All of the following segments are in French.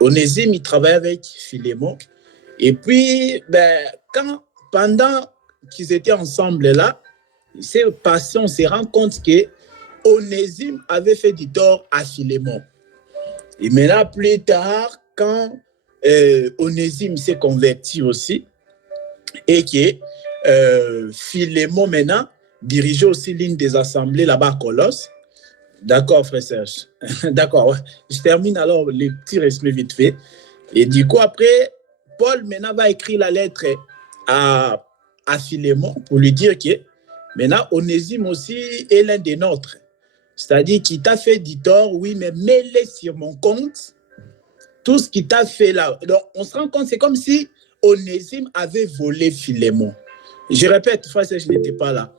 Onésime, il travaillait avec Philémon. Et puis, pendant qu'ils étaient ensemble là, il s'est passé, on s'est rendu compte que Onésime avait fait du tort à Philémon. Et maintenant, plus tard, quand Onésime s'est converti aussi, et que Philémon maintenant dirigeait aussi l'une des assemblées là-bas à Colosse. D'accord, frère Serge. D'accord, ouais. Je termine alors les petits résumés vite fait. Et du coup, après, Paul maintenant va écrire la lettre à Philémon pour lui dire que maintenant, Onésime aussi est l'un des nôtres. C'est-à-dire qu'il t'a fait du tort, oui, mais mets-le sur mon compte. Tout ce qu'il t'a fait là. Donc, on se rend compte, c'est comme si Onésime avait volé Philémon. Je répète, frère, je n'étais pas là.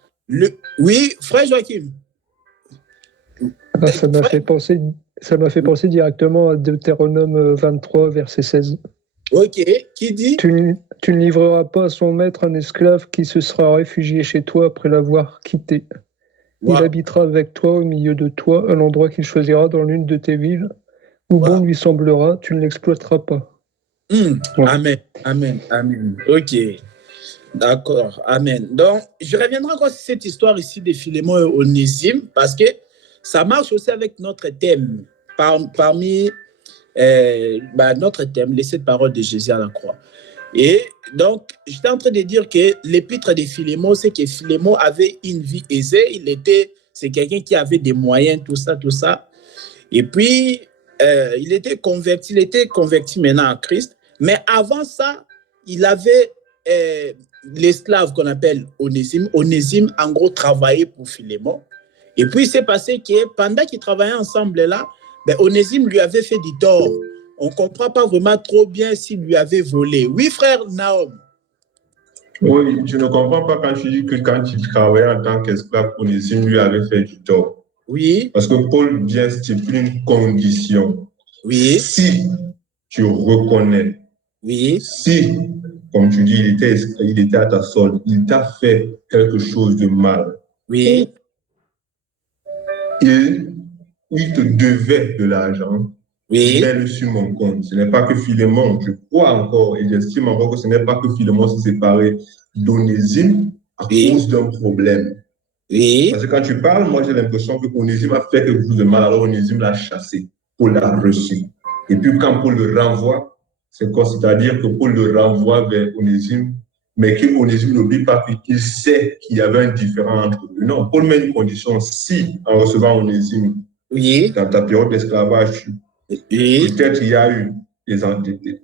Oui, frère Joachim. Ça m'a fait penser directement à Deutéronome 23, verset 16. Ok, qui dit? Tu ne livreras pas à son maître un esclave qui se sera réfugié chez toi après l'avoir quitté. Wow. Il habitera avec toi au milieu de toi, à l'endroit qu'il choisira dans l'une de tes villes, où bon lui semblera, tu ne l'exploiteras pas. Ouais. Amen, amen, amen. Ok, d'accord, amen. Donc, je reviendrai encore sur cette histoire ici de Philémon et Onésime, parce que ça marche aussi avec notre thème, parmi notre thème, les 7 paroles de Jésus à la croix. Et donc, j'étais en train de dire que l'épître de Philémon, c'est que Philémon avait une vie aisée. C'est quelqu'un qui avait des moyens, tout ça. Et puis, il était converti maintenant à Christ. Mais avant ça, il avait l'esclave qu'on appelle Onésime. Onésime, en gros, travaillait pour Philémon. Et puis, il s'est passé que pendant qu'ils travaillaient ensemble là, Onésime lui avait fait du tort. On ne comprend pas vraiment trop bien s'il lui avait volé. Oui, frère Naom. Oui, je ne comprends pas quand tu dis que quand il travaillait en tant qu'esclave, Onésime lui avait fait du tort. Oui. Parce que Paul vient stipuler une condition. Oui. Si tu reconnais, oui. Si, comme tu dis, il était à ta solde, il t'a fait quelque chose de mal. Oui. Il te devait de l'argent. Oui. Mets-le sur mon compte. Ce n'est pas que Philémon, je crois encore et j'estime encore que ce n'est pas que Philémon s'est séparé d'Onésime à cause d'un problème. Oui. Parce que quand tu parles, moi j'ai l'impression que Onésime a fait quelque chose de mal, alors Onésime l'a chassé, Paul l'a reçu. Et puis quand Paul le renvoie, c'est quoi? C'est-à-dire que Paul le renvoie vers Onésime, mais que Onésime n'oublie pas qu'il sait qu'il y avait un différend entre eux. Non, Paul met une condition, si en recevant Onésime, dans ta période d'esclavage, peut-être il y a eu des allocs, il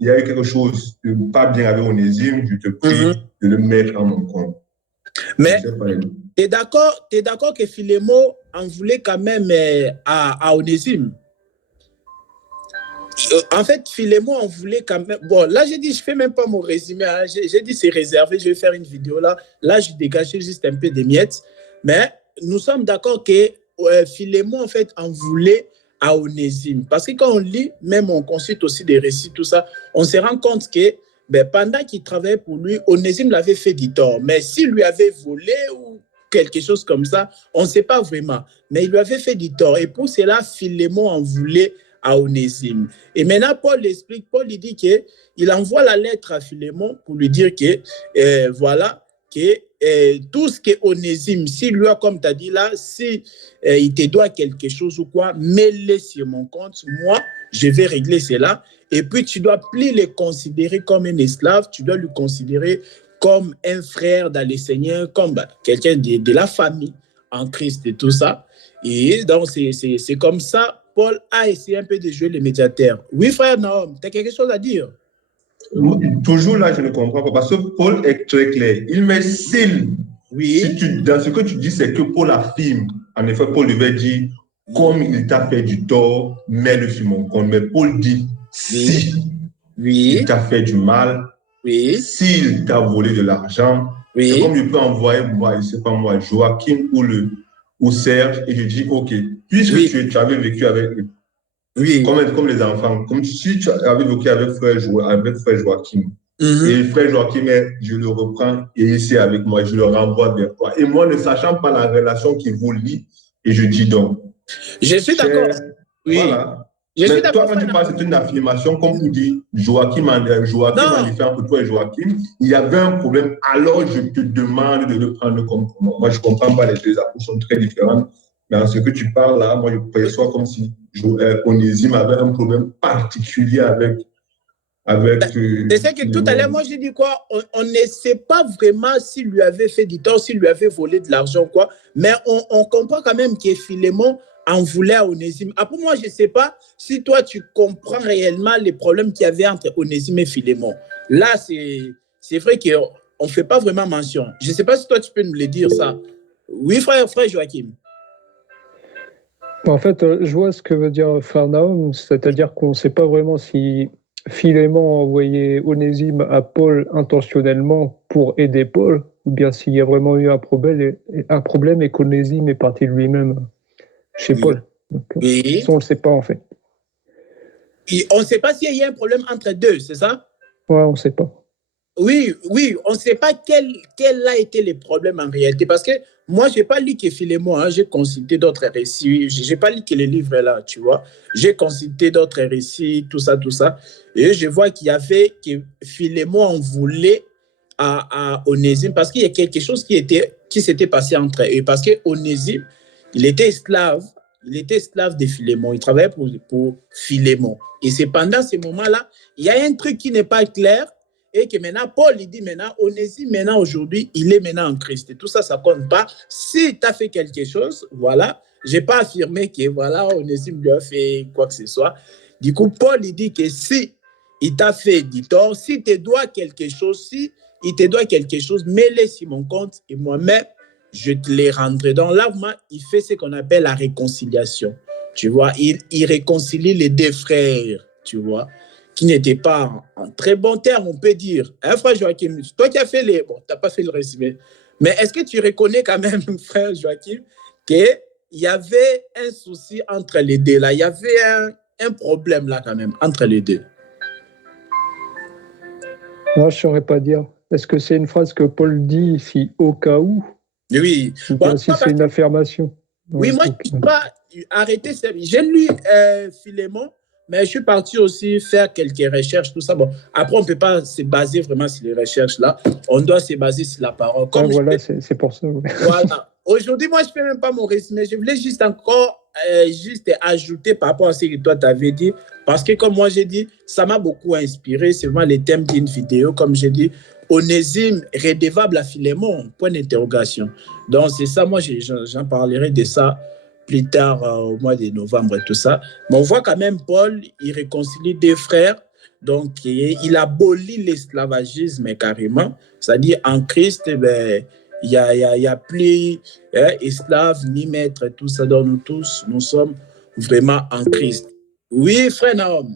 y a eu quelque chose de pas bien avec Onésime, je te prie de le mettre en mon compte. Mais tu es d'accord que Philémon en voulait quand même à Onésime? En fait, Philémon en voulait quand même. Bon, là, j'ai dit, je ne fais même pas mon résumé. Hein. J'ai dit, c'est réservé, je vais faire une vidéo là. Là, je dégageais juste un peu des miettes. Mais nous sommes d'accord que Philémon, en fait, en voulait à Onésime. Parce que quand on lit, même on consulte aussi des récits, tout ça, on se rend compte que pendant qu'il travaillait pour lui, Onésime l'avait fait du tort. Mais s'il lui avait volé ou quelque chose comme ça, on ne sait pas vraiment. Mais il lui avait fait du tort. Et pour cela, Philémon en voulait à Onésime. Et maintenant, Paul explique, Paul il dit qu'il envoie la lettre à Philémon pour lui dire que, voilà, que tout ce que Onésime, si lui, comme tu as dit là, si il te doit quelque chose ou quoi, mets-le sur mon compte. Moi, je vais régler cela. Et puis, tu dois plus le considérer comme un esclave, tu dois le considérer comme un frère dans le Seigneur, comme quelqu'un de la famille en Christ et tout ça. Et donc, c'est comme ça, Paul a essayé un peu de jouer le médiateur. Oui, frère Naom, tu as quelque chose à dire? Toujours là, je ne comprends pas, parce que Paul est très clair. Il met s'il. Oui. Dans ce que tu dis, c'est que Paul affirme. En effet, Paul devait dire, comme il t'a fait du tort, mets-le sur mon compte. Mais Paul dit, si il t'a fait du mal, s'il t'a volé de l'argent, c'est comme il peut envoyer, moi, je ne sais pas moi, Joachim ou Serge, et je dis, OK, puisque tu avais vécu avec eux, comme les enfants, comme si tu avais vécu avec frère Joachim, et frère Joachim, je le reprends et ici avec moi, je le renvoie vers toi. Et moi, ne sachant pas la relation qui vous lie, et je dis donc. Je suis d'accord. Voilà. Mais toi, quand tu parles, c'est une affirmation, comme tu dis, Joachim en effet, entre toi et Joachim, il y avait un problème, alors je te demande de le prendre comme comment. Moi, je ne comprends pas, les deux approches sont très différentes. Mais en ce que tu parles là, moi, je perçois comme si Onésime avait un problème particulier avec c'est ça que tout à l'heure, moi, j'ai dit quoi? On ne sait pas vraiment s'il lui avait fait du tort, s'il lui avait volé de l'argent, quoi. Mais on comprend quand même que Philémon en voulait à Onésime. Après, moi, je ne sais pas si toi, tu comprends réellement les problèmes qu'il y avait entre Onésime et Philémon. Là, c'est vrai qu'on ne fait pas vraiment mention. Je ne sais pas si toi, tu peux nous le dire, ça. Oui, frère Joachim. En fait, je vois ce que veut dire frère Naom, c'est-à-dire qu'on ne sait pas vraiment si Philémon a envoyé Onésime à Paul intentionnellement pour aider Paul, ou bien s'il y a vraiment eu un problème et qu'Onésime est parti lui-même chez Paul. Donc, ça, on ne le sait pas en fait. Et on ne sait pas s'il y a un problème entre deux, c'est ça? Ouais, on ne sait pas. Oui, on ne sait pas quel a été le problème en réalité. Parce que moi, je n'ai pas lu que Philémon, j'ai consulté d'autres récits. Je n'ai pas lu que le livre est là, tu vois. J'ai consulté d'autres récits, tout ça. Et je vois qu'il y avait que Philémon en voulait à Onésime parce qu'il y a quelque chose qui s'était passé entre eux. Parce que Onésime, il était esclave de Philémon. Il travaillait pour Philémon. Et c'est pendant ce moment-là, il y a un truc qui n'est pas clair. Et que maintenant, Paul, il dit maintenant, Onésime, maintenant, aujourd'hui, il est maintenant en Christ. Et tout ça, ça compte pas. Si tu as fait quelque chose, voilà, je n'ai pas affirmé que, voilà, Onésime lui a fait quoi que ce soit. Du coup, Paul, il dit que si il t'a fait du tort, si te doit quelque chose, mets-le sur mon compte et moi-même, je te les rendrai. Donc là, il fait ce qu'on appelle la réconciliation. Tu vois, il réconcilie les deux frères, tu vois, qui n'était pas en très bon terme, on peut dire. Hein, frère Joachim, toi qui as fait tu n'as pas fait le résumé, mais est-ce que tu reconnais quand même, frère Joachim, qu'il y avait un souci entre les deux là, il y avait un problème là quand même entre les deux? Moi, je ne saurais pas dire. Est-ce que c'est une phrase que Paul dit ici au cas où? Oui. Bon, si c'est une affirmation. Oui, moi, je ne peux pas arrêter. J'ai lu Philémon, mais je suis parti aussi faire quelques recherches, tout ça. Bon, après, on ne peut pas se baser vraiment sur les recherches-là. On doit se baser sur la parole. Comme voilà, c'est pour ça. Oui. Voilà. Aujourd'hui, moi, je ne fais même pas mon résumé. Je voulais juste encore ajouter par rapport à ce que toi, tu avais dit. Parce que, comme moi, j'ai dit, ça m'a beaucoup inspiré. C'est vraiment le thème d'une vidéo. Comme j'ai dit, Onésime redevable à Philémon, point d'interrogation. Donc, c'est ça. Moi, j'en parlerai de ça plus tard au mois de novembre et tout ça. Mais on voit quand même Paul, il réconcilie deux frères. Donc, il abolit l'esclavagisme carrément. C'est-à-dire, en Christ, ben, il n'y a plus esclaves ni maîtres, tout ça. Donc, nous tous, nous sommes vraiment en Christ. Oui, frère Naom.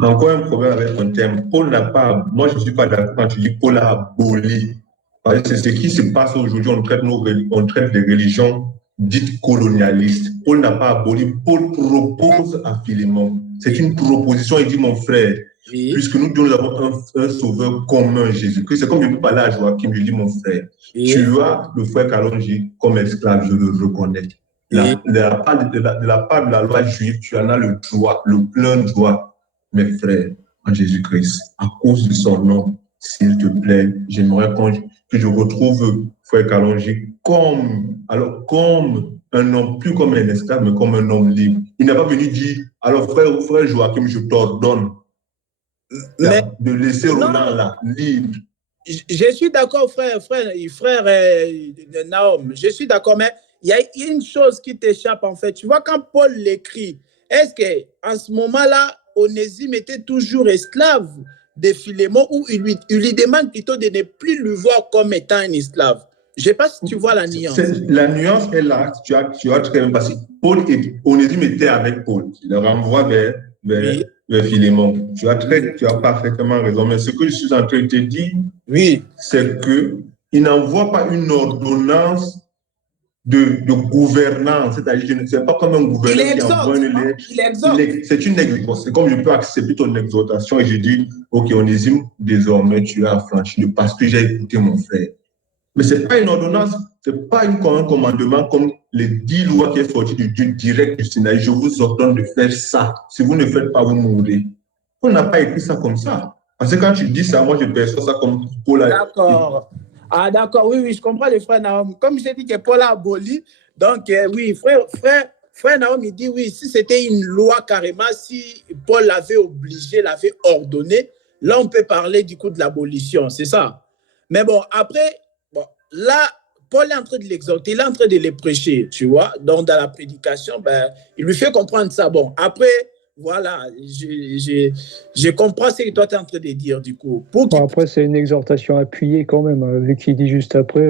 Encore un problème avec ton thème. Paul n'a pas, moi je ne suis pas d'accord quand tu dis Paul a aboli. Parce que c'est ce qui se passe aujourd'hui, on traite des religions dites colonialistes. Paul n'a pas aboli, Paul propose à Philémon. C'est une proposition, il dit mon frère, puisque nous avons un sauveur commun, Jésus-Christ. C'est comme je peux parler à Joachim, je dis mon frère, tu as le frère Kalonji comme esclave, je le reconnais. De la part de la loi juive, tu en as le droit, le plein droit. Mes frères, en Jésus-Christ, à cause de son nom, s'il te plaît, j'aimerais que je retrouve frère Kalonji comme un homme, plus comme un esclave, mais comme un homme libre. Il n'a pas venu dire, alors frère Joachim, je t'ordonne de laisser Roland là, libre. Je suis d'accord, frère Naom, je suis d'accord, mais il y a une chose qui t'échappe en fait. Tu vois, quand Paul l'écrit, est-ce qu'en ce moment-là, Onésime était toujours esclave de Philémon ou il lui demande plutôt de ne plus le voir comme étant un esclave? Je ne sais pas si tu vois la nuance. La nuance est là, tu as très bien passé. Onésime était avec Paul. Il le renvoie vers Philémon. Tu as parfaitement raison. Mais ce que je suis en train de te dire, c'est qu'il n'envoie pas une ordonnance de gouvernance, c'est-à-dire c'est pas comme un gouverneur qui envoie une lettre. C'est une exhortation. C'est comme je peux accepter ton exhortation et je dis, ok, Onésime, désormais tu as franchi le pas parce que j'ai écouté mon frère. Mais ce n'est pas une ordonnance, ce n'est pas un commandement comme les 10 lois qui sont sorties du direct du Sinaï. Je vous ordonne de faire ça. Si vous ne faites pas, vous mourrez. On n'a pas écrit ça comme ça. Parce que quand tu dis ça, moi, je perçois ça comme Paul a... D'accord. Ah, d'accord. Oui, je comprends les frères Naom. Comme j'ai dit que Paul a aboli, donc oui, frère Naom, il dit oui, si c'était une loi carrément, si Paul l'avait obligé, l'avait ordonné, là, on peut parler du coup de l'abolition, c'est ça. Mais bon, après, bon, là, Paul est en train de l'exhorter, il est en train de les prêcher, tu vois. Donc, dans la prédication, ben, il lui fait comprendre ça. Bon, après, voilà, je comprends ce que toi, tu es en train de dire, du coup. Bon, après, c'est une exhortation appuyée quand même, vu qu'il dit juste après,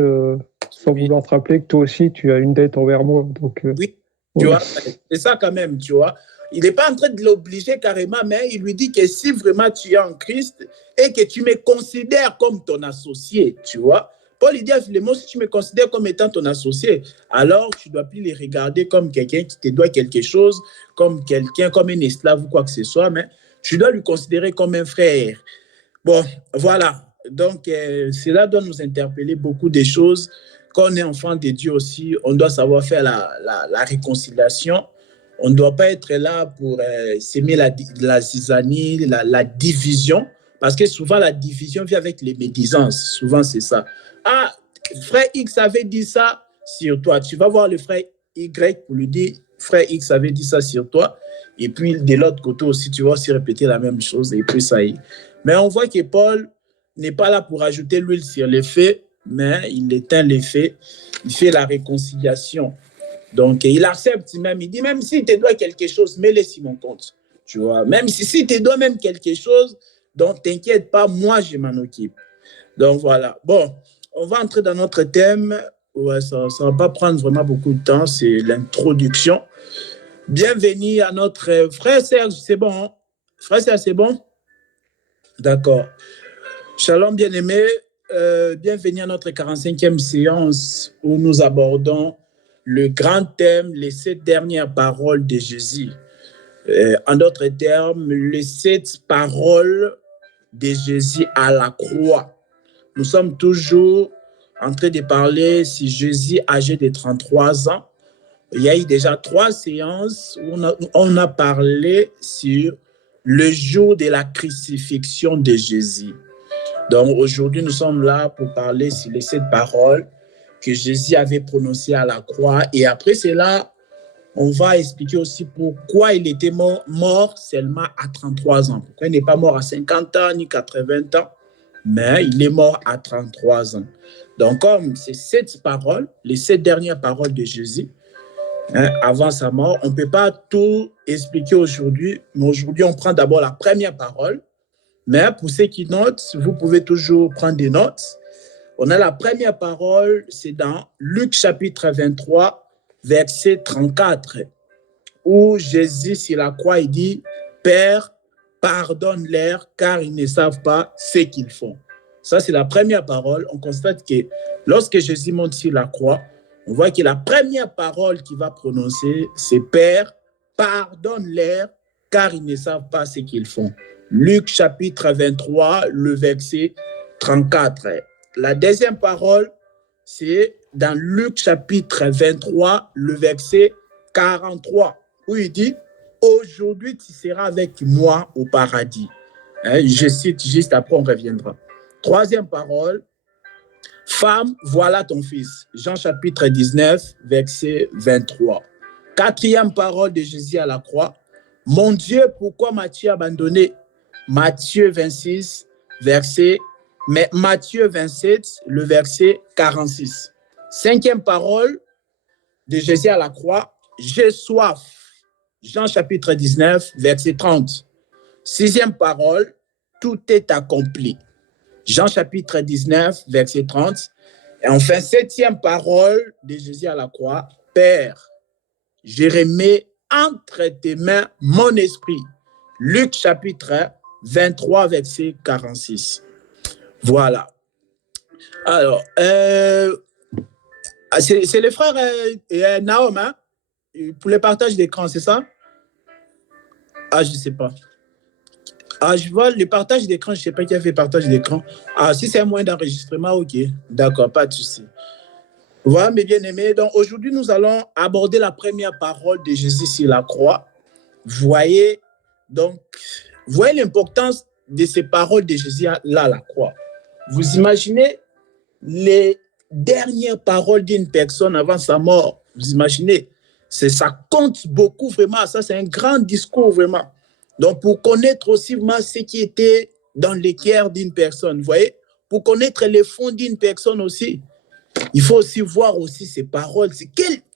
sans vouloir te rappeler que toi aussi, tu as une dette envers moi. Donc, oui, tu vois, c'est ça quand même, tu vois. Il n'est pas en train de l'obliger carrément, mais il lui dit que si vraiment tu es en Christ et que tu me considères comme ton associé, tu vois. Paul, il dit à Philémon, si tu me considères comme étant ton associé, alors tu ne dois plus les regarder comme quelqu'un qui te doit quelque chose, comme quelqu'un, comme un esclave ou quoi que ce soit, mais tu dois lui considérer comme un frère. Bon, voilà. Donc, cela doit nous interpeller beaucoup de choses. Quand on est enfant de Dieu aussi, on doit savoir faire la réconciliation. On ne doit pas être là pour s'aimer la zizanie, la division, parce que souvent la division vient avec les médisances. Souvent, c'est ça. Ah, frère X avait dit ça sur toi. Tu vas voir le frère Y pour lui dire, frère X avait dit ça sur toi. Et puis, de l'autre côté aussi, tu vas aussi répéter la même chose. Et puis, ça y est. Mais on voit que Paul n'est pas là pour ajouter l'huile sur les faits, mais il éteint les faits. Il fait la réconciliation. Donc, il accepte même. Il dit, même s'il te doit quelque chose, mets-le sur mon compte. Tu vois, même si te doit même quelque chose, donc t'inquiète pas, moi, je m'en occupe. Donc, voilà. Bon, on va entrer dans notre thème. Ouais, ça ne va pas prendre vraiment beaucoup de temps. C'est l'introduction. Bienvenue à notre frère Serge. C'est bon, hein? Frère Serge, c'est bon? D'accord. Shalom, bien-aimés. Bienvenue à notre 45e séance où nous abordons le grand thème, les 7 dernières paroles de Jésus. En d'autres termes, les 7 paroles de Jésus à la croix. Nous sommes toujours en train de parler si Jésus âgé de 33 ans. Il y a eu déjà 3 séances où on a parlé sur le jour de la crucifixion de Jésus. Donc aujourd'hui, nous sommes là pour parler sur les 7 paroles que Jésus avait prononcées à la croix. Et après cela, on va expliquer aussi pourquoi il était mort seulement à 33 ans. Pourquoi il n'est pas mort à 50 ans ni 80 ans, mais il est mort à 33 ans. Donc comme ces 7 paroles, les 7 dernières paroles de Jésus, avant sa mort, on ne peut pas tout expliquer aujourd'hui, mais aujourd'hui, on prend d'abord la première parole. Mais pour ceux qui notent, vous pouvez toujours prendre des notes. On a la première parole, c'est dans Luc chapitre 23, verset 34, où Jésus, sur la croix, il dit « Père, pardonne-leur, car ils ne savent pas ce qu'ils font. » Ça, c'est la première parole. On constate que lorsque Jésus monte sur la croix, on voit que la première parole qu'il va prononcer, c'est « Père, pardonne-leur, car ils ne savent pas ce qu'ils font. » Luc chapitre 23, le verset 34. La deuxième parole, c'est dans Luc chapitre 23, le verset 43, où il dit « Aujourd'hui, tu seras avec moi au paradis. » Je cite juste après, on reviendra. Troisième parole, « Femme, voilà ton fils. » Jean chapitre 19, verset 23. Quatrième parole de Jésus à la croix, « Mon Dieu, pourquoi m'as-tu abandonné ?» Matthieu 26, Matthieu 27, le verset 46. Cinquième parole de Jésus à la croix, j'ai soif. Jean chapitre 19, verset 30. Sixième parole, tout est accompli. Jean chapitre 19, verset 30. Et enfin, septième parole de Jésus à la croix, Père, je remets entre tes mains mon esprit. Luc chapitre 23, verset 46. Voilà. Alors, c'est le frère Naom, hein, pour le partage d'écran, c'est ça? Ah, je ne sais pas. Ah, je vois le partage d'écran, je ne sais pas qui a fait partage d'écran. Ah, si c'est un moyen d'enregistrement, ok. D'accord, pas de souci. Voilà, mes bien-aimés. Donc, aujourd'hui, nous allons aborder la première parole de Jésus sur la croix. Voyez, donc, voyez l'importance de ces paroles de Jésus là à la croix. Vous imaginez les dernières paroles d'une personne avant sa mort. Vous imaginez, ça compte beaucoup vraiment. Ça, c'est un grand discours vraiment. Donc, pour connaître aussi vraiment ce qui était dans le cœur d'une personne, vous voyez, pour connaître les fonds d'une personne aussi, il faut aussi voir aussi ses paroles.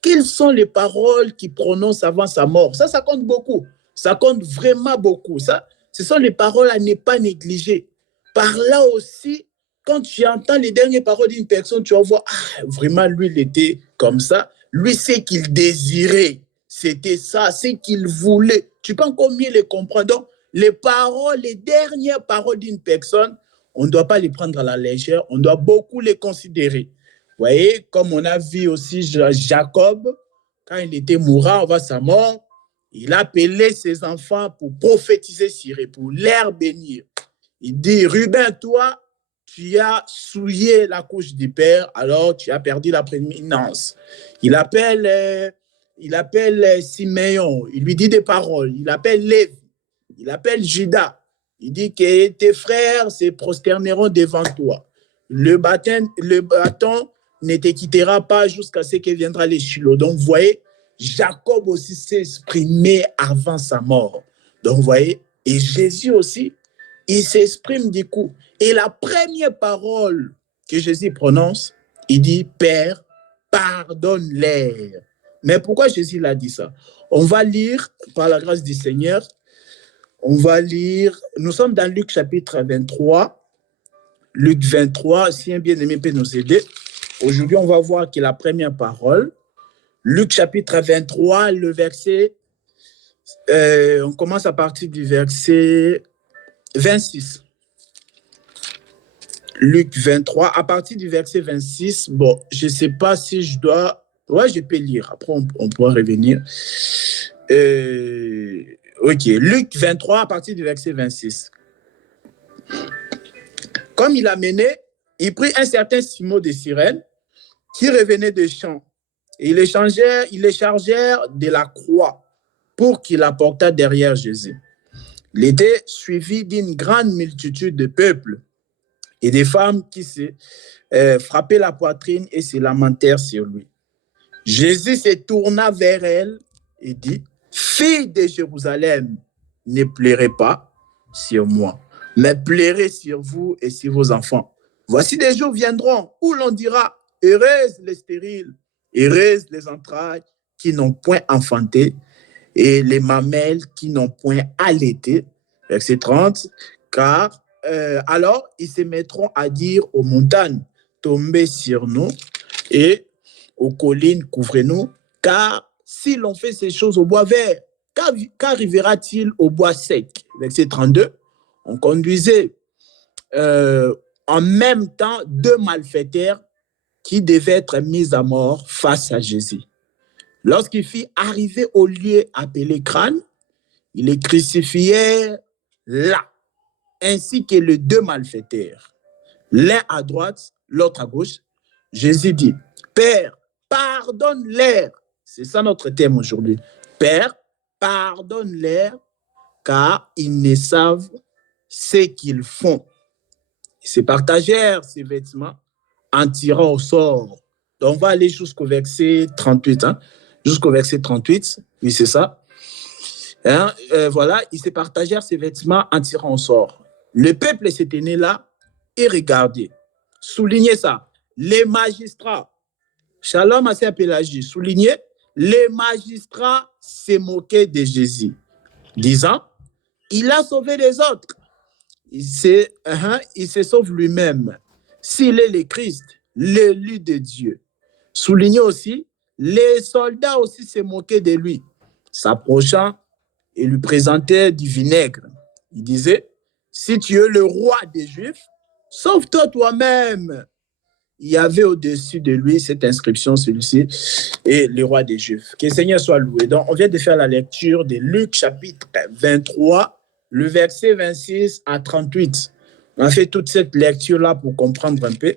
Quelles sont les paroles qu'il prononce avant sa mort? Ça compte beaucoup. Ça compte vraiment beaucoup. Ça, ce sont les paroles à ne pas négliger. Par là aussi, quand tu entends les dernières paroles d'une personne, tu vas voir, ah, vraiment, lui, il était comme ça. Lui, c'est qu'il désirait. C'était ça, c'est qu'il voulait. Tu peux encore mieux les comprendre. Donc, les paroles, les dernières paroles d'une personne, on ne doit pas les prendre à la légère. On doit beaucoup les considérer. Vous voyez, comme on a vu aussi Jacob, quand il était mourant avant sa mort, il appelait ses enfants pour prophétiser sur eux, pour les bénir. Il dit, Ruben, toi, tu as souillé la couche du père, alors tu as perdu la prééminence. Il appelle Siméon, il lui dit des paroles. Il appelle Lévi, il appelle Judas. Il dit que tes frères se prosterneront devant toi. Le bâton ne te quittera pas jusqu'à ce que viendra les Shiloh. Donc, vous voyez, Jacob aussi s'est exprimé avant sa mort. Donc, vous voyez, et Jésus aussi, il s'exprime du coup. Et la première parole que Jésus prononce, il dit, Père, pardonne-les. Mais pourquoi Jésus l'a dit ça? On va lire, par la grâce du Seigneur, on va lire, nous sommes dans Luc chapitre 23. Luc 23, si un bien-aimé peut nous aider. Aujourd'hui, on va voir que la première parole, Luc chapitre 23, le verset, on commence à partir du verset 26. Luc 23, à partir du verset 26, bon, je ne sais pas si je dois... Ouais, je peux lire, après on pourra revenir. Ok, Luc 23, à partir du verset 26. Comme il a mené, il prit un certain Simon de Cyrène qui revenait de champs. Et ils les chargèrent de la croix pour qu'il apportât derrière Jésus. Il était suivi d'une grande multitude de peuples et des femmes qui se frappaient la poitrine et se lamentèrent sur lui. Jésus se tourna vers elle et dit, « Fille de Jérusalem, ne pleurez pas sur moi, mais pleurez sur vous et sur vos enfants. Voici des jours viendront où l'on dira, heureuses les stériles, heureuses les entrailles qui n'ont point enfanté et les mamelles qui n'ont point allaité. » Verset 30, car alors ils se mettront à dire aux montagnes, tombez sur nous et aux collines, couvrez-nous, car si l'on fait ces choses au bois vert, qu'arrivera-t-il au bois sec? Verset 32, on conduisait en même temps deux malfaiteurs qui devaient être mis à mort face à Jésus. Lorsqu'il fit arriver au lieu appelé Crâne, il les crucifiait là, ainsi que les deux malfaiteurs, l'un à droite, l'autre à gauche. Jésus dit, Père, pardonne-leur. C'est ça notre thème aujourd'hui. Père, pardonne-leur, car ils ne savent ce qu'ils font. Ils se partagèrent ces vêtements en tirant au sort. Donc, on va aller jusqu'au verset 38. Jusqu'au verset 38. Oui, c'est ça. Voilà, ils se partagèrent ces vêtements en tirant au sort. Le peuple s'était né là et regardez. Soulignez ça. Les magistrats, Shalom à ces Pélagie, soulignez, les magistrats se moquaient de Jésus, disant, il a sauvé les autres. Il se sauve lui-même. S'il est le Christ, l'élu de Dieu. Soulignez aussi, les soldats aussi se moquaient de lui, s'approchant et lui présentaient du vinaigre. Il disait, si tu es le roi des Juifs, sauve-toi toi-même. Il y avait au-dessus de lui cette inscription, celui-ci, et le roi des Juifs. Que le Seigneur soit loué. Donc, on vient de faire la lecture de Luc chapitre 23, le verset 26 à 38. On a fait toute cette lecture-là pour comprendre un peu.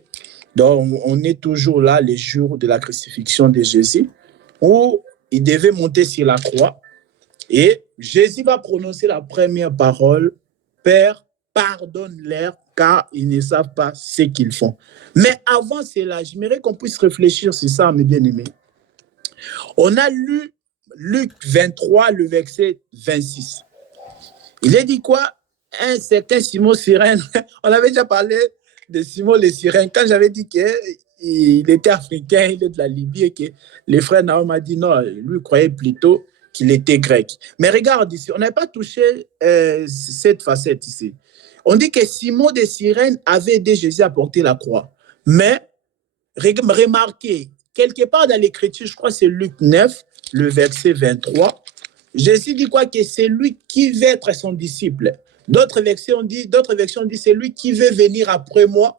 Donc, on est toujours là, les jours de la crucifixion de Jésus, où il devait monter sur la croix. Et Jésus va prononcer la première parole, « Père, pardonne-leur, car ils ne savent pas ce qu'ils font. » Mais avant cela, j'aimerais qu'on puisse réfléchir sur ça, mes bien-aimés. On a lu Luc 23, le verset 26. Il est dit quoi? Un certain Simon Cyrène, on avait déjà parlé de Simon le Cyrène, quand j'avais dit qu'il était africain, il est de la Libye, et que le frère Naom a dit non, lui croyait plutôt qu'il était grec. Mais regarde ici, on n'a pas touché cette facette ici. On dit que Simon de Cyrène avait aidé Jésus à porter la croix. Mais remarquez, quelque part dans l'Écriture, je crois que c'est Luc 9, le verset 23, Jésus dit quoi? Que c'est lui qui veut être son disciple. D'autres versions disent, c'est lui qui veut venir après moi,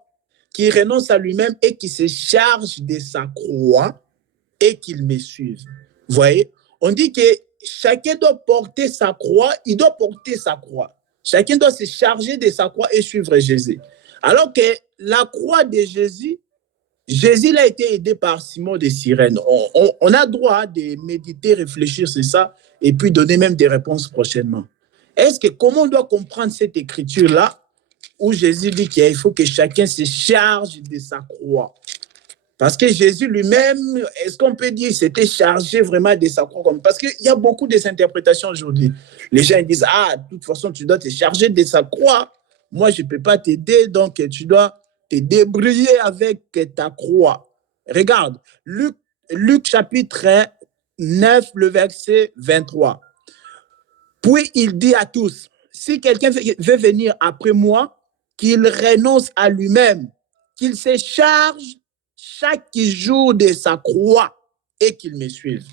qui renonce à lui-même et qui se charge de sa croix et qu'il me suive. Vous voyez? On dit que chacun doit porter sa croix, il doit porter sa croix. Chacun doit se charger de sa croix et suivre Jésus. Alors que la croix de Jésus, Jésus a été aidé par Simon de Cyrène. On a droit de méditer, réfléchir sur ça et puis donner même des réponses prochainement. Comment on doit comprendre cette écriture-là où Jésus dit qu'il faut que chacun se charge de sa croix? Parce que Jésus lui-même, est-ce qu'on peut dire s'était chargé vraiment de sa croix? Parce qu'il y a beaucoup de interprétations aujourd'hui. Les gens disent, de toute façon, tu dois te charger de sa croix. Moi, je ne peux pas t'aider, donc tu dois te débrouiller avec ta croix. Regarde, Luc chapitre 9, le verset 23. Puis il dit à tous, si quelqu'un veut venir après moi, qu'il renonce à lui-même, qu'il se charge chaque jour de sa croix et qu'il me suive.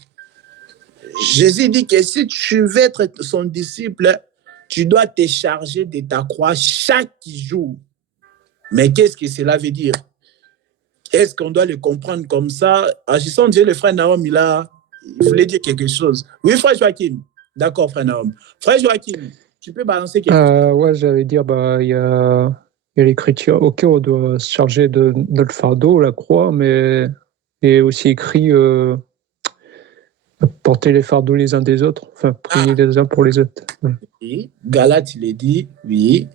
Jésus dit que si tu veux être son disciple, tu dois te charger de ta croix chaque jour. Mais qu'est-ce que cela veut dire? Est-ce qu'on doit le comprendre comme ça? Agissant Dieu, le frère Naom, il voulait dire quelque chose. Oui, frère Joachim. D'accord, frère Naom. Frère Joachim, tu peux balancer quelque chose? Ouais, j'allais dire, il y a l'écriture. Ok, on doit se charger de notre fardeau, la croix, mais il est aussi écrit porter les fardeaux les uns des autres, enfin, prier les uns pour les autres. Oui, Galate, il est dit, oui.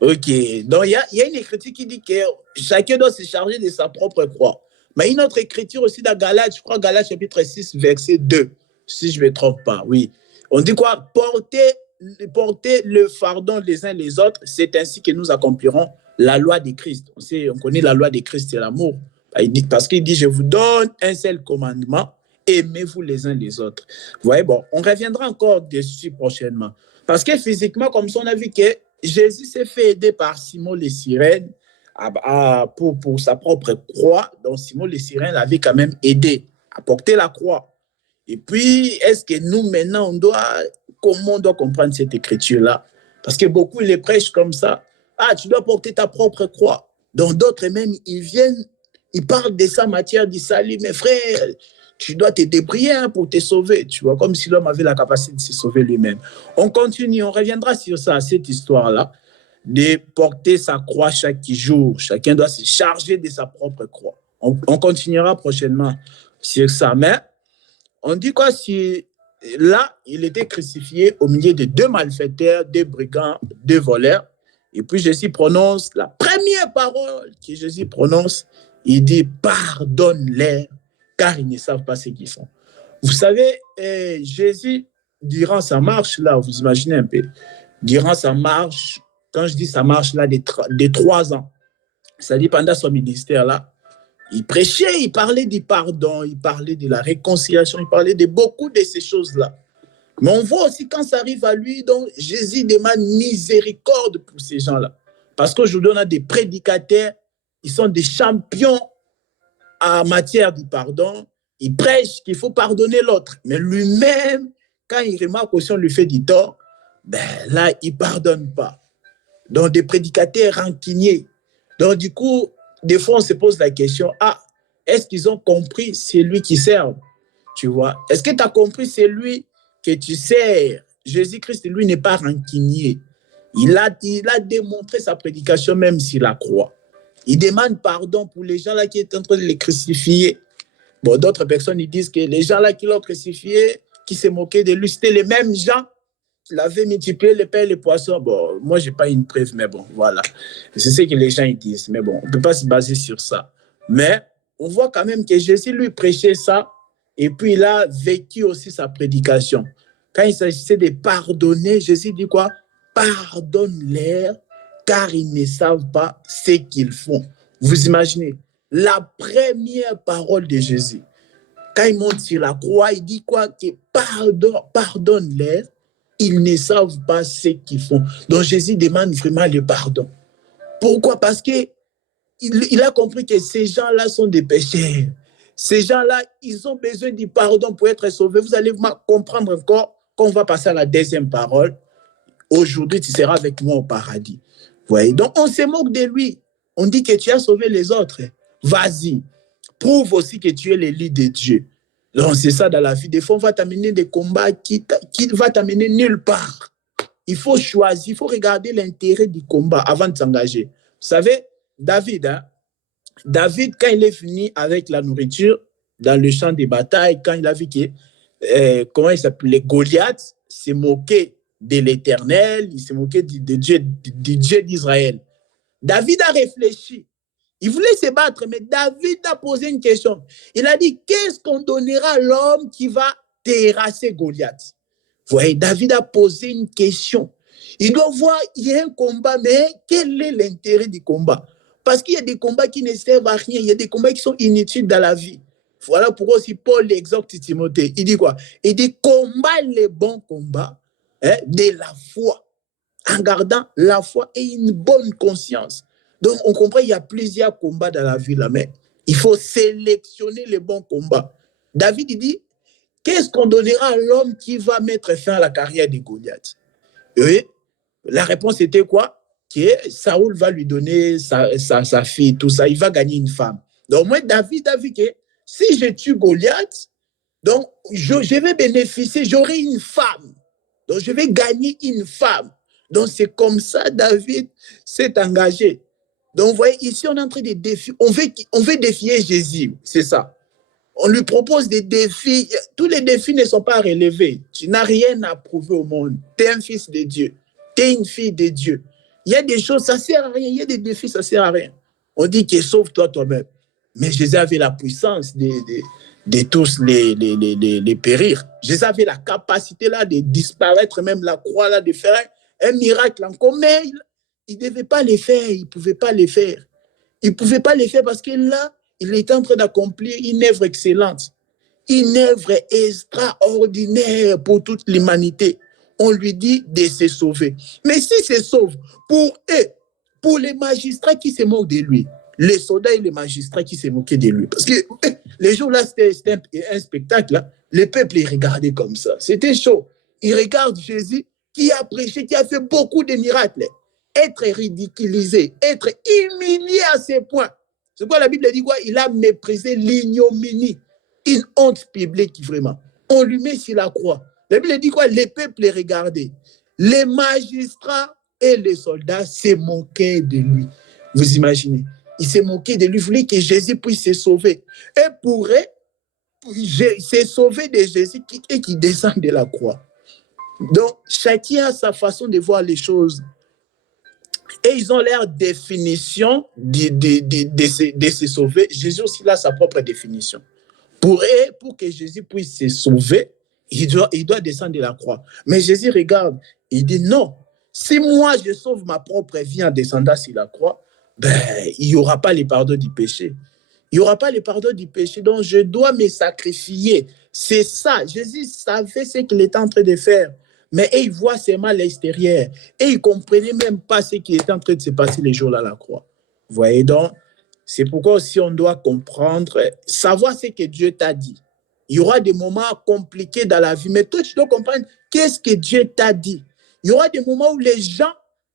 Ok, donc il y a une écriture qui dit que chacun doit se charger de sa propre croix. Mais une autre écriture aussi dans Galate, je crois Galate chapitre 6, verset 2, si je ne me trompe pas, oui. On dit quoi? Porter le fardeau les uns les autres, c'est ainsi que nous accomplirons la loi de Christ. On connaît la loi de Christ, c'est l'amour. Parce qu'il dit, je vous donne un seul commandement, aimez-vous les uns les autres. Vous voyez, bon, on reviendra encore dessus prochainement. Parce que physiquement, comme ça, on a vu que Jésus s'est fait aider par Simon le Cyrène pour sa propre croix. Donc, Simon le Cyrène l'avait quand même aidé à porter la croix. Et puis, est-ce que nous, maintenant, comment on doit comprendre cette écriture-là? Parce que beaucoup les prêchent comme ça. Tu dois porter ta propre croix. Donc, d'autres même, ils parlent de ça, matière du salut. Mais frère, tu dois te débrouiller pour te sauver. Tu vois, comme si l'homme avait la capacité de se sauver lui-même. On continue, on reviendra sur ça, cette histoire-là, de porter sa croix chaque jour. Chacun doit se charger de sa propre croix. On continuera prochainement sur ça. Mais on dit quoi si là, il était crucifié au milieu de 2 malfaiteurs, 2 brigands, 2 voleurs. Et puis Jésus prononce la première parole que Jésus prononce. Il dit « Pardonne-les, car ils ne savent pas ce qu'ils font. » Vous savez, Jésus, durant sa marche, là, vous imaginez un peu, durant sa marche, quand je dis sa marche, là, de 3 ans, c'est-à-dire pendant son ministère, là, il prêchait, il parlait du pardon, il parlait de la réconciliation, il parlait de beaucoup de ces choses-là. Mais on voit aussi quand ça arrive à lui, donc Jésus demande miséricorde pour ces gens-là. Parce qu'aujourd'hui, on a des prédicateurs, ils sont des champions en matière du pardon. Ils prêchent qu'il faut pardonner l'autre. Mais lui-même, quand il remarque aussi on lui fait du tort, là, il ne pardonne pas. Donc, des prédicateurs rancuniers. Donc, du coup, des fois, on se pose la question, est-ce qu'ils ont compris c'est lui qui sert? Tu vois? Est-ce que tu as compris c'est lui que tu sers? Jésus-Christ, lui, n'est pas rancunier. Il a démontré sa prédication même sur la croix. Il demande pardon pour les gens là qui étaient en train de les crucifier. Bon, d'autres personnes, ils disent que les gens là qui l'ont crucifié, qui se moquaient de lui, c'était les mêmes gens qui l'avaient multiplié les pains et les poissons. Bon, moi, je n'ai pas une preuve, mais bon, voilà. C'est ce que les gens ils disent. Mais bon, on ne peut pas se baser sur ça. Mais on voit quand même que Jésus lui prêchait ça et puis il a vécu aussi sa prédication. Quand il s'agissait de pardonner, Jésus dit quoi? Pardonne-leur car ils ne savent pas ce qu'ils font. Vous imaginez? La première parole de Jésus, quand il monte sur la croix, il dit quoi? Que pardonne-leur, ils ne savent pas ce qu'ils font. Donc Jésus demande vraiment le pardon. Pourquoi? Parce qu'il a compris que ces gens-là sont des pécheurs. Ces gens-là, ils ont besoin du pardon pour être sauvés. Vous allez comprendre encore quand on va passer à la deuxième parole. Aujourd'hui, tu seras avec moi au paradis. Vous voyez? Donc on se moque de lui. On dit que tu as sauvé les autres. Vas-y, prouve aussi que tu es l'élu de Dieu. Donc, c'est ça dans la vie. Des fois, on va t'amener des combats qui vont t'amener nulle part. Il faut choisir, il faut regarder l'intérêt du combat avant de s'engager. Vous savez, David, quand il est fini avec la nourriture dans le champ de bataille, quand il a vu que, comment il s'appelait, Goliath s'est moqué de l'Éternel, il s'est moqué du Dieu d'Israël. David a réfléchi. Il voulait se battre, mais David a posé une question. Il a dit, qu'est-ce qu'on donnera à l'homme qui va terrasser Goliath? Vous voyez, David a posé une question. Il doit voir, il y a un combat, mais quel est l'intérêt du combat? Parce qu'il y a des combats qui ne servent à rien. Il y a des combats qui sont inutiles dans la vie. Voilà pourquoi aussi Paul exhorte Timothée. Il dit quoi? Il dit, combat les bons combats de la foi, en gardant la foi et une bonne conscience. Donc, on comprend qu'il y a plusieurs combats dans la vie, là, mais il faut sélectionner les bons combats. David, il dit, qu'est-ce qu'on donnera à l'homme qui va mettre fin à la carrière de Goliath? Et la réponse était quoi? Que Saoul va lui donner sa fille, tout ça, il va gagner une femme. Donc, moi, David a vu que si je tue Goliath, donc, je vais bénéficier, j'aurai une femme. Donc, je vais gagner une femme. Donc, c'est comme ça David s'est engagé. Donc, vous voyez, ici, on est en train de défier. On veut défier Jésus, c'est ça. On lui propose des défis. Tous les défis ne sont pas relevés. Tu n'as rien à prouver au monde. Tu es un fils de Dieu. Tu es une fille de Dieu. Il y a des choses, ça ne sert à rien. Il y a des défis, ça ne sert à rien. On dit que sauve-toi toi-même. Mais Jésus avait la puissance de tous les périr. Jésus avait la capacité là de disparaître, même la croix là, de faire un miracle encore. Mais il ne devait pas les faire, il ne pouvait pas les faire. Il ne pouvait pas les faire parce que là, il était en train d'accomplir une œuvre excellente, une œuvre extraordinaire pour toute l'humanité. On lui dit de se sauver. Mais s'il se sauve, pour eux, pour les magistrats qui se moquent de lui, les soldats et les magistrats qui se moquaient de lui, parce que les jours-là, c'était un spectacle, là, le peuple les regardait comme ça. C'était chaud. Ils regardent Jésus qui a prêché, qui a fait beaucoup de miracles. Être ridiculisé, être humilié à ce point. C'est quoi la Bible dit quoi? Il a méprisé l'ignominie, une honte publique vraiment. On lui met sur la croix. La Bible dit quoi? Les peuples les regardaient. Les magistrats et les soldats se moquaient de lui. Vous imaginez? Ils se moquaient de lui, ils voulaient que Jésus puisse se sauver. Et pour eux, se sauver de Jésus et qui descend de la croix. Donc, chacun a sa façon de voir les choses. Et ils ont leur définition de se sauver. Jésus aussi a sa propre définition. Pour que Jésus puisse se sauver, il doit descendre de la croix. Mais Jésus regarde, il dit non. Si moi je sauve ma propre vie en descendant sur la croix, il n'y aura pas le pardon du péché. Il n'y aura pas le pardon du péché. Donc je dois me sacrifier. C'est ça. Jésus savait ce qu'il était en train de faire. Mais il voit seulement à l'extérieur. Et il ne comprenait même pas ce qui était en train de se passer les jours-là à la croix. Vous voyez donc, c'est pourquoi aussi on doit comprendre, savoir ce que Dieu t'a dit. Il y aura des moments compliqués dans la vie, mais toi, tu dois comprendre qu'est-ce que Dieu t'a dit. Il y aura des moments où les gens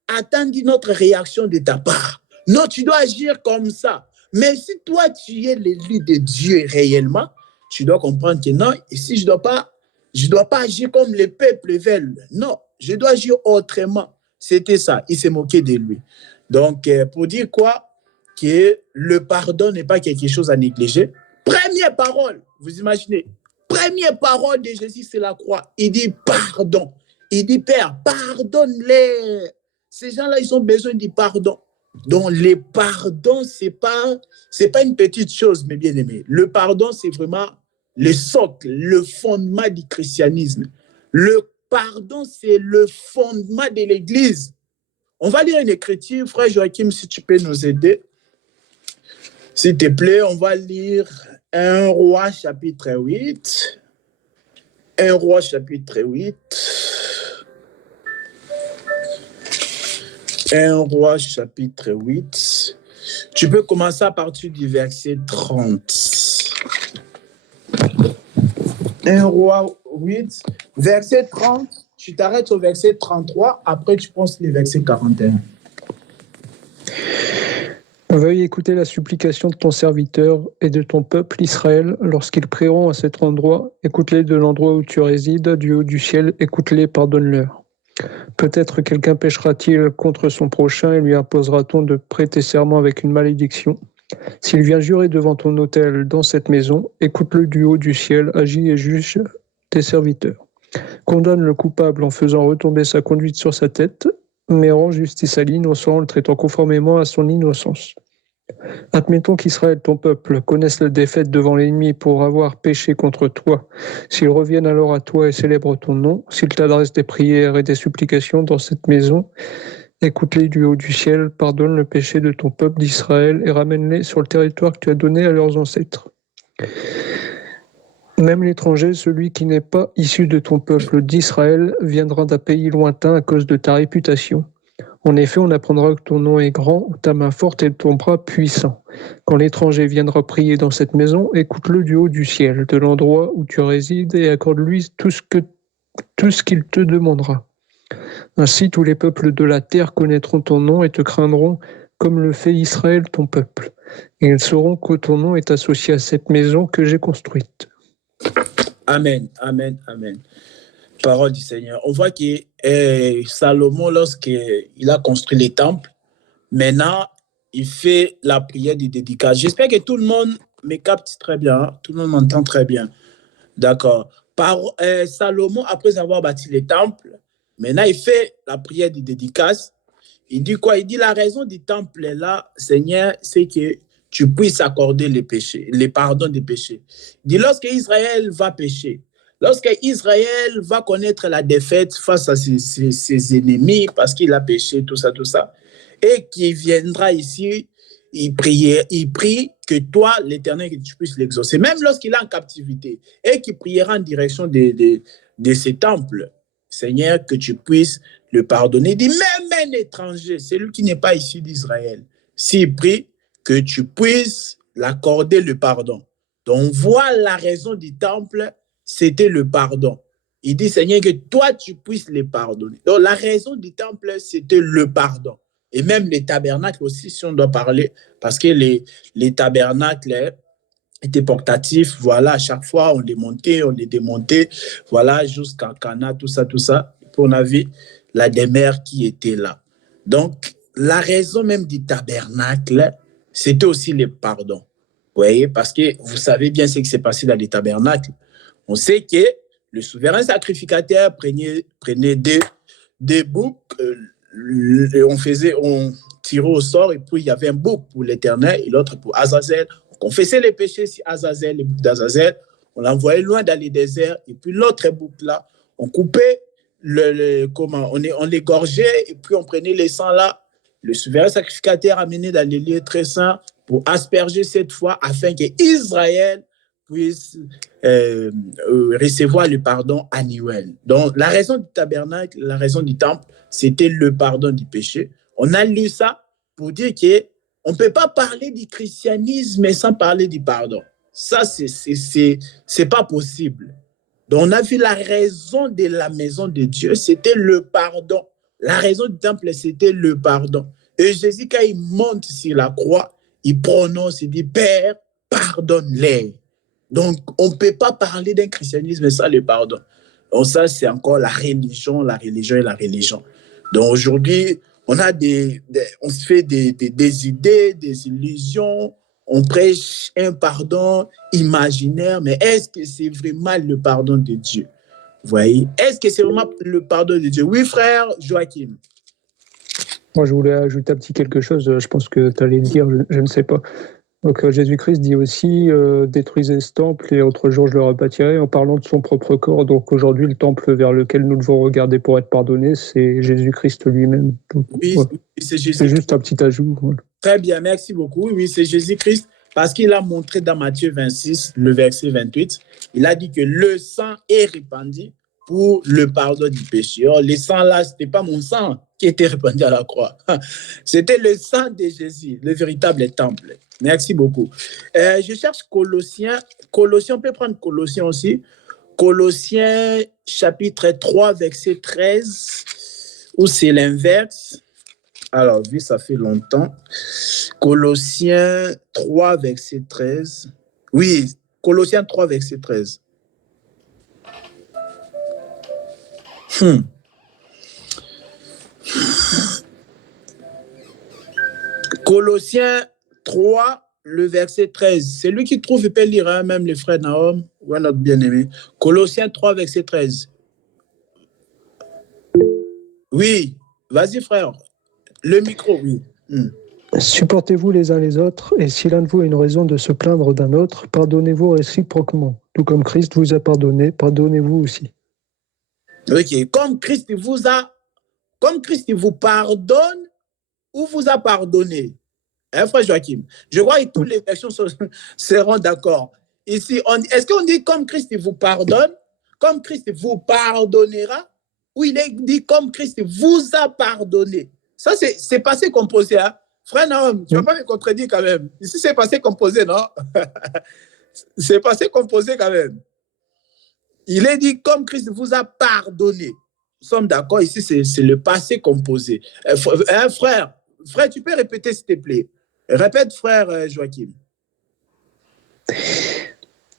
attendent notre réaction de ta part. Non, tu dois agir comme ça. Mais si toi, tu es l'élu de Dieu réellement, tu dois comprendre que non, ici, je ne dois pas agir comme les peuples veulent. Non, je dois agir autrement. C'était ça. Il s'est moqué de lui. Donc, pour dire quoi? Que le pardon n'est pas quelque chose à négliger. Première parole, vous imaginez, première parole de Jésus, c'est la croix. Il dit pardon. Il dit, Père, pardonne-les. Ces gens-là, ils ont besoin du pardon. Donc, le pardon, c'est pas une petite chose, mes bien-aimés. Le pardon, c'est vraiment le socle, le fondement du christianisme. Le pardon, c'est le fondement de l'Église. On va lire une écriture, frère Joachim, si tu peux nous aider. S'il te plaît, on va lire 1 Roi chapitre 8. 1 Roi chapitre 8. 1 Roi chapitre 8. Tu peux commencer à partir du verset 30. 1 Roi 8, verset 30. Tu t'arrêtes au verset 33. Après, tu penses les versets 41. Veuille écouter la supplication de ton serviteur et de ton peuple Israël lorsqu'ils prieront à cet endroit. Écoute-les de l'endroit où tu résides, du haut du ciel, écoute-les, pardonne-leur. Peut-être quelqu'un péchera-t-il contre son prochain et lui imposera-t-on de prêter serment avec une malédiction. S'il vient jurer devant ton autel dans cette maison, écoute-le du haut du ciel, agis et juge tes serviteurs. Condamne le coupable en faisant retomber sa conduite sur sa tête, mais rend justice à l'innocent en le traitant conformément à son innocence. Admettons qu'Israël, ton peuple, connaisse la défaite devant l'ennemi pour avoir péché contre toi. S'ils reviennent alors à toi et célèbrent ton nom, s'ils t'adressent des prières et des supplications dans cette maison, écoute-les du haut du ciel, pardonne le péché de ton peuple d'Israël et ramène-les sur le territoire que tu as donné à leurs ancêtres. Même l'étranger, celui qui n'est pas issu de ton peuple d'Israël, viendra d'un pays lointain à cause de ta réputation. En effet, on apprendra que ton nom est grand, ta main forte et ton bras puissant. Quand l'étranger viendra prier dans cette maison, écoute-le du haut du ciel, de l'endroit où tu résides, et accorde-lui tout ce qu'il te demandera. Ainsi, tous les peuples de la terre connaîtront ton nom et te craindront, comme le fait Israël, ton peuple. Et ils sauront que ton nom est associé à cette maison que j'ai construite. Amen, amen, amen. Parole du Seigneur. On voit que Salomon, lorsqu'il a construit les temples, maintenant, il fait la prière de dédicace. J'espère que tout le monde me capte très bien, hein? Tout le monde m'entend très bien. D'accord. Salomon, après avoir bâti les temples, maintenant, il fait la prière de dédicace. Il dit quoi? Il dit la raison du temple est là, Seigneur, c'est que tu puisses accorder les péchés, les pardons des péchés. Il dit lorsque Israël va pécher, lorsque Israël va connaître la défaite face à ses ennemis parce qu'il a péché, tout ça, et qu'il viendra ici, il prie que toi, l'Éternel, que tu puisses l'exaucer, même lorsqu'il est en captivité, et qu'il priera en direction de ces temples. Seigneur, que tu puisses le pardonner. Il dit, même un étranger, celui qui n'est pas issu d'Israël, s'il prie, que tu puisses l'accorder le pardon. Donc, on voit la raison du temple, c'était le pardon. Il dit, Seigneur, que toi, tu puisses les pardonner. Donc, la raison du temple, c'était le pardon. Et même les tabernacles aussi, si on doit parler, parce que les tabernacles étaient portatifs, voilà, à chaque fois, on les montait, on les démontait, voilà, jusqu'à Cana, tout ça. Puis on avait la demeure qui était là. Donc, la raison même du tabernacle, c'était aussi le pardon. Vous voyez, parce que vous savez bien ce qui s'est passé dans les tabernacles. On sait que le souverain sacrificateur prenait des boucs, on tirait au sort, et puis il y avait un bouc pour l'Éternel et l'autre pour Azazel. On confessait les péchés sur Azazel, les boucs d'Azazel, on l'envoyait loin dans les déserts, et puis l'autre bouc là, on coupait, on l'égorgeait, et puis on prenait les sangs là, le souverain sacrificateur amené dans les lieux très saints pour asperger cette fois afin que Israël puisse recevoir le pardon annuel. Donc, la raison du tabernacle, la raison du temple, c'était le pardon du péché. On a lu ça pour dire qu'on ne peut pas parler du christianisme sans parler du pardon. Ça, c'est pas possible. Donc, on a vu la raison de la maison de Dieu, c'était le pardon. La raison du temple, c'était le pardon. Et Jésus, quand il monte sur la croix, il prononce, il dit, Père, pardonne-les. Donc, on ne peut pas parler d'un christianisme sans le pardon. Donc, ça, c'est encore la religion. Donc aujourd'hui, on se fait des idées, des illusions, on prêche un pardon imaginaire, mais est-ce que c'est vraiment le pardon de Dieu? Vous voyez? Est-ce que c'est vraiment le pardon de Dieu? Oui, frère Joachim. Moi, je voulais ajouter un petit quelque chose. Je pense que tu allais le dire, je ne sais pas. Donc, Jésus-Christ dit aussi détruisez ce temple et autre jour je le rebâtirai, en parlant de son propre corps. Donc, aujourd'hui, le temple vers lequel nous devons regarder pour être pardonnés, c'est Jésus-Christ lui-même. Donc, oui, voilà. C'est Jésus. C'est juste un petit ajout. Voilà. Très bien, merci beaucoup. Oui, c'est Jésus-Christ, parce qu'il a montré dans Matthieu 26, le verset 28, il a dit que le sang est répandu pour le pardon du péché. Or, le sang là, ce n'était pas mon sang qui était répandu à la croix. C'était le sang de Jésus, le véritable temple. Merci beaucoup. Je cherche Colossiens. Colossiens, on peut prendre Colossiens aussi. Colossiens chapitre 3, verset 13, où c'est l'inverse. Alors, vu ça fait longtemps. Colossiens 3, verset 13. Oui, Colossiens 3, verset 13. Colossiens 3, le verset 13. C'est lui qui trouve, il peut lire, hein, même les frères Nahum, ou notre bien-aimé. Colossiens 3, verset 13. Oui, vas-y, frère. Le micro, oui. Supportez-vous les uns les autres, et si l'un de vous a une raison de se plaindre d'un autre, pardonnez-vous réciproquement. Tout comme Christ vous a pardonné, pardonnez-vous aussi. Ok, comme Christ vous pardonne ou vous a pardonné. Hein, frère Joachim? Je crois que toutes les versions seront d'accord. Ici, est-ce qu'on dit comme Christ vous pardonne, comme Christ vous pardonnera, ou il est dit comme Christ vous a pardonné? Ça, c'est passé composé. Hein? Frère Nahum, tu ne vas pas me contredire quand même. Ici, c'est passé composé, non? C'est passé composé quand même. Il est dit comme Christ vous a pardonné. Nous sommes d'accord, ici, c'est le passé composé. Frère, tu peux répéter, s'il te plaît. Répète, frère Joachim.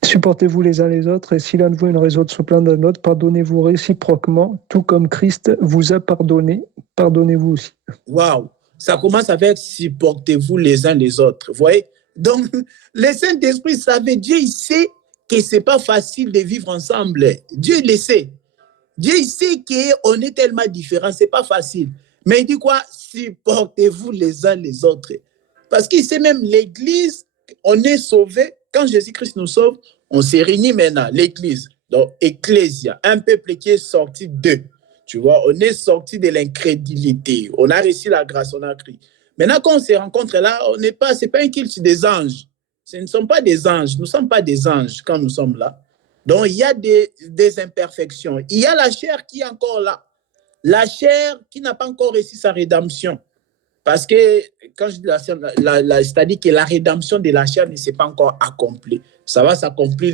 Supportez-vous les uns les autres, et si l'un de vous a une raison de se plaindre d'un autre, pardonnez-vous réciproquement, tout comme Christ vous a pardonné, pardonnez-vous aussi. Waouh, ça commence avec supportez-vous les uns les autres. Vous voyez? Donc, le Saint-Esprit savait, Dieu, il sait que ce n'est pas facile de vivre ensemble. Dieu le sait. Dieu, il sait qu'on est tellement différents, ce n'est pas facile. Mais il dit quoi? Supportez-vous les uns les autres. Parce qu'il sait même l'Église, on est sauvé. Quand Jésus-Christ nous sauve, on s'est réunis maintenant, l'Église. Donc, Ecclésia, un peuple qui est sorti d'eux. Tu vois, on est sorti de l'incrédulité. On a reçu la grâce, on a crié. Maintenant, quand on se rencontre là, c'est pas un culte des anges. Ce ne sont pas des anges. Nous ne sommes pas des anges quand nous sommes là. Donc, il y a des imperfections. Il y a la chair qui est encore là. La chair qui n'a pas encore reçu sa rédemption. Parce que, quand je dis c'est-à-dire que la rédemption de la chair ne s'est pas encore accomplie. Ça va s'accomplir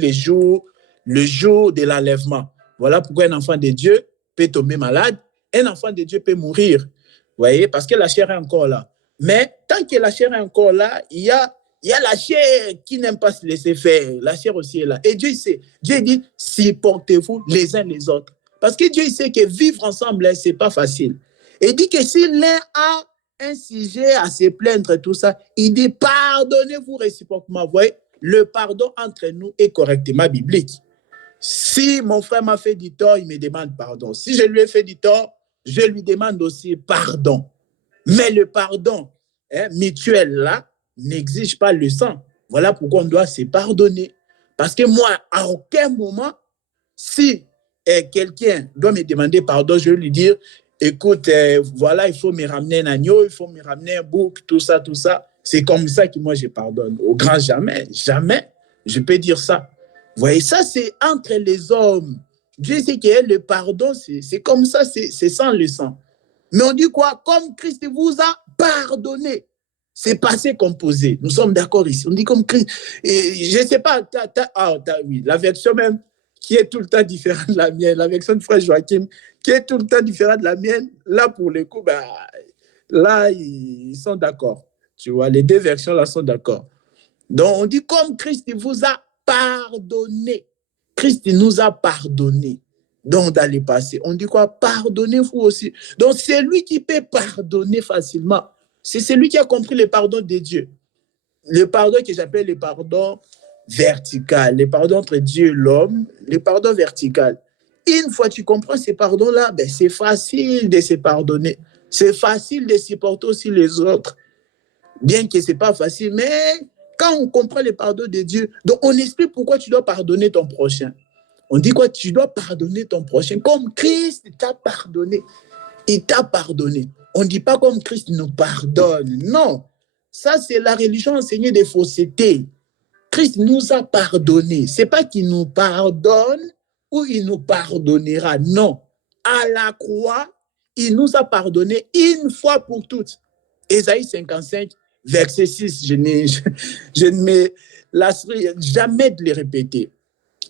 le jour de l'enlèvement. Voilà pourquoi un enfant de Dieu peut tomber malade, un enfant de Dieu peut mourir. Vous voyez, parce que la chair est encore là. Mais tant que la chair est encore là, il y a la chair qui n'aime pas se laisser faire. La chair aussi est là. Et Dieu sait. Dieu dit, supportez-vous les uns les autres. Parce que Dieu sait que vivre ensemble, ce n'est pas facile. Et il dit que si l'un a un sujet à se plaindre, tout ça, il dit, pardonnez-vous réciproquement. Vous voyez, le pardon entre nous est correctement biblique. Si mon frère m'a fait du tort, il me demande pardon. Si je lui ai fait du tort, je lui demande aussi pardon. Mais le pardon mutuel là n'exige pas le sang. Voilà pourquoi on doit se pardonner. Parce que moi, à aucun moment, si quelqu'un doit me demander pardon, je vais lui dire, écoute, voilà, il faut me ramener un agneau, il faut me ramener un bouc, tout ça, tout ça. C'est comme ça que moi, je pardonne. Au grand jamais, jamais, je peux dire ça. Vous voyez, ça, c'est entre les hommes. Dieu sait que le pardon, c'est comme ça, c'est sans le sang. Mais on dit quoi? Comme Christ vous a pardonné. C'est passé composé. Nous sommes d'accord ici. On dit comme Christ. Et je ne sais pas, oui, la version même qui est tout le temps différente de la mienne, la version de frère Joachim, qui est tout le temps différente de la mienne, là, pour le coup, là, ils sont d'accord. Tu vois, les deux versions là sont d'accord. Donc, on dit comme Christ vous a pardonné. Christ nous a pardonné. Donc, dans le passé, on dit quoi? Pardonnez-vous aussi. Donc, c'est lui qui peut pardonner facilement. C'est celui qui a compris le pardon de Dieu. Le pardon que j'appelle le pardon vertical, le pardon entre Dieu et l'homme, le pardon vertical. Une fois que tu comprends ces pardons-là, ben c'est facile de se pardonner. C'est facile de supporter aussi les autres. Bien que ce n'est pas facile, mais quand on comprend le pardon de Dieu, donc on explique pourquoi tu dois pardonner ton prochain. On dit quoi? Tu dois pardonner ton prochain. Comme Christ t'a pardonné. Il t'a pardonné. On ne dit pas comme Christ nous pardonne. Non. Ça, c'est la religion enseignée des faussetés. Christ nous a pardonné. Ce n'est pas qu'il nous pardonne ou il nous pardonnera. Non. À la croix, il nous a pardonné une fois pour toutes. Ésaïe 55, verset 6. Je ne me lasserai jamais de les répéter.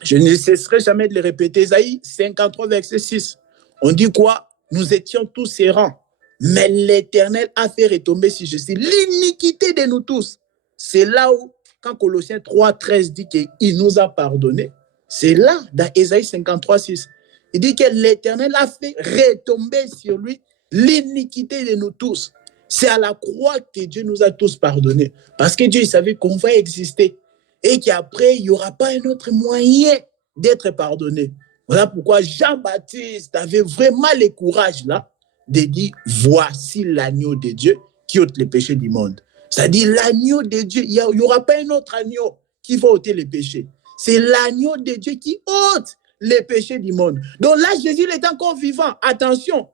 Je ne cesserai jamais de les répéter. Ésaïe 53, verset 6. On dit quoi? Nous étions tous errants, mais l'Éternel a fait retomber sur Jésus l'iniquité de nous tous. C'est là où, quand Colossiens 3, 13 dit qu'il nous a pardonné, c'est là, dans Ésaïe 53, 6. Il dit que l'Éternel a fait retomber sur lui l'iniquité de nous tous. C'est à la croix que Dieu nous a tous pardonnés. Parce que Dieu il savait qu'on va exister. Et qu'après, il n'y aura pas un autre moyen d'être pardonné. Voilà pourquoi Jean-Baptiste avait vraiment le courage là de dire « Voici l'agneau de Dieu qui ôte les péchés du monde ». C'est-à-dire l'agneau de Dieu, il n'y aura pas un autre agneau qui va ôter les péchés. C'est l'agneau de Dieu qui ôte les péchés du monde. Donc là, Jésus il était encore vivant. Attention,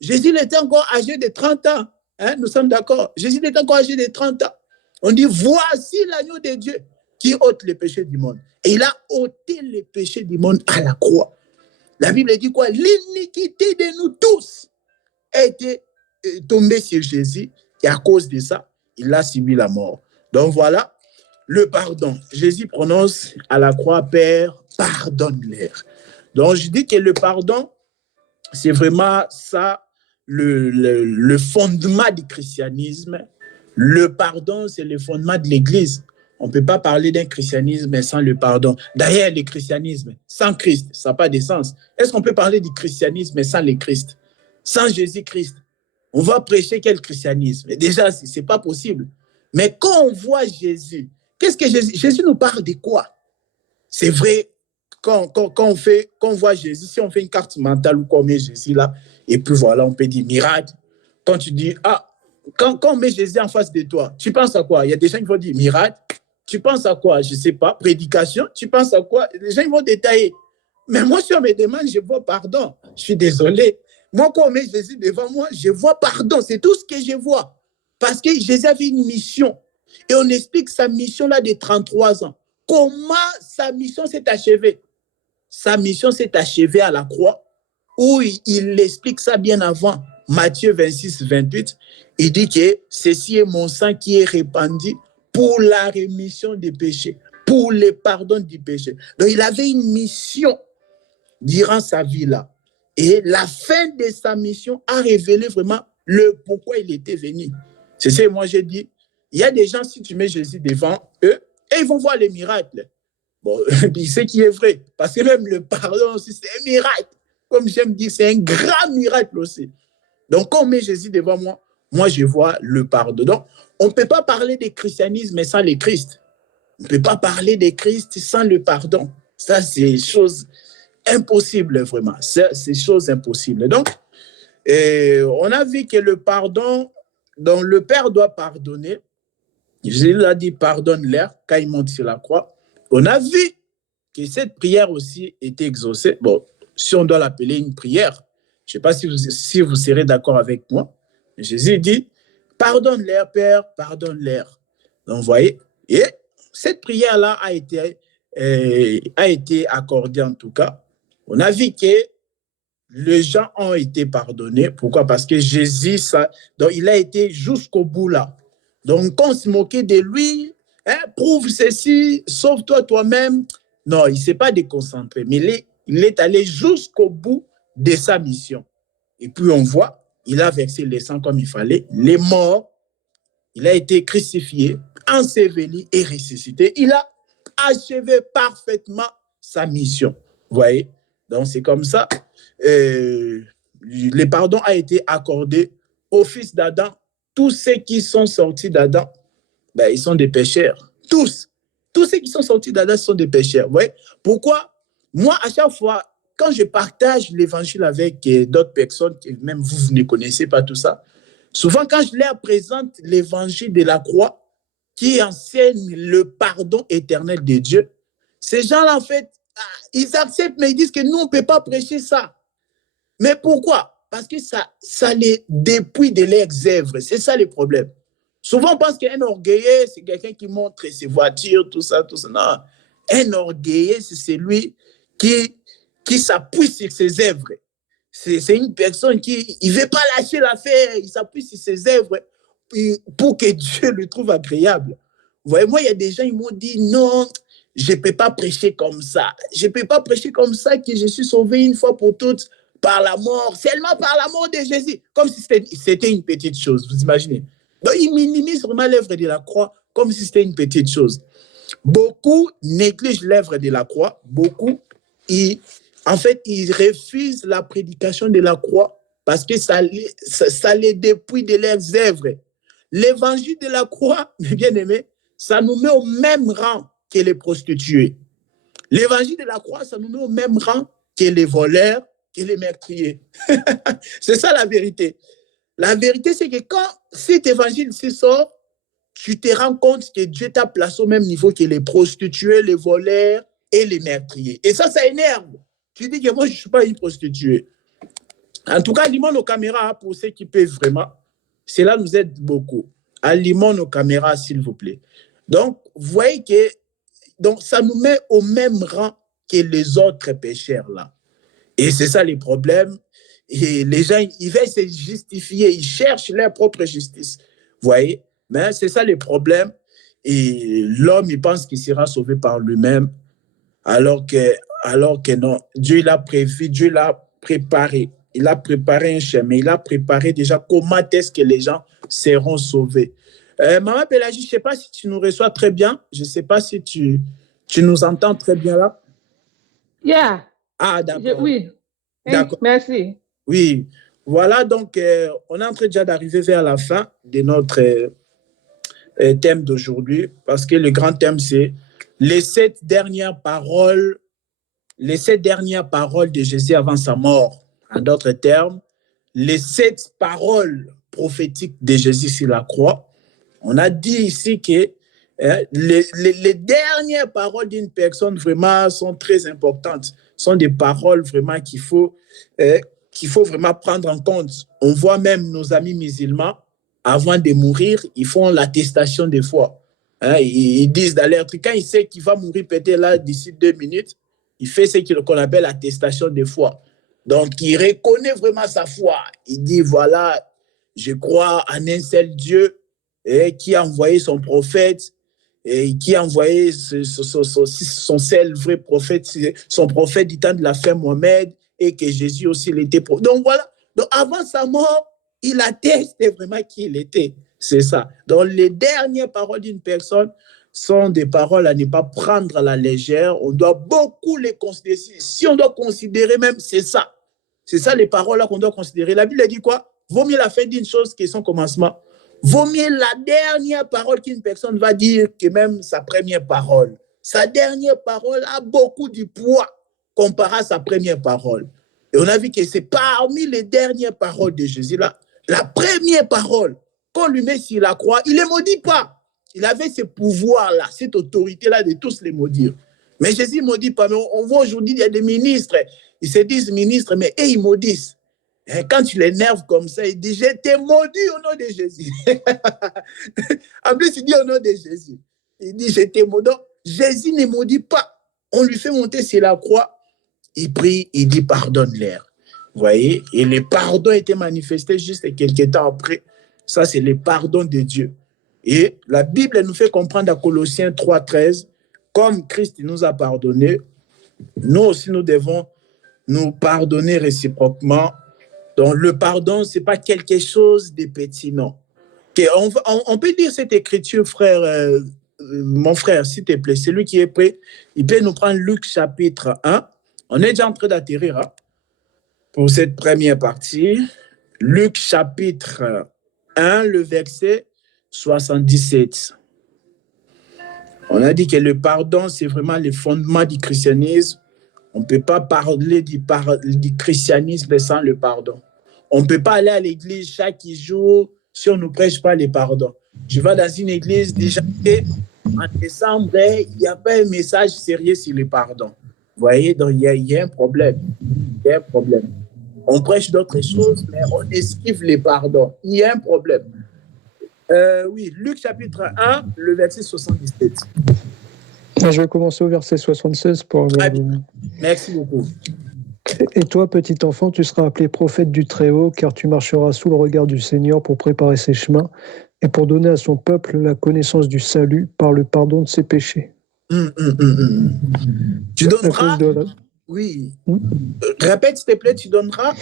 Jésus il était encore âgé de 30 ans. Hein, nous sommes d'accord. Jésus il était encore âgé de 30 ans. On dit « Voici l'agneau de Dieu » qui ôte les péchés du monde. Et il a ôté les péchés du monde à la croix. La Bible dit quoi? L'iniquité de nous tous a été tombée sur Jésus et à cause de ça, il a subi la mort. Donc voilà, le pardon. Jésus prononce à la croix, Père, pardonne-leur. Donc je dis que le pardon, c'est vraiment ça, le fondement du christianisme. Le pardon, c'est le fondement de l'Église. On ne peut pas parler d'un christianisme sans le pardon. D'ailleurs, le christianisme sans Christ, ça n'a pas de sens. Est-ce qu'on peut parler du christianisme sans le Christ? Sans Jésus-Christ? On va prêcher quel christianisme? Déjà, ce n'est pas possible. Mais quand on voit Jésus, qu'est-ce que Jésus nous parle de quoi? C'est vrai, quand on voit Jésus, si on fait une carte mentale ou qu'on met Jésus là, et puis voilà, on peut dire miracle. Quand tu dis, quand on met Jésus en face de toi, tu penses à quoi? Il y a des gens qui vont dire miracle. Tu penses à quoi? Je ne sais pas. Prédication, tu penses à quoi? Les gens ils vont détailler. Mais moi, si on me demande, je vois pardon. Je suis désolé. Moi, quand on met Jésus devant moi, je vois pardon. C'est tout ce que je vois. Parce que Jésus avait une mission. Et on explique sa mission-là de 33 ans. Comment sa mission s'est achevée? Sa mission s'est achevée à la croix, où il explique ça bien avant. Matthieu 26, 28, il dit que ceci est mon sang qui est répandu pour la rémission des péchés, pour le pardon du péché. Donc, il avait une mission durant sa vie-là. Et la fin de sa mission a révélé vraiment le pourquoi il était venu. C'est ce que moi j'ai dit. Il y a des gens, si tu mets Jésus devant eux, et ils vont voir les miracles. Bon, ce qui est vrai. Parce que même le pardon aussi, c'est un miracle. Comme j'aime dire, c'est un grand miracle aussi. Donc, quand on met Jésus devant moi, moi, je vois le pardon. Donc, on ne peut pas parler de christianisme sans le Christ. On ne peut pas parler de Christ sans le pardon. Ça, c'est chose impossible, vraiment. C'est chose impossible. Donc, on a vu que le pardon, donc le Père doit pardonner. Jésus a dit, pardonne-leur quand il monte sur la croix. On a vu que cette prière aussi était exaucée. Bon, si on doit l'appeler une prière, je ne sais pas si vous serez d'accord avec moi. Jésus dit, pardonne-leur, Père, pardonne-leur. Donc, vous voyez, et cette prière-là a été accordée en tout cas. On a vu que les gens ont été pardonnés. Pourquoi? Parce que Jésus, donc il a été jusqu'au bout là. Donc, quand on se moquait de lui, prouve ceci, sauve-toi toi-même. Non, il ne s'est pas déconcentré, mais il est allé jusqu'au bout de sa mission. Et puis on voit, il a versé le sang comme il fallait, il est mort, il a été crucifié, enseveli et ressuscité. Il a achevé parfaitement sa mission. Vous voyez? Donc, c'est comme ça. Le pardon a été accordé aux fils d'Adam. Tous ceux qui sont sortis d'Adam, ben, ils sont des pécheurs. Tous. Tous ceux qui sont sortis d'Adam sont des pécheurs. Vous voyez? Pourquoi? Moi, à chaque fois, quand je partage l'évangile avec d'autres personnes, même vous ne connaissez pas tout ça, souvent quand je leur présente l'évangile de la croix qui enseigne le pardon éternel de Dieu, ces gens-là, en fait, ils acceptent, mais ils disent que nous, on ne peut pas prêcher ça. Mais pourquoi? Parce que ça les dépouille de leurs œuvres. C'est ça le problème. Souvent, on pense qu'un orgueilleux, c'est quelqu'un qui montre ses voitures, tout ça, tout ça. Non, un orgueilleux, c'est celui qui s'appuie sur ses œuvres. C'est une personne qui ne veut pas lâcher l'affaire, il s'appuie sur ses œuvres pour que Dieu le trouve agréable. Vous voyez, moi, il y a des gens, ils m'ont dit, non, je ne peux pas prêcher comme ça. Je ne peux pas prêcher comme ça que je suis sauvé une fois pour toutes par la mort, seulement par la mort de Jésus. Comme si c'était une petite chose, vous imaginez. Donc, ils minimisent vraiment l'œuvre de la croix comme si c'était une petite chose. Beaucoup négligent l'œuvre de la croix. Beaucoup, ils refusent la prédication de la croix parce que ça les dépouille de leurs œuvres. L'évangile de la croix, mes bien-aimés, ça nous met au même rang que les prostituées. L'évangile de la croix, ça nous met au même rang que les voleurs, que les meurtriers. C'est ça la vérité. La vérité, c'est que quand cet évangile sort, tu te rends compte que Dieu t'a placé au même niveau que les prostituées, les voleurs et les meurtriers. Et ça énerve. Tu dis que moi, je ne suis pas une prostituée. En tout cas, alimente nos caméras pour ceux qui peuvent vraiment. Cela nous aide beaucoup. Alimente nos caméras, s'il vous plaît. Donc, vous voyez que ça nous met au même rang que les autres pécheurs là. Et c'est ça les problèmes. Et les gens, ils veulent se justifier, ils cherchent leur propre justice. Vous voyez? Mais c'est ça les problèmes. Et l'homme, il pense qu'il sera sauvé par lui-même, alors que non. Dieu l'a prévu, Dieu l'a préparé. Il a préparé un chemin. Il a préparé déjà comment est-ce que les gens seront sauvés. Maman Pélagie, je ne sais pas si tu nous reçois très bien. Je ne sais pas si tu nous entends très bien là. Yeah. Ah, d'accord. Oui. D'accord. Merci. Oui. Voilà, donc, on est en train déjà d'arriver vers la fin de notre thème d'aujourd'hui, parce que le grand thème, c'est les 7 dernières paroles de Jésus avant sa mort. En d'autres termes, les 7 paroles prophétiques de Jésus sur la croix. On a dit ici que les dernières paroles d'une personne vraiment sont très importantes. Sont des paroles vraiment qu'il faut vraiment prendre en compte. On voit même nos amis musulmans, avant de mourir, ils font l'attestation de foi. Ils disent dans leur truc, quand il sait qu'il va mourir peut-être là d'ici 2 minutes, il fait ce qu'on appelle l'attestation de foi. Donc, il reconnaît vraiment sa foi. Il dit, voilà, je crois en un seul Dieu qui a envoyé son prophète et qui a envoyé son seul vrai prophète, son prophète du temps de la fin Mohamed, et que Jésus aussi l'était. Donc, voilà. Donc, avant sa mort, il atteste vraiment qui il était. C'est ça. Donc, les dernières paroles d'une personne sont des paroles à ne pas prendre à la légère. On doit beaucoup les considérer. Si on doit considérer même, c'est ça. C'est ça les paroles qu'on doit considérer. La Bible dit quoi? Vaut mieux la fin d'une chose que son commencement. Vaut mieux la dernière parole qu'une personne va dire que même sa première parole. Sa dernière parole a beaucoup de poids comparé à sa première parole. Et on a vu que c'est parmi les dernières paroles de Jésus, là, la première parole qu'on lui met sur la croix, il ne les maudit pas. Il avait ce pouvoir-là, cette autorité-là de tous les maudire. Mais Jésus ne maudit pas. Mais on voit aujourd'hui, il y a des ministres, ils se disent ministres, mais ils maudissent. Et quand tu l'énerves comme ça, il dit, je t'ai maudit au nom de Jésus. En plus, il dit au nom de Jésus. Il dit, je t'ai maudit. Jésus ne maudit pas. On lui fait monter sur la croix. Il prie, il dit, pardonne-leur. Vous voyez? Et le pardon était manifesté juste quelques temps après. Ça, c'est le pardon de Dieu. Et la Bible nous fait comprendre à Colossiens 3,13, comme Christ nous a pardonné, nous aussi, nous devons nous pardonner réciproquement. Donc, le pardon, ce n'est pas quelque chose de petit, non. Okay, on peut dire cette écriture, frère, mon frère, s'il te plaît, celui qui est prêt, il peut nous prendre Luc chapitre 1. On est déjà en train d'atterrir pour cette première partie. Luc chapitre 1, le verset 77. On a dit que le pardon, c'est vraiment le fondement du christianisme. On ne peut pas parler du christianisme sans le pardon. On ne peut pas aller à l'église chaque jour si on ne prêche pas le pardon. Je vais dans une église déjà en décembre, il n'y a pas un message sérieux sur le pardon. Vous voyez, donc il y a un problème. Il y a un problème. On prêche d'autres choses, mais on esquive les pardons. Il y a un problème. Oui, Luc chapitre 1, le verset 77. Je vais commencer au verset 76 pour... Très bien. Merci beaucoup. Et toi, petit enfant, tu seras appelé prophète du Très-Haut, car tu marcheras sous le regard du Seigneur pour préparer ses chemins et pour donner à son peuple la connaissance du salut par le pardon de ses péchés. Tu donneras... Oui. Répète, s'il te plaît, tu donneras...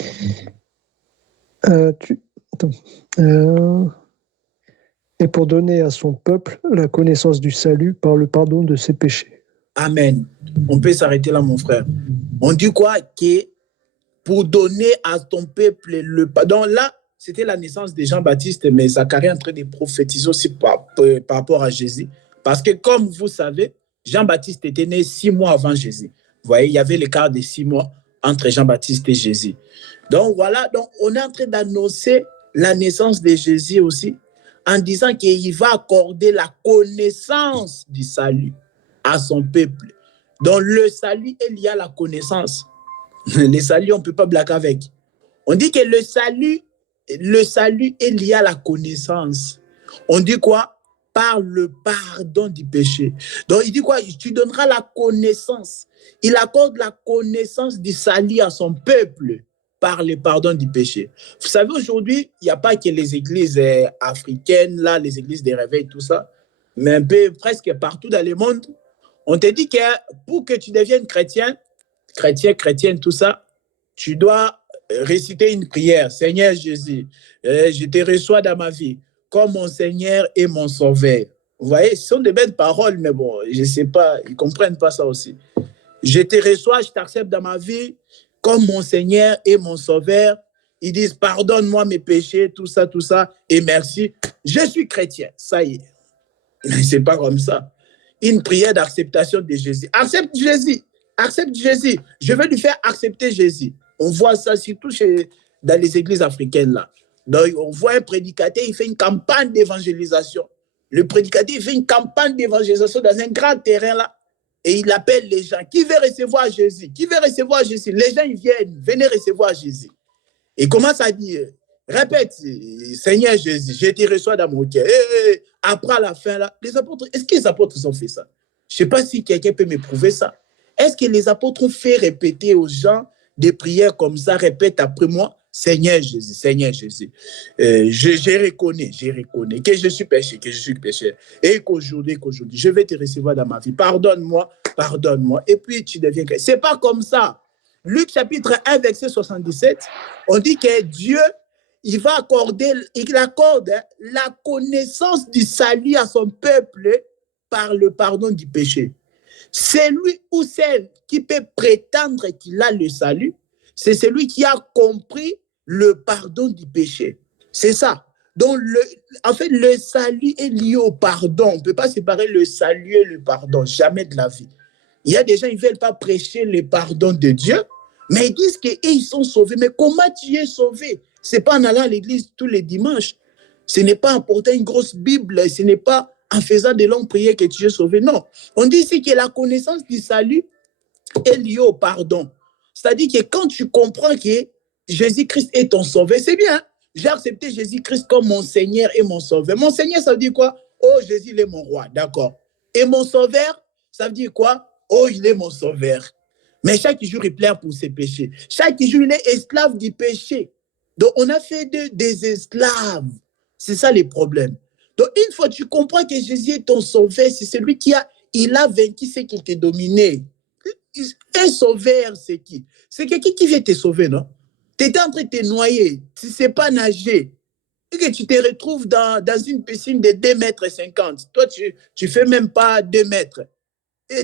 Et pour donner à son peuple la connaissance du salut par le pardon de ses péchés. Amen. On peut s'arrêter là, mon frère. On dit quoi? Que pour donner à ton peuple le pardon. Là, c'était la naissance de Jean-Baptiste, mais Zacharie est en train de prophétiser aussi par rapport à Jésus. Parce que comme vous savez, Jean-Baptiste était né 6 mois avant Jésus. Vous voyez, il y avait l'écart de 6 mois entre Jean-Baptiste et Jésus. Donc voilà, donc on est en train d'annoncer la naissance de Jésus aussi, en disant qu'il va accorder la connaissance du salut à son peuple. Donc le salut est lié à la connaissance. Le salut, on ne peut pas blaguer avec. On dit que le salut est lié à la connaissance. On dit quoi? Par le pardon du péché. Donc il dit quoi? Tu donneras la connaissance. Il accorde la connaissance du salut à son peuple par le pardon du péché. Vous savez, aujourd'hui, il n'y a pas que les églises africaines, là, les églises des réveils, tout ça, mais un peu presque partout dans le monde. On te dit que pour que tu deviennes chrétienne, tout ça, tu dois réciter une prière. Seigneur Jésus, je te reçois dans ma vie comme mon Seigneur et mon Sauveur. Vous voyez, ce sont de belles paroles, mais bon, je ne sais pas, ils ne comprennent pas ça aussi. Je te reçois, je t'accepte dans ma vie comme mon Seigneur et mon Sauveur. Ils disent, pardonne-moi mes péchés, tout ça, et merci. Je suis chrétien, ça y est. Mais ce n'est pas comme ça. Une prière d'acceptation de Jésus. Accepte Jésus. Accepte Jésus. Je veux lui faire accepter Jésus. On voit ça surtout dans les églises africaines là. Donc, on voit un prédicateur, il fait une campagne d'évangélisation. Le prédicateur, il fait une campagne d'évangélisation dans un grand terrain là. Et il appelle les gens. Qui veut recevoir Jésus? Qui veut recevoir Jésus? Les gens, ils viennent. Venez recevoir Jésus. Et commence à dire, répète, Seigneur Jésus, je te reçois dans mon cœur. Après, à la fin, là, les apôtres, est-ce que les apôtres ont fait ça? Je ne sais pas si quelqu'un peut me prouver ça. Est-ce que les apôtres ont fait répéter aux gens des prières comme ça, répète après moi, Seigneur Jésus, je reconnais que je suis péché, et qu'aujourd'hui, je vais te recevoir dans ma vie. Pardonne-moi. Et puis, tu deviens chrétien. Ce n'est pas comme ça. Luc chapitre 1, verset 77, on dit que Dieu, il accorde la connaissance du salut à son peuple par le pardon du péché. Celui ou celle qui peut prétendre qu'il a le salut, c'est celui qui a compris le pardon du péché. C'est ça. Donc, en fait, le salut est lié au pardon. On ne peut pas séparer le salut et le pardon, jamais de la vie. Il y a des gens, ils ne veulent pas prêcher le pardon de Dieu, mais ils disent qu'ils sont sauvés. Mais comment tu es sauvé? Ce n'est pas en allant à l'église tous les dimanches. Ce n'est pas en portant une grosse Bible. Ce n'est pas en faisant de longues prières que tu es sauvé. Non. On dit ici que la connaissance du salut est liée au pardon. C'est-à-dire que quand tu comprends que Jésus-Christ est ton sauveur, c'est bien. J'ai accepté Jésus-Christ comme mon Seigneur et mon sauveur. Mon Seigneur, ça veut dire quoi? Oh, Jésus, il est mon roi. D'accord. Et mon sauveur, ça veut dire quoi? Oh, il est mon sauveur. Mais chaque jour, il pleure pour ses péchés. Chaque jour, il est esclave du péché. Donc, on a fait des esclaves. C'est ça les problèmes. Donc, une fois que tu comprends que Jésus est ton sauveur, c'est celui qui a vaincu ce qui t'a dominé. Un sauveur, c'est qui? C'est quelqu'un qui vient te sauver, non? Tu étais en train de te noyer, tu ne sais pas nager, et que tu te retrouves dans une piscine de 2,50 m. Toi, tu ne fais même pas 2 mètres.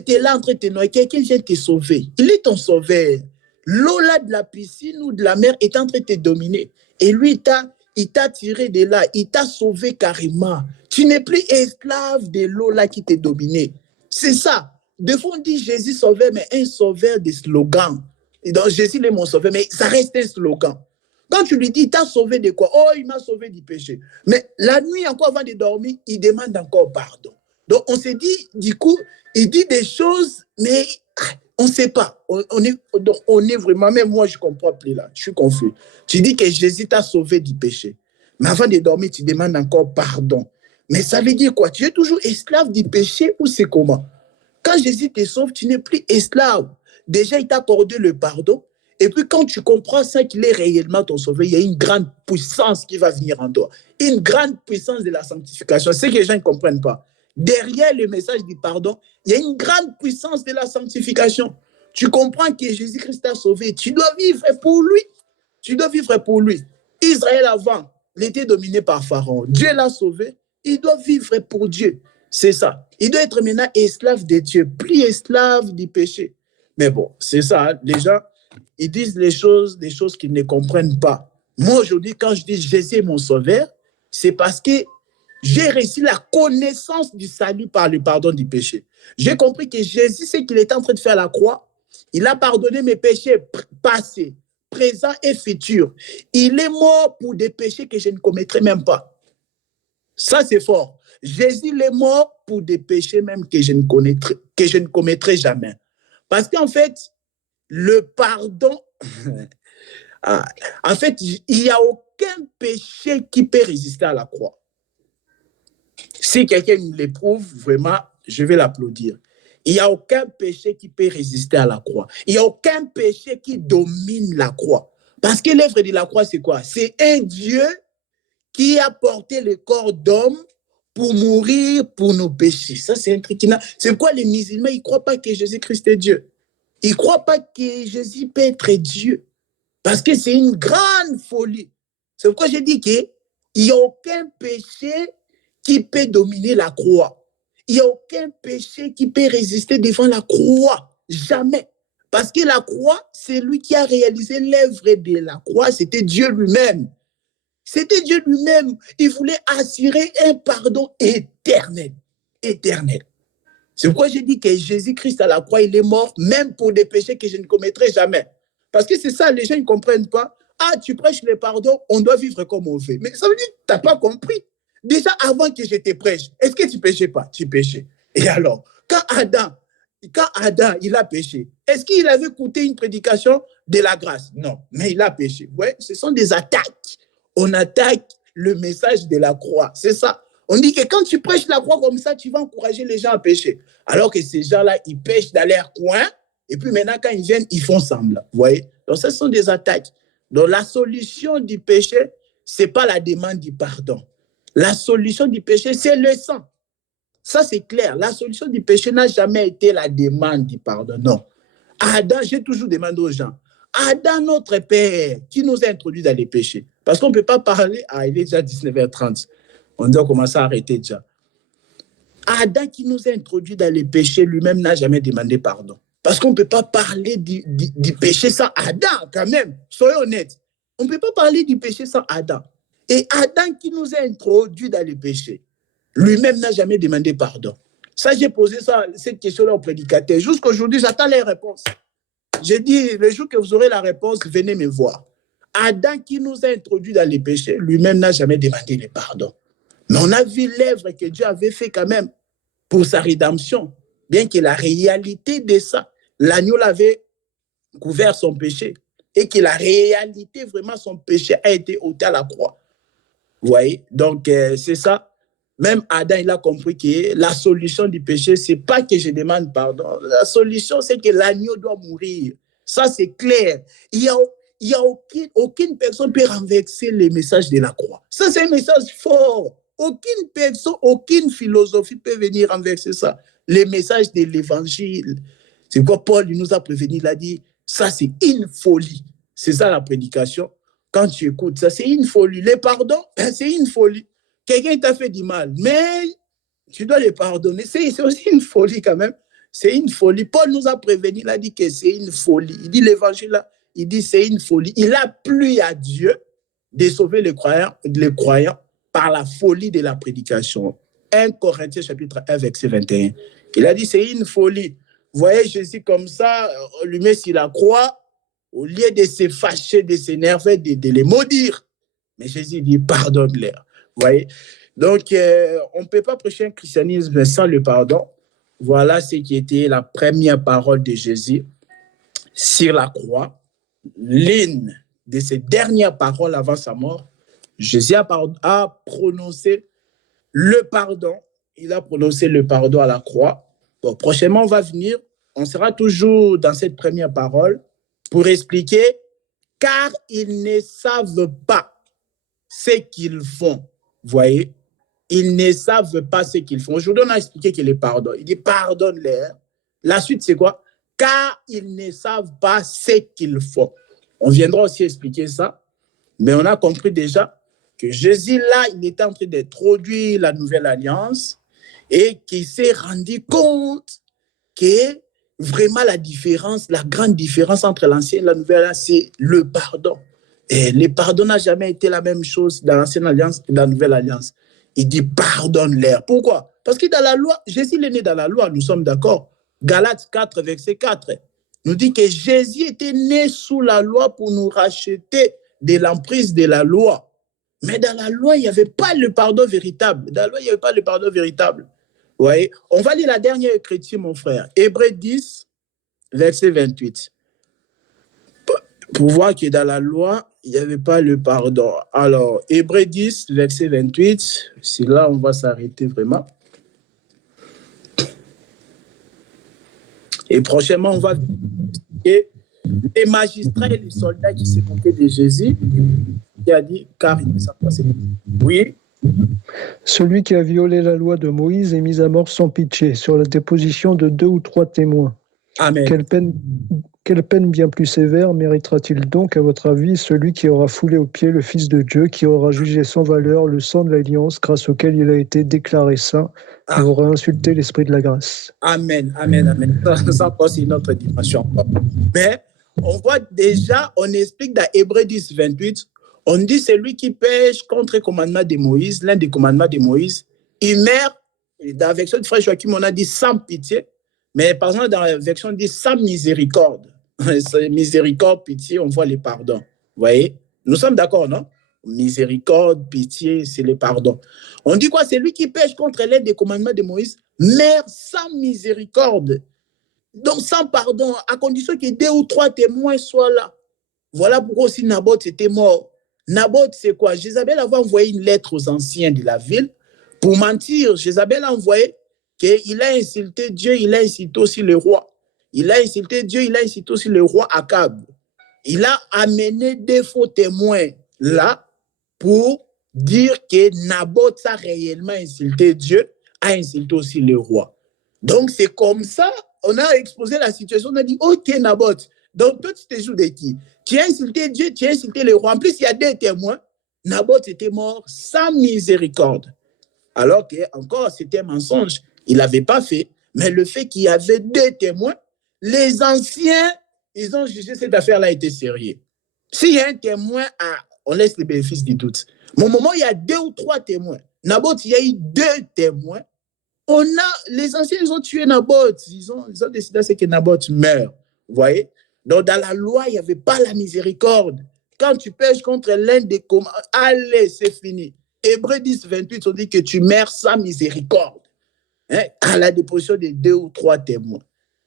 tu es là en train de te noyer, quelqu'un vient te sauver. Il est ton sauveur. L'eau là de la piscine ou de la mer est en train de te dominer. Et lui, il t'a tiré de là, il t'a sauvé carrément. Tu n'es plus esclave de l'eau là qui t'a dominé. C'est ça. Des fois, on dit Jésus sauveur, mais un sauveur de slogan. Et donc, Jésus est mon sauveur, mais ça reste un slogan. Quand tu lui dis, il t'a sauvé de quoi? Oh, il m'a sauvé du péché. Mais la nuit, encore avant de dormir, il demande encore pardon. Donc, on s'est dit, du coup, il dit des choses, mais on ne sait pas. On est vraiment, même moi, je ne comprends plus là. Je suis confus. Tu dis que Jésus t'a sauvé du péché. Mais avant de dormir, tu demandes encore pardon. Mais ça veut dire quoi? Tu es toujours esclave du péché ou c'est comment? Quand Jésus te sauve, tu n'es plus esclave. Déjà, il t'a accordé le pardon. Et puis, quand tu comprends ça, qu'il est réellement ton sauveur, il y a une grande puissance qui va venir en toi. Une grande puissance de la sanctification. C'est ce que les gens ne comprennent pas. Derrière le message du pardon, il y a une grande puissance de la sanctification. Tu comprends que Jésus-Christ t'a sauvé. Tu dois vivre pour lui. Tu dois vivre pour lui. Israël avant, il était dominé par Pharaon. Dieu l'a sauvé. Il doit vivre pour Dieu. C'est ça. Il doit être maintenant esclave de Dieu, plus esclave du péché. Mais bon, c'est ça. Hein. Les gens, ils disent des choses qu'ils ne comprennent pas. Moi, aujourd'hui, quand je dis Jésus est mon sauveur, c'est parce que j'ai reçu la connaissance du salut par le pardon du péché. J'ai compris que Jésus, ce qu'il était en train de faire à la croix, il a pardonné mes péchés passés, présents et futurs. Il est mort pour des péchés que je ne commettrai même pas. Ça, c'est fort. Jésus est mort pour des péchés même que je ne commettrai jamais. Parce qu'en fait, le pardon, en fait, il n'y a aucun péché qui peut résister à la croix. Si quelqu'un l'éprouve, vraiment, je vais l'applaudir. Il n'y a aucun péché qui peut résister à la croix. Il n'y a aucun péché qui domine la croix. Parce que l'œuvre de la croix, c'est quoi? C'est un Dieu qui a porté le corps d'homme pour mourir pour nos péchés. Ça, c'est un truc qui n'a... C'est pourquoi les musulmans, ils ne croient pas que Jésus-Christ est Dieu. Ils ne croient pas que Jésus peut être Dieu. Parce que c'est une grande folie. C'est pourquoi j'ai dit qu'il n'y a aucun péché qui peut dominer la croix. Il n'y a aucun péché qui peut résister devant la croix. Jamais. Parce que la croix, c'est lui qui a réalisé l'œuvre de la croix. C'était Dieu lui-même. C'était Dieu lui-même. Il voulait assurer un pardon éternel. Éternel. C'est pourquoi j'ai dit que Jésus-Christ à la croix, il est mort même pour des péchés que je ne commettrai jamais. Parce que c'est ça, les gens ne comprennent pas. Ah, tu prêches le pardon, on doit vivre comme on veut. Mais ça veut dire que tu n'as pas compris. Déjà, avant que je te prêche, est-ce que tu ne péchais pas? Tu péchais. Et alors, quand Adam, il a péché, est-ce qu'il avait écouté une prédication de la grâce? Non, mais il a péché. Ouais, ce sont des attaques. On attaque le message de la croix. C'est ça. On dit que quand tu prêches la croix comme ça, tu vas encourager les gens à pécher. Alors que ces gens-là, ils pêchent dans leur coin. Et puis maintenant, quand ils viennent, ils font semblant. Vous voyez? Donc, ce sont des attaques. Donc, la solution du péché, ce n'est pas la demande du pardon. La solution du péché, c'est le sang. Ça, c'est clair. La solution du péché n'a jamais été la demande du pardon. Non. Adam, j'ai toujours demandé aux gens, Adam, notre Père, qui nous a introduits dans les péchés. Parce qu'on ne peut pas parler. Ah, il est déjà 19h30. On doit commencer à arrêter déjà. Adam, qui nous a introduits dans les péchés, lui-même n'a jamais demandé pardon. Parce qu'on ne peut pas parler du péché sans Adam, quand même. Soyons honnêtes. On ne peut pas parler du péché sans Adam. Et Adam qui nous a introduits dans les péchés, lui-même n'a jamais demandé pardon. Ça, j'ai posé cette question-là au prédicateur. Jusqu'aujourd'hui, j'attends les réponses. J'ai dit, le jour que vous aurez la réponse, venez me voir. Adam qui nous a introduits dans les péchés, lui-même n'a jamais demandé le pardon. Mais on a vu l'œuvre que Dieu avait fait quand même pour sa rédemption. Bien que la réalité de ça, l'agneau l'avait couvert son péché et que la réalité, vraiment, son péché a été ôté à la croix. Vous voyez? Donc, c'est ça. Même Adam, il a compris que la solution du péché, ce n'est pas que je demande pardon. La solution, c'est que l'agneau doit mourir. Ça, c'est clair. Il y a aucune personne peut renverser les messages de la croix. Ça, c'est un message fort. Aucune personne, aucune philosophie peut venir renverser ça. Les messages de l'évangile. C'est quoi Paul nous a prévenu, il a dit, ça c'est une folie. C'est ça la prédication. Quand tu écoutes ça, c'est une folie. Le pardon, c'est une folie. Quelqu'un t'a fait du mal, mais tu dois le pardonner. C'est aussi une folie quand même. c'est une folie. Paul nous a prévenu, il a dit que c'est une folie. Il dit l'évangile là, il dit c'est une folie. Il a plu à Dieu de sauver les croyants par la folie de la prédication. 1 Corinthiens chapitre 1 verset 21. Il a dit c'est une folie. Vous voyez Jésus comme ça, on lui met sur la croix, au lieu de se fâcher, de s'énerver, de les maudire. Mais Jésus dit pardonne-les. Vous voyez? Donc, on ne peut pas prêcher un christianisme sans le pardon. Voilà ce qui était la première parole de Jésus sur la croix. L'une de ses dernières paroles avant sa mort, Jésus a prononcé le pardon. Il a prononcé le pardon à la croix. Bon, prochainement, on va venir. On sera toujours dans cette première parole pour expliquer « car ils ne savent pas ce qu'ils font ». Vous voyez? Ils ne savent pas ce qu'ils font. Aujourd'hui, on a expliqué qu'il est pardon. Il dit « pardonne-les ». La suite, c'est quoi? « Car ils ne savent pas ce qu'ils font ». On viendra aussi expliquer ça. Mais on a compris déjà que Jésus, là, il était en train d'introduire la nouvelle alliance et qu'il s'est rendu compte que vraiment la différence, la grande différence entre l'ancienne et la nouvelle alliance, c'est le pardon. Et le pardon n'a jamais été la même chose dans l'ancienne alliance et dans la nouvelle alliance. Il dit pardonne-leur. Pourquoi? Parce que dans la loi, Jésus est né dans la loi, nous sommes d'accord. Galates 4, verset 4, nous dit que Jésus était né sous la loi pour nous racheter de l'emprise de la loi. Mais dans la loi, il n'y avait pas le pardon véritable. Dans la loi, il n'y avait pas le pardon véritable. Vous voyez? On va lire la dernière écriture, mon frère. Hébreux 10, verset 28. Pour voir que dans la loi, il n'y avait pas le pardon. Alors, Hébreux 10, verset 28, c'est là on va s'arrêter vraiment. Et prochainement, on va expliquer les magistrats et les soldats qui s'est moqué de Jésus, qui a dit, car il ne savent pas. Oui. Celui qui a violé la loi de Moïse est mis à mort sans pitié, sur la déposition de 2 ou 3 témoins. Amen. Quelle peine bien plus sévère méritera-t-il donc, à votre avis, celui qui aura foulé aux pieds le Fils de Dieu, qui aura jugé sans valeur le sang de l'alliance grâce auquel il a été déclaré saint, et aura insulté l'Esprit de la grâce? Amen, amen, amen. Ça c'est une autre dimension. Mais on voit déjà, on explique dans Hébreux 10, 28, on dit celui qui pêche contre le commandement de Moïse, l'un des commandements de Moïse, il meurt, dans la version de frère Joachim, on a dit sans pitié, mais par exemple dans la version, on dit sans miséricorde. Miséricorde, pitié, on voit les pardons. Vous voyez? Nous sommes d'accord, non? Miséricorde, pitié, c'est le pardon. On dit quoi? C'est lui qui pêche contre l'un des commandements de Moïse, meurt sans miséricorde. Donc sans pardon, à condition que 2 ou 3 témoins soient là. Voilà pourquoi aussi Naboth était mort. Naboth, c'est quoi? Jézabel avait envoyé une lettre aux anciens de la ville pour mentir. Jézabel a envoyé qu'il a insulté Dieu, il a insulté aussi le roi. Il a insulté Dieu, il a insulté aussi le roi Akab. Il a amené des faux témoins là pour dire que Naboth a réellement insulté Dieu, a insulté aussi le roi. Donc c'est comme ça, on a exposé la situation, on a dit ok Naboth, donc toi tu te joues de qui? Tu as insulté Dieu, tu as insulté le roi. En plus il y a 2 témoins. Naboth était mort sans miséricorde. Alors que encore c'était un mensonge, il n'avait pas fait. Mais le fait qu'il y avait 2 témoins, les anciens, ils ont jugé cette affaire-là était sérieuse. S'il y a un témoin, on laisse les bénéfices du doute. Mais au moment où il y a 2 ou 3 témoins, Naboth, il y a eu 2 témoins. Les anciens, ils ont tué Naboth. Ils ont décidé que Naboth meure. Vous voyez? Donc, dans la loi, il n'y avait pas la miséricorde. Quand tu pêches contre l'un des commandements, allez, c'est fini. Hébreux 10, 28, on dit que tu meurs sans miséricorde. Hein? À la déposition de 2 ou 3 témoins.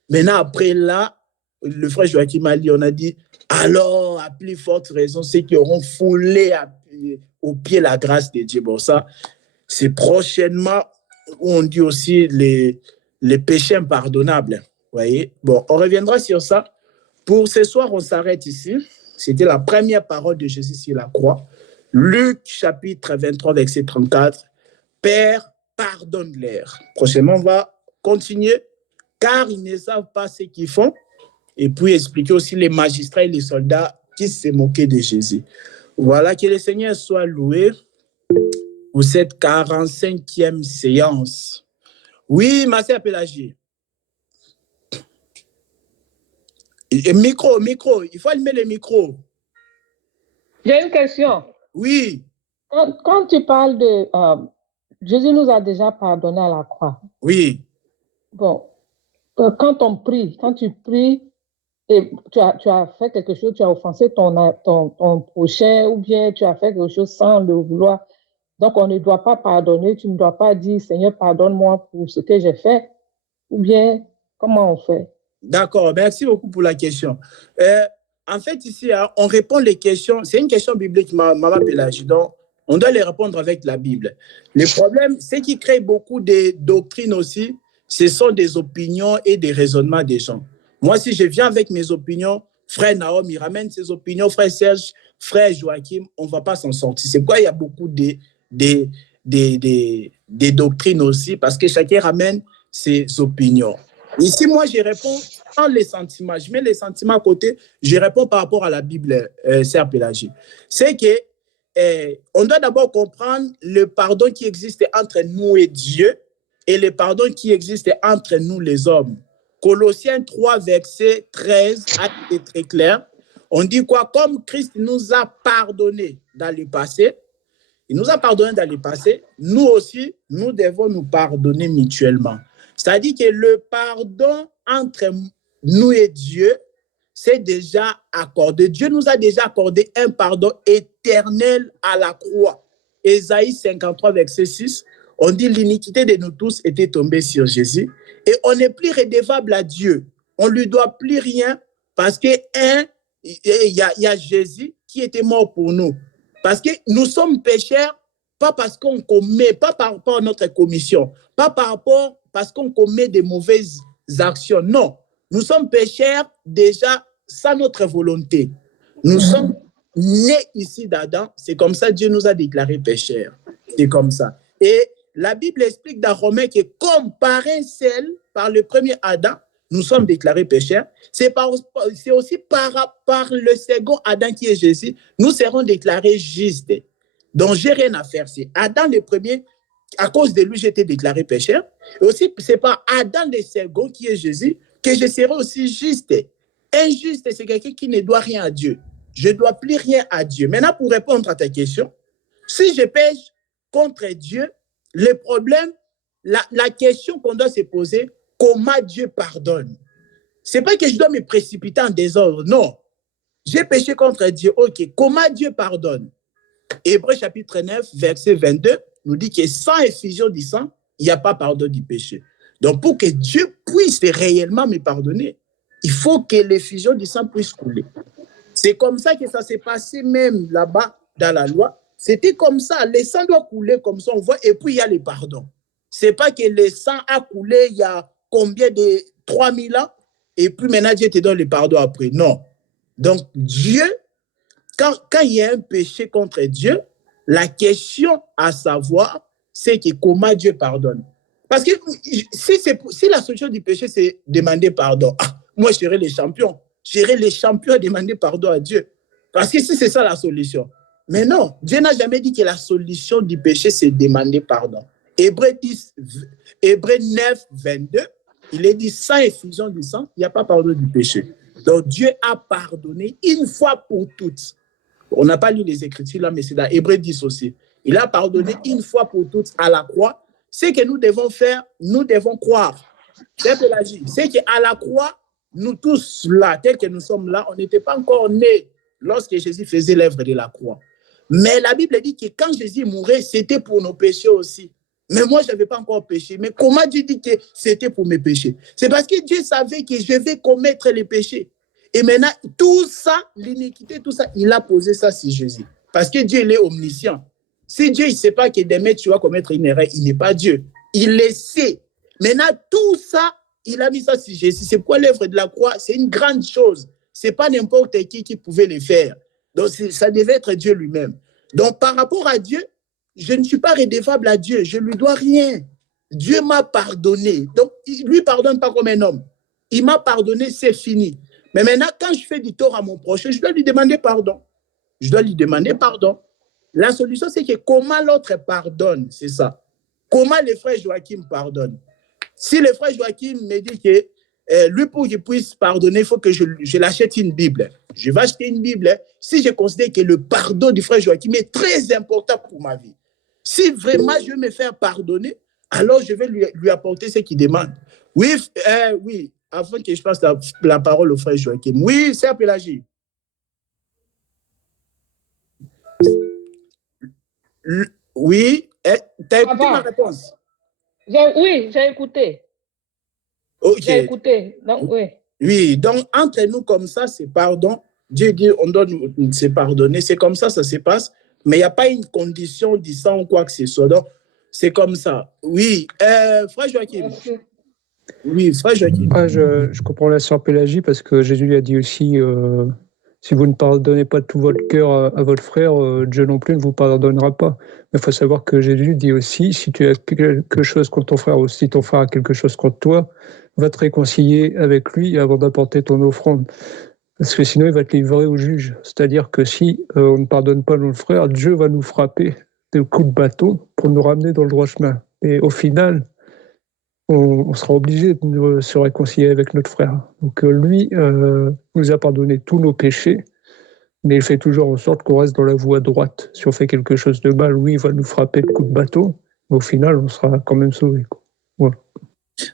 Maintenant, après là, le frère Joachim a dit, on a dit, alors, à plus forte raison, ceux qui auront foulé au pied la grâce de Dieu. Bon, ça, c'est prochainement où on dit aussi les péchés impardonnables. Vous voyez? Bon, on reviendra sur ça. Pour ce soir, on s'arrête ici. C'était la première parole de Jésus sur la croix. Luc, chapitre 23, verset 34. Père, pardonne-leur. Prochainement, on va continuer, car ils ne savent pas ce qu'ils font. Et puis expliquer aussi les magistrats et les soldats qui se moquaient de Jésus. Voilà, que le Seigneur soit loué pour cette 45e séance. Oui, ma sœur Pélagie. Micro, il faut allumer le micro. J'ai une question. Oui. Quand tu parles de... Jésus nous a déjà pardonné à la croix. Oui. Bon, quand on prie, quand tu pries, et tu as fait quelque chose, tu as offensé ton prochain, ou bien tu as fait quelque chose sans le vouloir. Donc, on ne doit pas pardonner. Tu ne dois pas dire, Seigneur, pardonne-moi pour ce que j'ai fait. Ou bien, comment on fait? D'accord, merci beaucoup pour la question. En fait, ici, hein, on répond les questions. C'est une question biblique, Maman Pélagie. Donc, on doit les répondre avec la Bible. Le problème, c'est qu'il crée beaucoup de doctrines aussi. Ce sont des opinions et des raisonnements des gens. Moi, si je viens avec mes opinions, frère Naom, il ramène ses opinions, frère Serge, frère Joachim, on ne va pas s'en sortir. C'est pourquoi il y a beaucoup de doctrines aussi, parce que chacun ramène ses opinions. Ici, moi, je réponds sans les sentiments. Je mets les sentiments à côté. Je réponds par rapport à la Bible, Sœur Pélagie. C'est que on doit d'abord comprendre le pardon qui existe entre nous et Dieu et le pardon qui existe entre nous les hommes. Colossiens 3, verset 13 a été très clair. On dit quoi? Comme Christ nous a pardonné dans le passé, il nous a pardonné dans le passé, nous aussi, nous devons nous pardonner mutuellement. C'est-à-dire que le pardon entre nous et Dieu, c'est déjà accordé. Dieu nous a déjà accordé un pardon éternel à la croix. Ésaïe 53, verset 6, on dit l'iniquité de nous tous était tombée sur Jésus et on n'est plus redevable à Dieu. On ne lui doit plus rien parce qu'il y a Jésus qui était mort pour nous. Parce que nous sommes pécheurs, pas parce qu'on commet, pas par rapport à notre commission, pas par rapport parce qu'on commet des mauvaises actions. Non, nous sommes pécheurs déjà sans notre volonté. Nous sommes nés ici d'Adam. C'est comme ça que Dieu nous a déclarés pécheurs. C'est comme ça. Et la Bible explique dans Romains que comme par un seul, par le premier Adam, nous sommes déclarés pécheurs. C'est aussi par le second Adam qui est Jésus, nous serons déclarés justes. Donc, j'ai rien à faire. C'est Adam le premier, à cause de lui, j'ai été déclaré pécheur. Et aussi, c'est par Adam le second qui est Jésus que je serai aussi juste. Injuste, c'est quelqu'un qui ne doit rien à Dieu. Je ne dois plus rien à Dieu. Maintenant, pour répondre à ta question, si je pêche contre Dieu, le problème, la question qu'on doit se poser, comment Dieu pardonne? Ce n'est pas que je dois me précipiter en désordre, non. J'ai péché contre Dieu, ok. Comment Dieu pardonne? Hébreux chapitre 9, verset 22, nous dit que sans effusion du sang, il n'y a pas pardon du péché. Donc, pour que Dieu puisse réellement me pardonner, il faut que l'effusion du sang puisse couler. C'est comme ça que ça s'est passé même là-bas dans la loi. C'était comme ça. Le sang doit couler comme ça, on voit, et puis il y a le pardon. Ce n'est pas que le sang a coulé il y a combien de 3000 ans, et puis maintenant Dieu te donne le pardon après. Non. Donc, Dieu, quand il y a un péché contre Dieu, la question à savoir, c'est que comment Dieu pardonne. Parce que si la solution du péché, c'est demander pardon, moi, je serai le champion. Je serai le champion à demander pardon à Dieu. Parce que si c'est ça la solution. Mais non, Dieu n'a jamais dit que la solution du péché, c'est demander pardon. Hébreux 9, 22, il est dit, sans effusion du sang, il n'y a pas pardon du péché. Donc, Dieu a pardonné une fois pour toutes. On n'a pas lu les Écritures là, mais c'est dans Hébreux 10 aussi. Il a pardonné une fois pour toutes à la croix. Ce que nous devons faire, nous devons croire. C'est qu'à la croix, nous tous là, tels que nous sommes là, on n'était pas encore nés lorsque Jésus faisait l'œuvre de la croix. Mais la Bible dit que quand Jésus mourait, c'était pour nos péchés aussi. Mais moi, je n'avais pas encore péché. Mais comment Dieu dit que c'était pour mes péchés? C'est parce que Dieu savait que je vais commettre les péchés. Et maintenant, tout ça, l'iniquité, tout ça, il a posé ça sur Jésus. Parce que Dieu, il est omniscient. Si Dieu ne sait pas que demain tu vas commettre une erreur, il n'est pas Dieu. Il le sait. Maintenant, tout ça, il a mis ça sur Jésus. C'est quoi l'œuvre de la croix? C'est une grande chose. Ce n'est pas n'importe qui pouvait le faire. Donc, ça devait être Dieu lui-même. Donc, par rapport à Dieu, je ne suis pas redevable à Dieu. Je ne lui dois rien. Dieu m'a pardonné. Donc, il ne lui pardonne pas comme un homme. Il m'a pardonné, c'est fini. Mais maintenant, quand je fais du tort à mon prochain, je dois lui demander pardon. Je dois lui demander pardon. La solution, c'est que comment l'autre pardonne, c'est ça. Comment le frère Joachim pardonne. Si le frère Joachim me dit que lui, pour qu'il puisse pardonner, il faut que je l'achète une Bible. Je vais acheter une Bible si je considère que le pardon du frère Joachim est très important pour ma vie. Si vraiment je veux me faire pardonner, alors je vais lui apporter ce qu'il demande. Oui, oui, avant que je passe la parole au frère Joachim. Oui, c'est Pélagie. Oui, tu as écouté ma réponse? Oui, j'ai écouté. Ok. J'ai écouté. Donc, oui. Oui, donc entre nous comme ça, c'est pardon. Dieu dit, on doit se pardonner. C'est comme ça se passe. Mais il n'y a pas une condition disant ou quoi que ce soit. Donc, c'est comme ça. Oui, frère Joachim. Merci. Oui, frère Joachim. Je comprends la sœur Pélagie parce que Jésus a dit aussi si vous ne pardonnez pas de tout votre cœur à votre frère, Dieu non plus ne vous pardonnera pas. Mais il faut savoir que Jésus dit aussi si tu as quelque chose contre ton frère ou si ton frère a quelque chose contre toi, va te réconcilier avec lui avant d'apporter ton offrande. Parce que sinon, il va te livrer au juge. C'est-à-dire que si on ne pardonne pas notre frère, Dieu va nous frapper de coups de bâton pour nous ramener dans le droit chemin. Et au final, on sera obligé de se réconcilier avec notre frère. Donc lui nous a pardonné tous nos péchés, mais il fait toujours en sorte qu'on reste dans la voie droite. Si on fait quelque chose de mal, oui, il va nous frapper de coups de bâton, mais au final, on sera quand même sauvé. Voilà.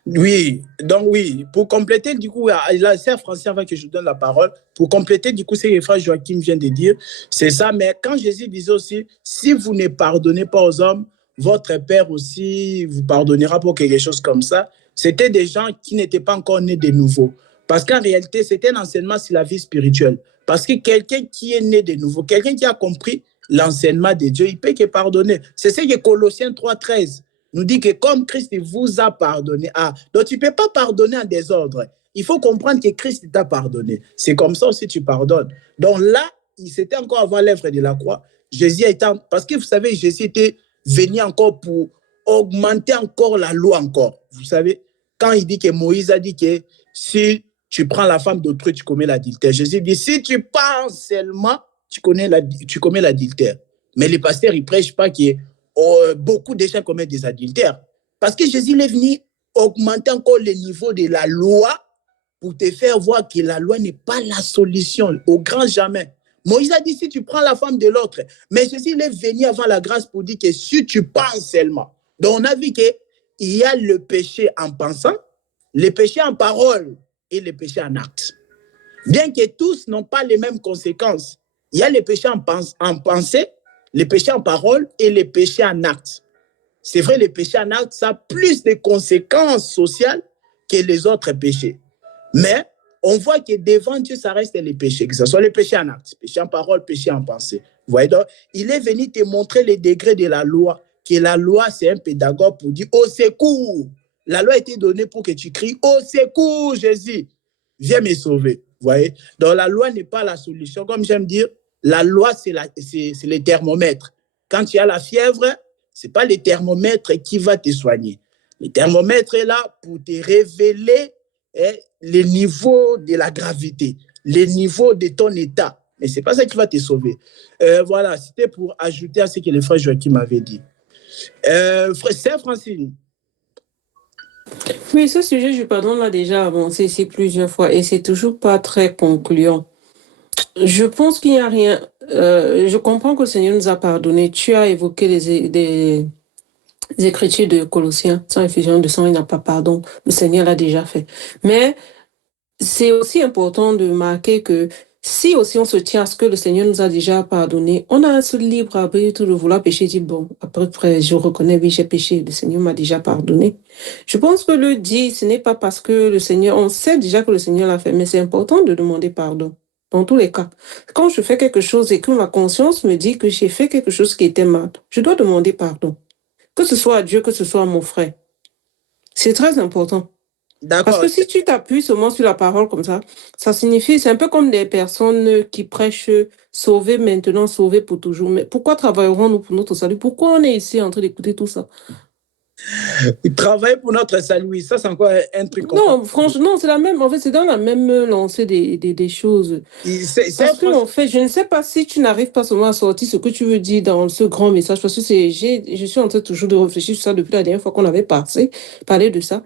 Oui, donc oui, pour compléter, du coup, là, c'est Francien avant que je donne la parole, pour compléter, du coup, ce que le frère Joachim vient de dire, c'est ça, mais quand Jésus disait aussi, si vous ne pardonnez pas aux hommes, votre Père aussi vous pardonnera pour quelque chose comme ça, c'était des gens qui n'étaient pas encore nés de nouveau. Parce qu'en réalité, c'était un enseignement sur la vie spirituelle. Parce que quelqu'un qui est né de nouveau, quelqu'un qui a compris l'enseignement de Dieu, il peut que pardonner. C'est ce que Colossiens 3,13 nous dit que comme Christ vous a pardonné, donc tu ne peux pas pardonner en désordre. Il faut comprendre que Christ t'a pardonné. C'est comme ça aussi tu pardonnes. Donc là, c'était encore avant l'œuvre de la croix. Jésus étant, parce que vous savez, Jésus était venu encore pour augmenter encore la loi encore. Vous savez, quand il dit que Moïse a dit que si tu prends la femme d'autrui, tu commets l'adultère. Jésus dit, si tu penses seulement, tu commets l'adultère. Mais les pasteurs, ils ne prêchent pas que beaucoup de gens commettent des adultères. Parce que Jésus est venu augmenter encore le niveau de la loi pour te faire voir que la loi n'est pas la solution, au grand jamais. Moïse a dit, si tu prends la femme de l'autre, mais Jésus est venu avant la grâce pour dire que si tu penses seulement. Donc on a vu qu'il y a le péché en pensant, le péché en parole et le péché en acte. Bien que tous n'ont pas les mêmes conséquences, il y a le péché en pensée, les péchés en parole et les péchés en acte. C'est vrai, les péchés en acte, ça a plus de conséquences sociales que les autres péchés. Mais on voit que devant Dieu, ça reste les péchés, que ce soit les péchés en acte, péchés en parole, péchés en pensée. Vous voyez, donc, il est venu te montrer les degrés de la loi, que la loi, c'est un pédagogue pour dire, au secours. La loi a été donnée pour que tu cries, au secours, Jésus, viens me sauver. Vous voyez, donc la loi n'est pas la solution. Comme j'aime dire, la loi, c'est le thermomètre. Quand tu as la fièvre, ce n'est pas le thermomètre qui va te soigner. Le thermomètre est là pour te révéler le niveau de la gravité, le niveau de ton état. Mais ce n'est pas ça qui va te sauver. Voilà, c'était pour ajouter à ce que le frère Joachim m'avait dit. Frère Francine. Oui, ce sujet, je pardonne, l'a déjà avancé ici plusieurs fois et c'est toujours pas très concluant. Je pense qu'il n'y a rien. Je comprends que le Seigneur nous a pardonné. Tu as évoqué des Écritures de Colossiens, sans effusion de sang, il n'a pas pardon. Le Seigneur l'a déjà fait. Mais c'est aussi important de marquer que si aussi on se tient à ce que le Seigneur nous a déjà pardonné, on a un seul libre arbitre de vouloir pécher, dit bon, après je reconnais, oui, j'ai péché, le Seigneur m'a déjà pardonné. Je pense que le dit, ce n'est pas parce que le Seigneur, on sait déjà que le Seigneur l'a fait, mais c'est important de demander pardon. Dans tous les cas, quand je fais quelque chose et que ma conscience me dit que j'ai fait quelque chose qui était mal, je dois demander pardon. Que ce soit à Dieu, que ce soit à mon frère. C'est très important. Parce que si tu t'appuies seulement sur la parole comme ça signifie, c'est un peu comme des personnes qui prêchent sauver maintenant, sauver pour toujours. Mais pourquoi travaillerons-nous pour notre salut? Pourquoi on est ici en train d'écouter tout ça? Travailler pour notre salut, ça c'est encore un truc. Non, franchement, c'est la même. En fait, c'est dans la même lancée des choses. Parce que en fait, je ne sais pas si tu n'arrives pas seulement à sortir ce que tu veux dire dans ce grand message. Parce que je suis en train toujours de réfléchir sur ça depuis la dernière fois qu'on avait parlé de ça.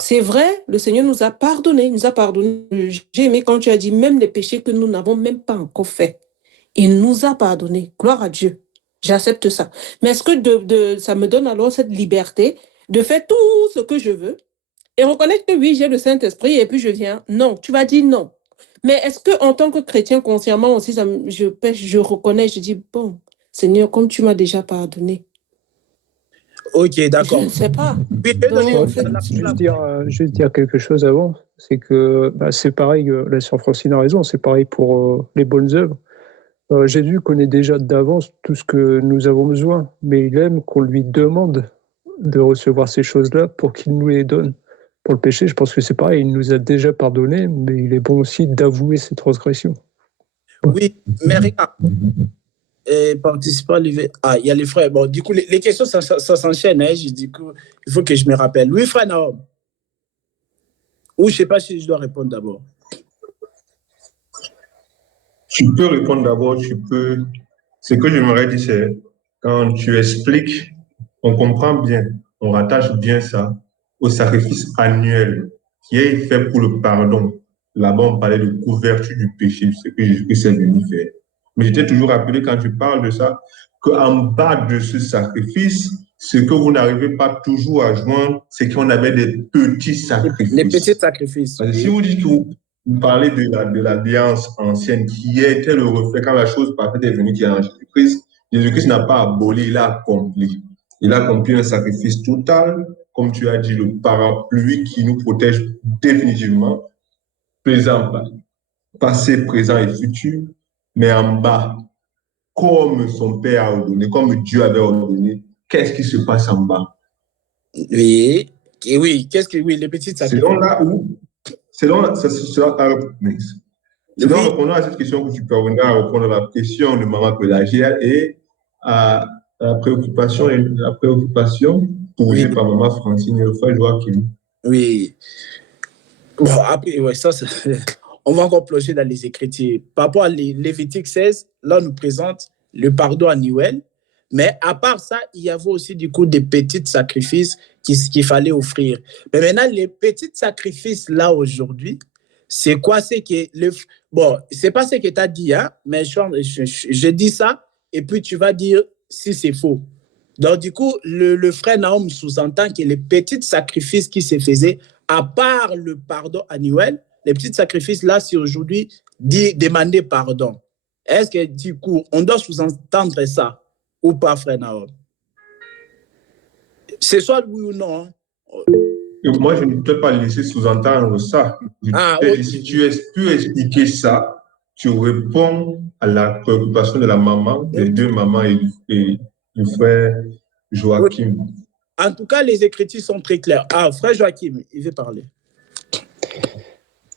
C'est vrai, le Seigneur nous a pardonné. Il nous a pardonné. J'ai aimé quand tu as dit même les péchés que nous n'avons même pas encore faits. Il nous a pardonné. Gloire à Dieu. J'accepte ça. Mais est-ce que ça me donne alors cette liberté de faire tout ce que je veux et reconnaître que oui, j'ai le Saint-Esprit et puis je viens? Non, tu vas dire non. Mais est-ce que en tant que chrétien, consciemment aussi, je pêche, je reconnais, je dis, bon, Seigneur, comme tu m'as déjà pardonné. Ok, d'accord. Je ne sais pas. Juste dire quelque chose avant, c'est que c'est pareil, la sœur Francine a raison, c'est pareil pour les bonnes œuvres. Jésus connaît déjà d'avance tout ce que nous avons besoin, mais il aime qu'on lui demande de recevoir ces choses-là pour qu'il nous les donne. Pour le péché, je pense que c'est pareil, il nous a déjà pardonné, mais il est bon aussi d'avouer ses transgressions. Oui, mais regarde, participant, il y a les frères. Bon, du coup, les questions, ça s'enchaîne. Hein, du coup, il faut que je me rappelle. Oui, frère Naom. Ou je ne sais pas si je dois répondre d'abord. Tu peux répondre d'abord, tu peux. Ce que j'aimerais dire, c'est quand tu expliques, on comprend bien, on rattache bien ça au sacrifice annuel qui est fait pour le pardon. Là-bas, on parlait de couverture du péché, ce que Jésus-Christ est venu faire. Mais j'étais toujours rappelé quand tu parles de ça, qu'en bas de ce sacrifice, ce que vous n'arrivez pas toujours à joindre, c'est qu'on avait des petits sacrifices. Les petits sacrifices. Parce que si vous dites que vous parlez de l'alliance ancienne qui était le reflet, quand la chose parfaite est venue qui est en Jésus-Christ, Jésus-Christ n'a pas aboli, il a accompli. Il a accompli un sacrifice total, comme tu as dit, le parapluie qui nous protège définitivement, présent, passé, présent et futur, mais en bas, comme son Père a ordonné, comme Dieu avait ordonné, qu'est-ce qui se passe en bas? Oui, oui, les petites sacrifices. Selon là où, répondant à cette question que tu parvenais à répondre à la question de Maman Pélagia et à la préoccupation posée par Maman Francine et le frère Joachim. Oui. Bon, après, ouais, ça, on va encore plonger dans les Écritures. Par rapport à Lévitique 16, là, on nous présente le pardon annuel. Mais à part ça, il y avait aussi du coup des petits sacrifices qu'il fallait offrir. Mais maintenant, les petits sacrifices là aujourd'hui, c'est quoi? C'est que bon, c'est pas ce que tu as dit, hein, mais je dis ça et puis tu vas dire si c'est faux. Donc du coup, le frère Naom sous-entend que les petits sacrifices qui se faisaient, à part le pardon annuel, les petits sacrifices là, c'est aujourd'hui demander pardon. Est-ce que du coup, on doit sous-entendre ça? Ou pas, frère Naom? C'est soit oui ou non. Hein? Et moi, je ne peux pas laisser sous-entendre ça. Si tu peux expliquer ça, tu réponds à la préoccupation de la maman, des deux mamans et du frère Joachim. En tout cas, les Écritures sont très claires. Frère Joachim, il veut parler.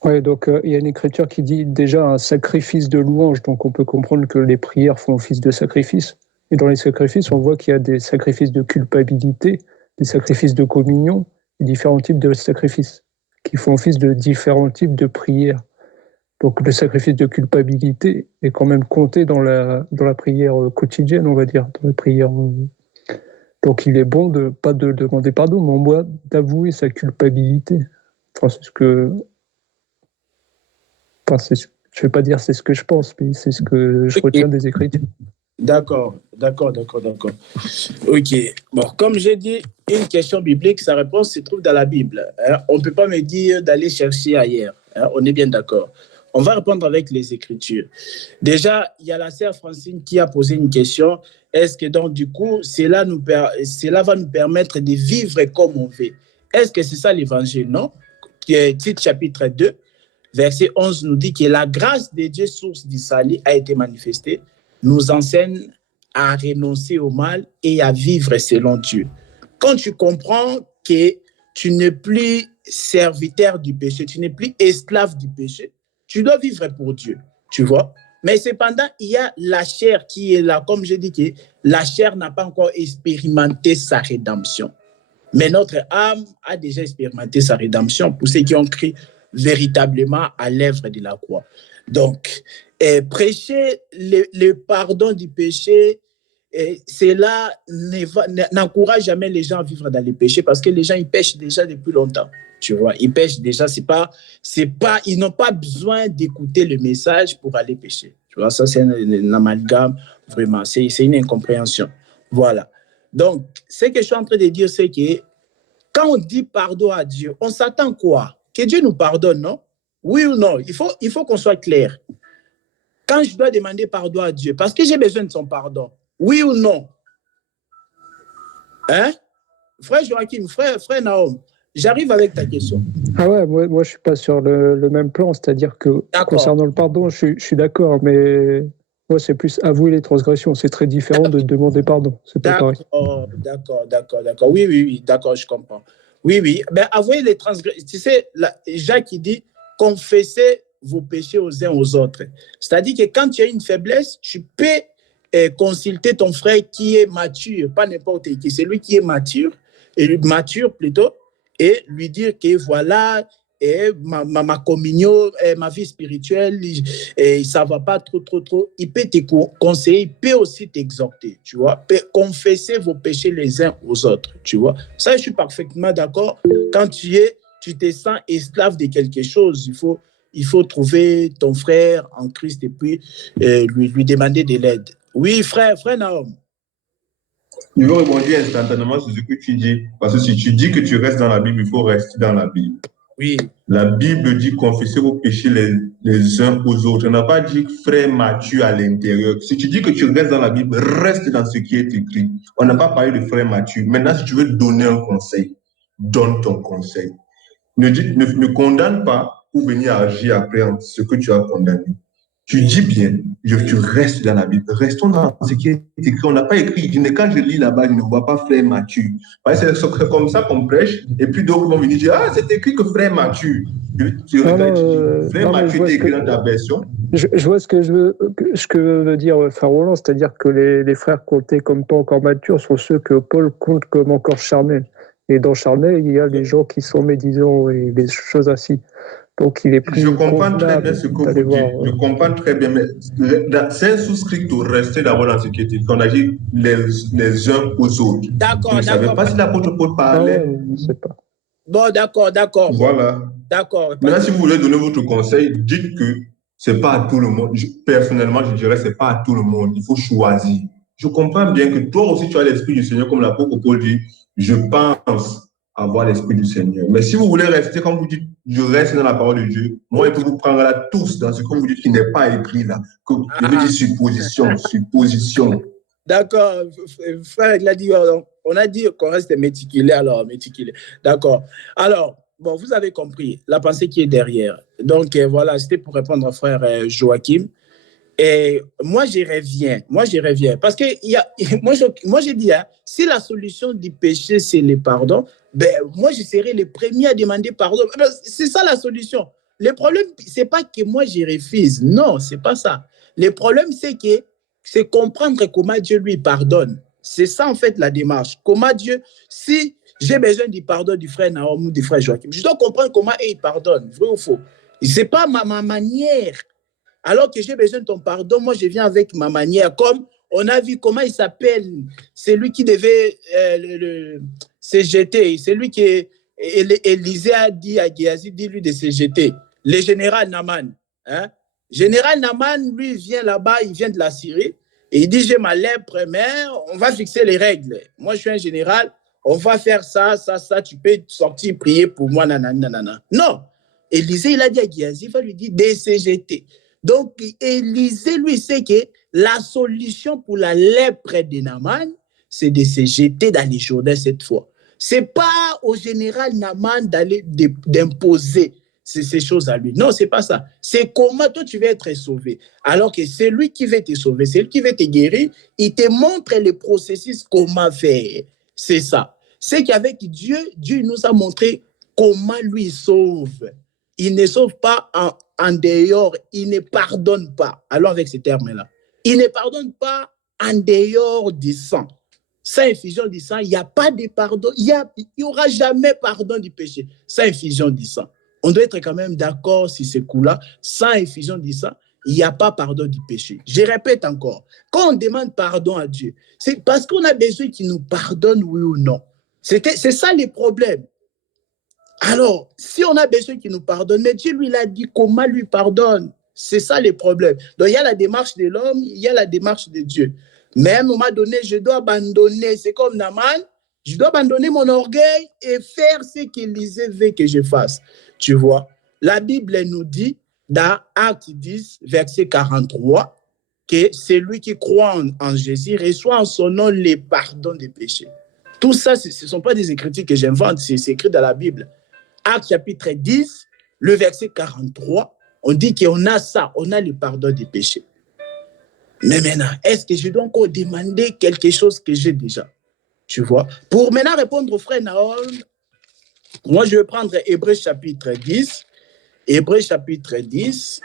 Oui, donc il y a une écriture qui dit déjà un sacrifice de louange, donc on peut comprendre que les prières font office de sacrifice. Et dans les sacrifices, on voit qu'il y a des sacrifices de culpabilité, des sacrifices de communion, et différents types de sacrifices qui font office de différents types de prières. Donc le sacrifice de culpabilité est quand même compté dans la prière quotidienne, on va dire, dans la prière. Donc il est bon pas de demander pardon, mais en moi d'avouer sa culpabilité. Enfin, c'est ce que... Enfin, je ne vais pas dire c'est ce que je pense, mais c'est ce que je retiens des Écritures. D'accord. Ok. Bon, comme j'ai dit, une question biblique, sa réponse se trouve dans la Bible. Hein? On ne peut pas me dire d'aller chercher ailleurs. Hein? On est bien d'accord. On va répondre avec les Écritures. Déjà, il y a la sœur Francine qui a posé une question. Est-ce que donc, du coup, cela va nous permettre de vivre comme on veut? Est-ce que c'est ça l'Évangile? Non? Tite chapitre 2, verset 11 nous dit que la grâce de Dieu, source du salut, a été manifestée, nous enseigne à renoncer au mal et à vivre selon Dieu. Quand tu comprends que tu n'es plus serviteur du péché, tu n'es plus esclave du péché, tu dois vivre pour Dieu, tu vois. Mais cependant, il y a la chair qui est là. Comme je dis, que la chair n'a pas encore expérimenté sa rédemption. Mais notre âme a déjà expérimenté sa rédemption pour ceux qui ont cru véritablement à l'œuvre de la croix. Donc, prêcher le pardon du péché cela n'encourage jamais les gens à vivre dans les péchés parce que les gens, ils pêchent déjà depuis longtemps. Tu vois, ils pêchent déjà, ils n'ont pas besoin d'écouter le message pour aller pécher. Tu vois, ça, c'est un amalgame, vraiment, c'est une incompréhension. Voilà. Donc, ce que je suis en train de dire, c'est que quand on dit pardon à Dieu, on s'attend quoi? Que Dieu nous pardonne, non? Oui ou non? Il faut qu'on soit clair. Quand je dois demander pardon à Dieu, parce que j'ai besoin de son pardon, oui ou non? Hein? Frère Joachim, frère Naom, j'arrive avec ta question. Ah ouais, moi je ne suis pas sur le même plan, c'est-à-dire que concernant le pardon, je suis d'accord, mais moi c'est plus avouer les transgressions, c'est très différent de demander pardon, c'est pas pareil. D'accord. Oui, d'accord, je comprends. Oui, ben, avouer les transgressions, tu sais, Jacques il dit, confessez vos péchés aux uns aux autres. C'est-à-dire que quand tu as une faiblesse, tu peux consulter ton frère qui est mature, pas n'importe qui, c'est lui qui est mature plutôt, et lui dire que voilà, ma communion, ma vie spirituelle, ça ne va pas trop. Il peut te conseiller, il peut aussi t'exhorter, tu vois. Confesser vos péchés les uns aux autres, tu vois. Ça, je suis parfaitement d'accord. Quand tu te sens esclave de quelque chose, il faut trouver ton frère en Christ et puis lui demander de l'aide. Oui, frère Naom. Je veux rebondir instantanément sur ce que tu dis. Parce que si tu dis que tu restes dans la Bible, il faut rester dans la Bible. Oui. La Bible dit confesser vos péchés les uns aux autres. On n'a pas dit frère Mathieu à l'intérieur. Si tu dis que tu restes dans la Bible, reste dans ce qui est écrit. On n'a pas parlé de frère Mathieu. Maintenant, si tu veux donner un conseil, donne ton conseil. Ne condamne pas pour venir agir après ce que tu as condamné. Tu dis bien, tu restes dans la Bible. Restons dans ce qui est écrit. On n'a pas écrit. Quand je lis là-bas, je ne vois pas frère Mathieu. C'est comme ça qu'on prêche. Et puis d'autres vont venir dire, ah, c'est écrit que frère Mathieu. Frère Mathieu est écrit dans ta version. Je vois ce que veut dire frère Roland, c'est-à-dire que les frères comptés comme pas encore matures sont ceux que Paul compte comme encore charnels. Et dans charnel, il y a les gens qui sont médisants et des choses ainsi. Donc, il est plus. Je comprends très bien ce que vous dites. Je comprends très bien, mais c'est un souscrit de rester d'abord dans ce qui est dit. On agit les uns aux autres. D'accord. Je ne savais pas si l'apôtre Paul parlait. Non, je ne sais pas. Bon, d'accord. Voilà. D'accord. Maintenant, si vous voulez donner votre conseil, dites que ce n'est pas à tout le monde. Personnellement, je dirais que ce n'est pas à tout le monde. Il faut choisir. Je comprends bien que toi aussi, tu as l'Esprit du Seigneur, comme l'apôtre Paul dit. Je pense avoir l'Esprit du Seigneur. Mais si vous voulez rester, comme vous dites, je reste dans la parole de Dieu, moi, il peut vous prendre là tous dans ce que vous dites qui n'est pas écrit là. Je veux dire supposition. D'accord. Frère, il a dit, on a dit qu'on reste méticuleux, alors méticuleux. D'accord. Alors, bon, vous avez compris la pensée qui est derrière. Donc, voilà, c'était pour répondre à frère Joachim. Et moi, j'y reviens. Parce que moi, j'ai dit, hein, si la solution du péché, c'est le pardon, ben, moi, je serai le premier à demander pardon. C'est ça la solution. Le problème, ce n'est pas que moi, j'y refuse. Non, ce n'est pas ça. Le problème, c'est comprendre comment Dieu lui pardonne. C'est ça, en fait, la démarche. Comment Dieu, si j'ai besoin du pardon du frère Naom ou du frère Joachim, je dois comprendre comment il pardonne, vrai ou faux. Ce n'est pas ma manière. Alors que j'ai besoin de ton pardon, moi, je viens avec ma manière. Comme on a vu comment il s'appelle, c'est lui qui devait se jeter. C'est lui qui, Élisée a dit à Géasi, dis-lui de se jeter. Le général Naman. Hein? Général Naman, lui, vient là-bas, il vient de la Syrie. Et il dit, j'ai ma lèpre, mais on va fixer les règles. Moi, je suis un général, on va faire ça, tu peux sortir prier pour moi, nanana. Non. Élisée, il a dit à Géasi, il va lui dire de se jeter. Donc, Élisée, lui, sait que la solution pour la lèpre de Naman, c'est de se jeter dans les Jourdains cette fois. Ce n'est pas au général Naman d'imposer ces choses à lui. Non, ce n'est pas ça. C'est comment toi, tu vas être sauvé. Alors que c'est lui qui va te sauver, c'est lui qui va te guérir. Il te montre le processus, comment faire. C'est ça. C'est qu'avec Dieu, Dieu nous a montré comment lui sauve. Il ne sauve pas en dehors, il ne pardonne pas. Allons avec ces termes-là. Il ne pardonne pas en dehors du sang. Sans infusion du sang, il n'y a pas de pardon. Il n'y aura jamais pardon du péché. Sans infusion du sang. On doit être quand même d'accord sur ce coup-là. Sans infusion du sang, il n'y a pas pardon du péché. Je répète encore, quand on demande pardon à Dieu, c'est parce qu'on a besoin qu'il nous pardonne, oui ou non. C'est ça les problèmes. Alors, si on a besoin qu'il nous pardonne, mais Dieu lui a dit comment lui pardonne. C'est ça les problèmes. Donc, il y a la démarche de l'homme, il y a la démarche de Dieu. Mais à un moment donné, je dois abandonner. C'est comme Naaman, je dois abandonner mon orgueil et faire ce qu'Élisée veut que je fasse. Tu vois, la Bible nous dit, dans Actes 10, verset 43, que celui qui croit en Jésus reçoit en son nom les pardons des péchés. Tout ça, ce ne sont pas des écritures que j'invente, c'est écrit dans la Bible. Actes chapitre 10, le verset 43, on dit qu'on a ça, on a le pardon des péchés. Mais maintenant, est-ce que je dois encore demander quelque chose que j'ai déjà? Tu vois? Pour maintenant répondre au frère Nahom, moi je vais prendre Hébreux chapitre 10. Hébreux chapitre 10,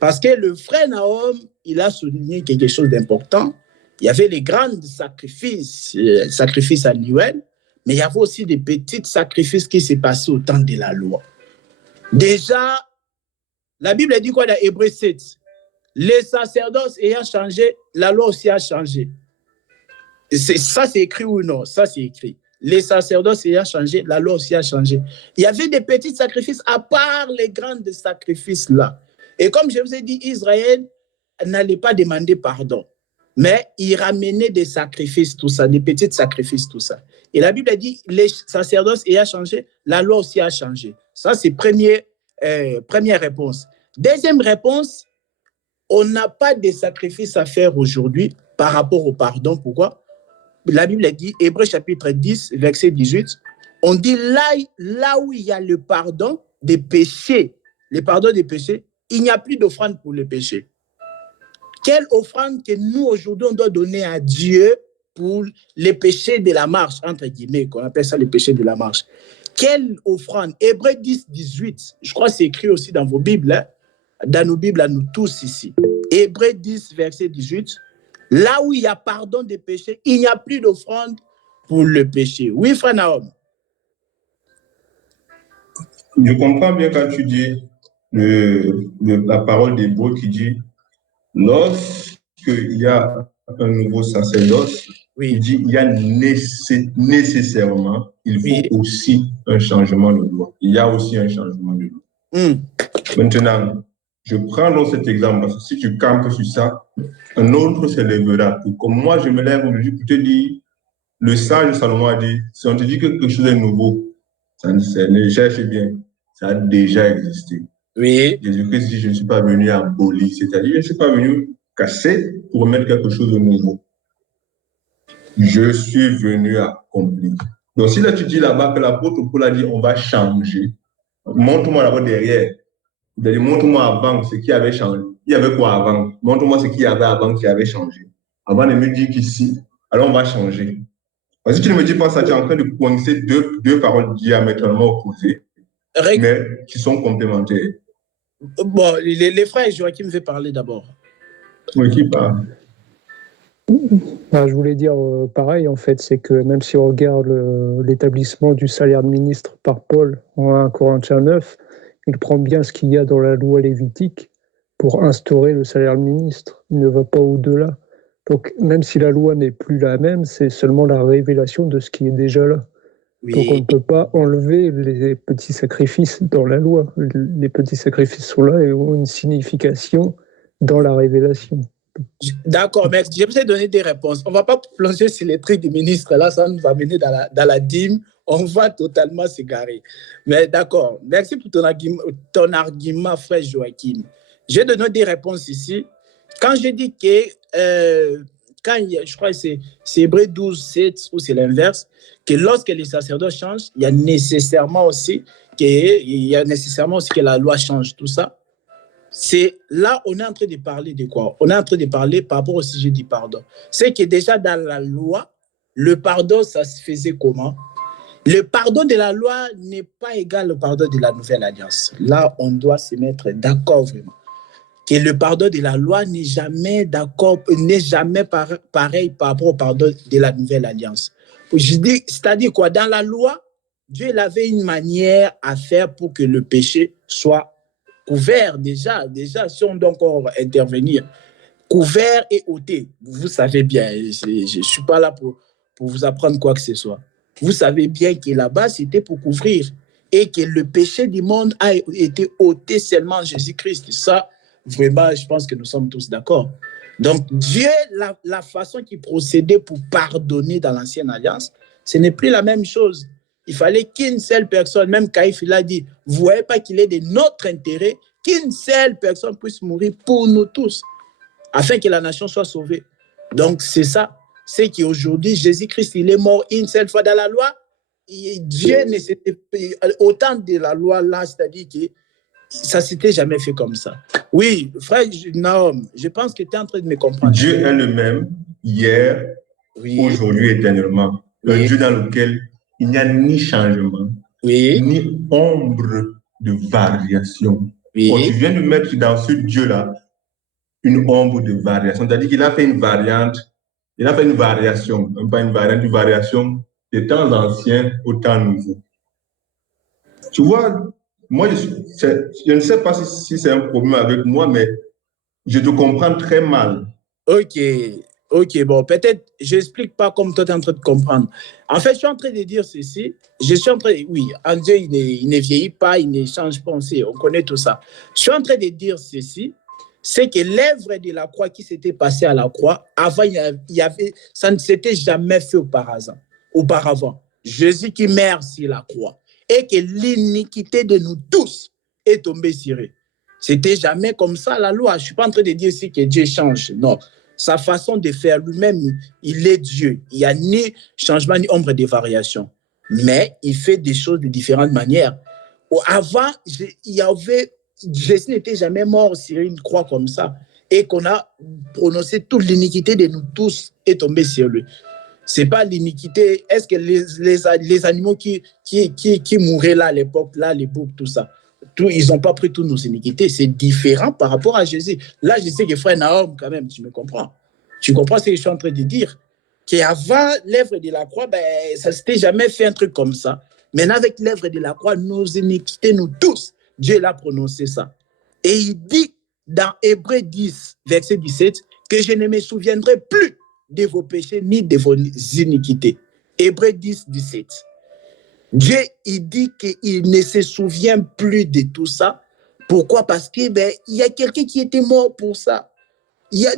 parce que le frère Nahom, il a souligné quelque chose d'important. Il y avait les grands sacrifices annuels, mais il y avait aussi des petits sacrifices qui s'est passé au temps de la loi. Déjà, la Bible dit quoi dans Hébreux 7? Les sacerdoces ayant changé, la loi aussi a changé. Ça, c'est écrit ou non? Ça, c'est écrit. Les sacerdoces ayant changé, la loi aussi a changé. Il y avait des petits sacrifices à part les grands sacrifices là. Et comme je vous ai dit, Israël n'allait pas demander pardon, mais il ramenait des sacrifices, tout ça, des petits sacrifices, tout ça. Et la Bible a dit, les sacerdoces ayant changé, la loi aussi a changé. Ça, c'est première réponse. Deuxième réponse, on n'a pas de sacrifices à faire aujourd'hui par rapport au pardon. Pourquoi? La Bible a dit, Hébreux chapitre 10, verset 18, on dit là où il y a le pardon des péchés, il n'y a plus d'offrande pour le péché. Quelle offrande que nous, aujourd'hui, on doit donner à Dieu pour les péchés de la marche, entre guillemets, qu'on appelle ça les péchés de la marche? Quelle offrande? Hébreux 10, 18, je crois que c'est écrit aussi dans vos Bibles, hein, dans nos Bibles à nous tous ici. Hébreux 10, verset 18, là où il y a pardon des péchés, il n'y a plus d'offrande pour le péché. Oui, frère Nahom. Je comprends bien quand tu dis la parole d'Hébreux qui dit lorsqu'il y a un nouveau sacerdoce, oui. Il dit il y a nécessairement, il faut aussi un changement de loi. Il y a aussi un changement de loi. Maintenant, je prends donc cet exemple parce que si tu campes sur ça, un autre se lèvera. Comme moi, je me lève aujourd'hui pour te dire, le sage Salomon a dit, si on te dit que quelque chose est nouveau, ça ne cherche bien, ça a déjà existé. Oui. Jésus-Christ dit, je ne suis pas venu abolir, c'est-à-dire, je ne suis pas venu casser pour mettre quelque chose de nouveau. Je suis venu accomplir. Donc, si là tu dis là-bas que l'apôtre Paul a dit, on va changer, montre-moi là-bas derrière. C'est-à-dire, montre-moi avant ce qui avait changé. Il y avait quoi avant? Montre-moi ce qu'il y avait avant qui avait changé. Avant de me dire qu'ici, alors on va changer. Parce que si tu ne me dis pas ça, tu es en train de coincer deux paroles diamétralement opposées, mais qui sont complémentaires. Bon, les frères Joachim veut parler d'abord. Oui, qui parle? Je voulais dire pareil, en fait, c'est que même si on regarde l'établissement du salaire de ministre par Paul en 1 Corinthiens 9, il prend bien ce qu'il y a dans la loi lévitique pour instaurer le salaire de ministre. Il ne va pas au-delà. Donc, même si la loi n'est plus la même, c'est seulement la révélation de ce qui est déjà là. Oui. Donc, on ne peut pas enlever les petits sacrifices dans la loi. Les petits sacrifices sont là et ont une signification dans la révélation. D'accord, merci. Je vais vous donner des réponses. On ne va pas plonger sur les trucs du ministre. Là, ça nous va mener dans la dîme. On va totalement s'égarer. Mais d'accord. Merci pour ton argument, frère Joachim. Je vais donner des réponses ici. Quand je dis que, je crois que c'est Hébreux 12, 7, ou c'est l'inverse, que lorsque les sacerdotes changent, il y a nécessairement aussi que la loi change, tout ça. C'est là, on est en train de parler de quoi? On est en train de parler par rapport au sujet du pardon. C'est que déjà dans la loi, le pardon, ça se faisait comment? Le pardon de la loi n'est pas égal au pardon de la nouvelle alliance. Là, on doit se mettre d'accord vraiment. Que le pardon de la loi n'est jamais pareil par rapport au pardon de la nouvelle alliance. Je dis, c'est-à-dire quoi? Dans la loi, Dieu avait une manière à faire pour que le péché soit couvert déjà, si on doit encore intervenir, couvert et ôté. Vous savez bien, je ne suis pas là pour vous apprendre quoi que ce soit. Vous savez bien que là-bas, c'était pour couvrir et que le péché du monde a été ôté seulement en Jésus-Christ. Ça, vraiment, je pense que nous sommes tous d'accord. Donc, Dieu, la façon qu'il procédait pour pardonner dans l'Ancienne Alliance, ce n'est plus la même chose. Il fallait qu'une seule personne, même Caïphe, il a dit, vous ne voyez pas qu'il est de notre intérêt qu'une seule personne puisse mourir pour nous tous, afin que la nation soit sauvée. Donc, c'est ça. C'est qu'aujourd'hui, Jésus-Christ, il est mort une seule fois dans la loi. Et Dieu ne s'était autant de la loi là, c'est-à-dire que ça ne s'était jamais fait comme ça. Oui, frère Naom, je pense que tu es en train de me comprendre. Dieu est le même hier, aujourd'hui, éternellement. Un Dieu dans lequel il n'y a ni changement, ni ombre de variation. Quand tu viens de mettre dans ce Dieu-là une ombre de variation, c'est-à-dire qu'il a fait une variante, il a fait une variation, même pas une variation des temps anciens au temps nouveau. Tu vois, moi, je ne sais pas si c'est un problème avec moi, mais je te comprends très mal. Ok, bon, peut-être je n'explique pas comme toi tu es en train de comprendre. En fait, je suis en train de dire ceci. Oui, en Dieu, il ne vieillit pas, il ne change pas, on connaît tout ça. Je suis en train de dire ceci, c'est que l'œuvre de la croix qui s'était passée à la croix, avant, ça ne s'était jamais fait auparavant. Jésus qui meurt sur la croix et que l'iniquité de nous tous est tombée sur eux. C'était jamais comme ça la loi. Je ne suis pas en train de dire ici que Dieu change, non. Sa façon de faire lui-même, il est Dieu. Il n'y a ni changement ni ombre de variation. Mais il fait des choses de différentes manières. Avant, Jésus n'était jamais mort sur une croix comme ça et qu'on a prononcé toute l'iniquité de nous tous est tombée sur lui. Ce n'est pas l'iniquité. Est-ce que les animaux qui mouraient là à l'époque, les boucs, tout ça, ils n'ont pas pris toutes nos iniquités. C'est différent par rapport à Jésus. Là, je sais que frère Naom, quand même, tu me comprends. Tu comprends ce que je suis en train de dire? Qu'avant l'œuvre de la croix, ça ne s'était jamais fait un truc comme ça. Maintenant, avec l'œuvre de la croix, nos iniquités, nous tous, Dieu l'a prononcé ça. Et il dit dans Hébreux 10, verset 17, que je ne me souviendrai plus de vos péchés ni de vos iniquités. Hébreux 10, 17. Dieu, il dit qu'il ne se souvient plus de tout ça. Pourquoi? Parce qu'il y a quelqu'un qui était mort pour ça.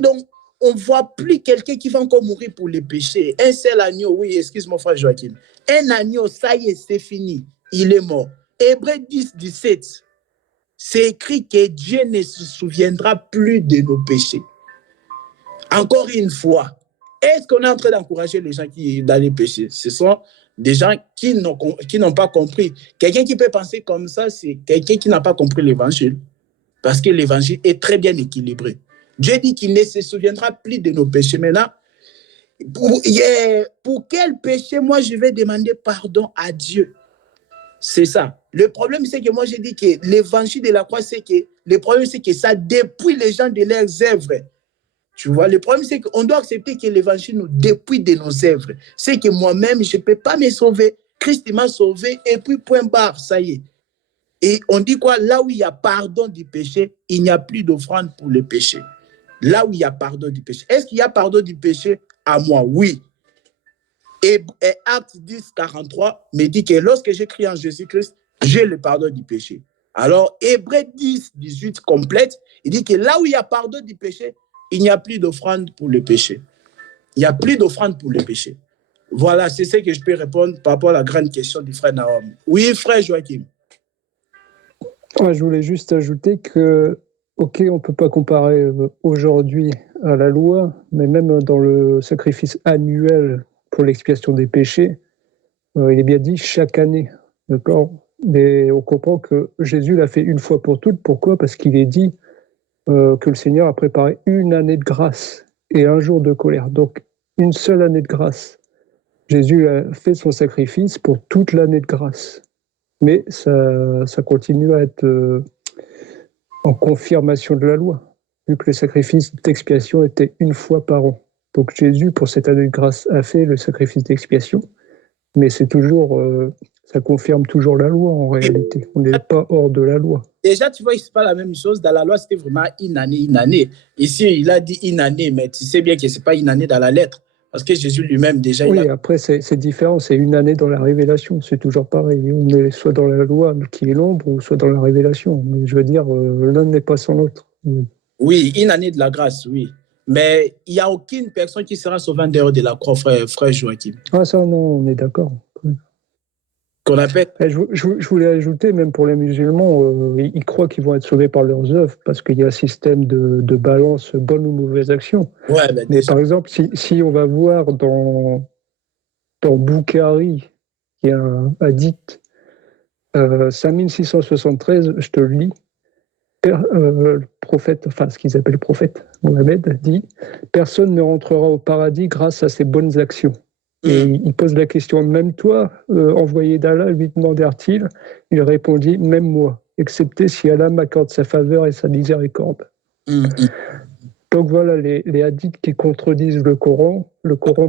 Donc, on ne voit plus quelqu'un qui va encore mourir pour les péchés. Un seul agneau, oui, excuse-moi, frère Joachim. Un agneau, ça y est, c'est fini. Il est mort. Hébreux 10, 17, c'est écrit que Dieu ne se souviendra plus de nos péchés. Encore une fois, est-ce qu'on est en train d'encourager les gens qui dans les péchés? Ce sont des gens qui n'ont pas compris. Quelqu'un qui peut penser comme ça, c'est quelqu'un qui n'a pas compris l'évangile. Parce que l'évangile est très bien équilibré. Dieu dit qu'il ne se souviendra plus de nos péchés. Maintenant, pour quel péché, moi, je vais demander pardon à Dieu? C'est ça. Le problème, c'est que moi, j'ai dit que l'évangile de la croix, le problème, c'est que ça dépouille les gens de leurs œuvres. Tu vois, le problème, c'est qu'on doit accepter que l'évangile nous dépouille de nos œuvres. C'est que moi-même, je ne peux pas me sauver. Christ m'a sauvé et puis point barre, ça y est. Et on dit quoi? Là où il y a pardon du péché, il n'y a plus d'offrande pour le péché. Là où il y a pardon du péché. Est-ce qu'il y a pardon du péché à moi? Oui. Et Acte 10, 43 me dit que lorsque j'écris en Jésus-Christ, j'ai le pardon du péché. Alors, Hébreux 10, 18 complète, il dit que là où il y a pardon du péché, il n'y a plus d'offrande pour le péché. Il n'y a plus d'offrande pour le péché. Voilà, c'est ce que je peux répondre par rapport à la grande question du frère Naom. Oui, frère Joachim. Ouais, je voulais juste ajouter que, ok, on ne peut pas comparer aujourd'hui à la loi, mais même dans le sacrifice annuel pour l'expiation des péchés, il est bien dit chaque année, d'accord? Mais on comprend que Jésus l'a fait une fois pour toutes. Pourquoi? Parce qu'il est dit que le Seigneur a préparé une année de grâce et un jour de colère. Donc, une seule année de grâce. Jésus a fait son sacrifice pour toute l'année de grâce. Mais ça continue à être en confirmation de la loi, vu que le sacrifice d'expiation était une fois par an. Donc Jésus, pour cette année de grâce, a fait le sacrifice d'expiation, mais ça Ça confirme toujours la loi en réalité. On n'est pas hors de la loi. Déjà, tu vois, c'est pas la même chose. Dans la loi, c'était vraiment une année. Ici, il a dit une année, mais tu sais bien que c'est pas une année dans la lettre. Parce que Jésus lui-même, déjà, oui, après, c'est différent. C'est une année dans la révélation. C'est toujours pareil. On est soit dans la loi qui est l'ombre, ou soit dans la révélation. Mais je veux dire, l'un n'est pas sans l'autre. Oui, une année de la grâce, oui. Mais il n'y a aucune personne qui sera sauvée en dehors de la croix, frère Joachim. Ah ça, non, on est d'accord. Qu'on appelle... Je voulais ajouter, même pour les musulmans, ils croient qu'ils vont être sauvés par leurs œuvres parce qu'il y a un système de balance bonne ou mauvaise action. Ouais, ben mais par exemple, si on va voir dans Boukhari, qui est un hadith, 5673, je te le lis, le prophète, enfin ce qu'ils appellent le prophète, Mohamed, dit « Personne ne rentrera au paradis grâce à ses bonnes actions ». Et il pose la question, même toi, envoyé d'Allah, lui demandèrent-ils. Il répondit, même moi, excepté si Allah m'accorde sa faveur et sa miséricorde. Donc voilà, les hadiths qui contredisent le Coran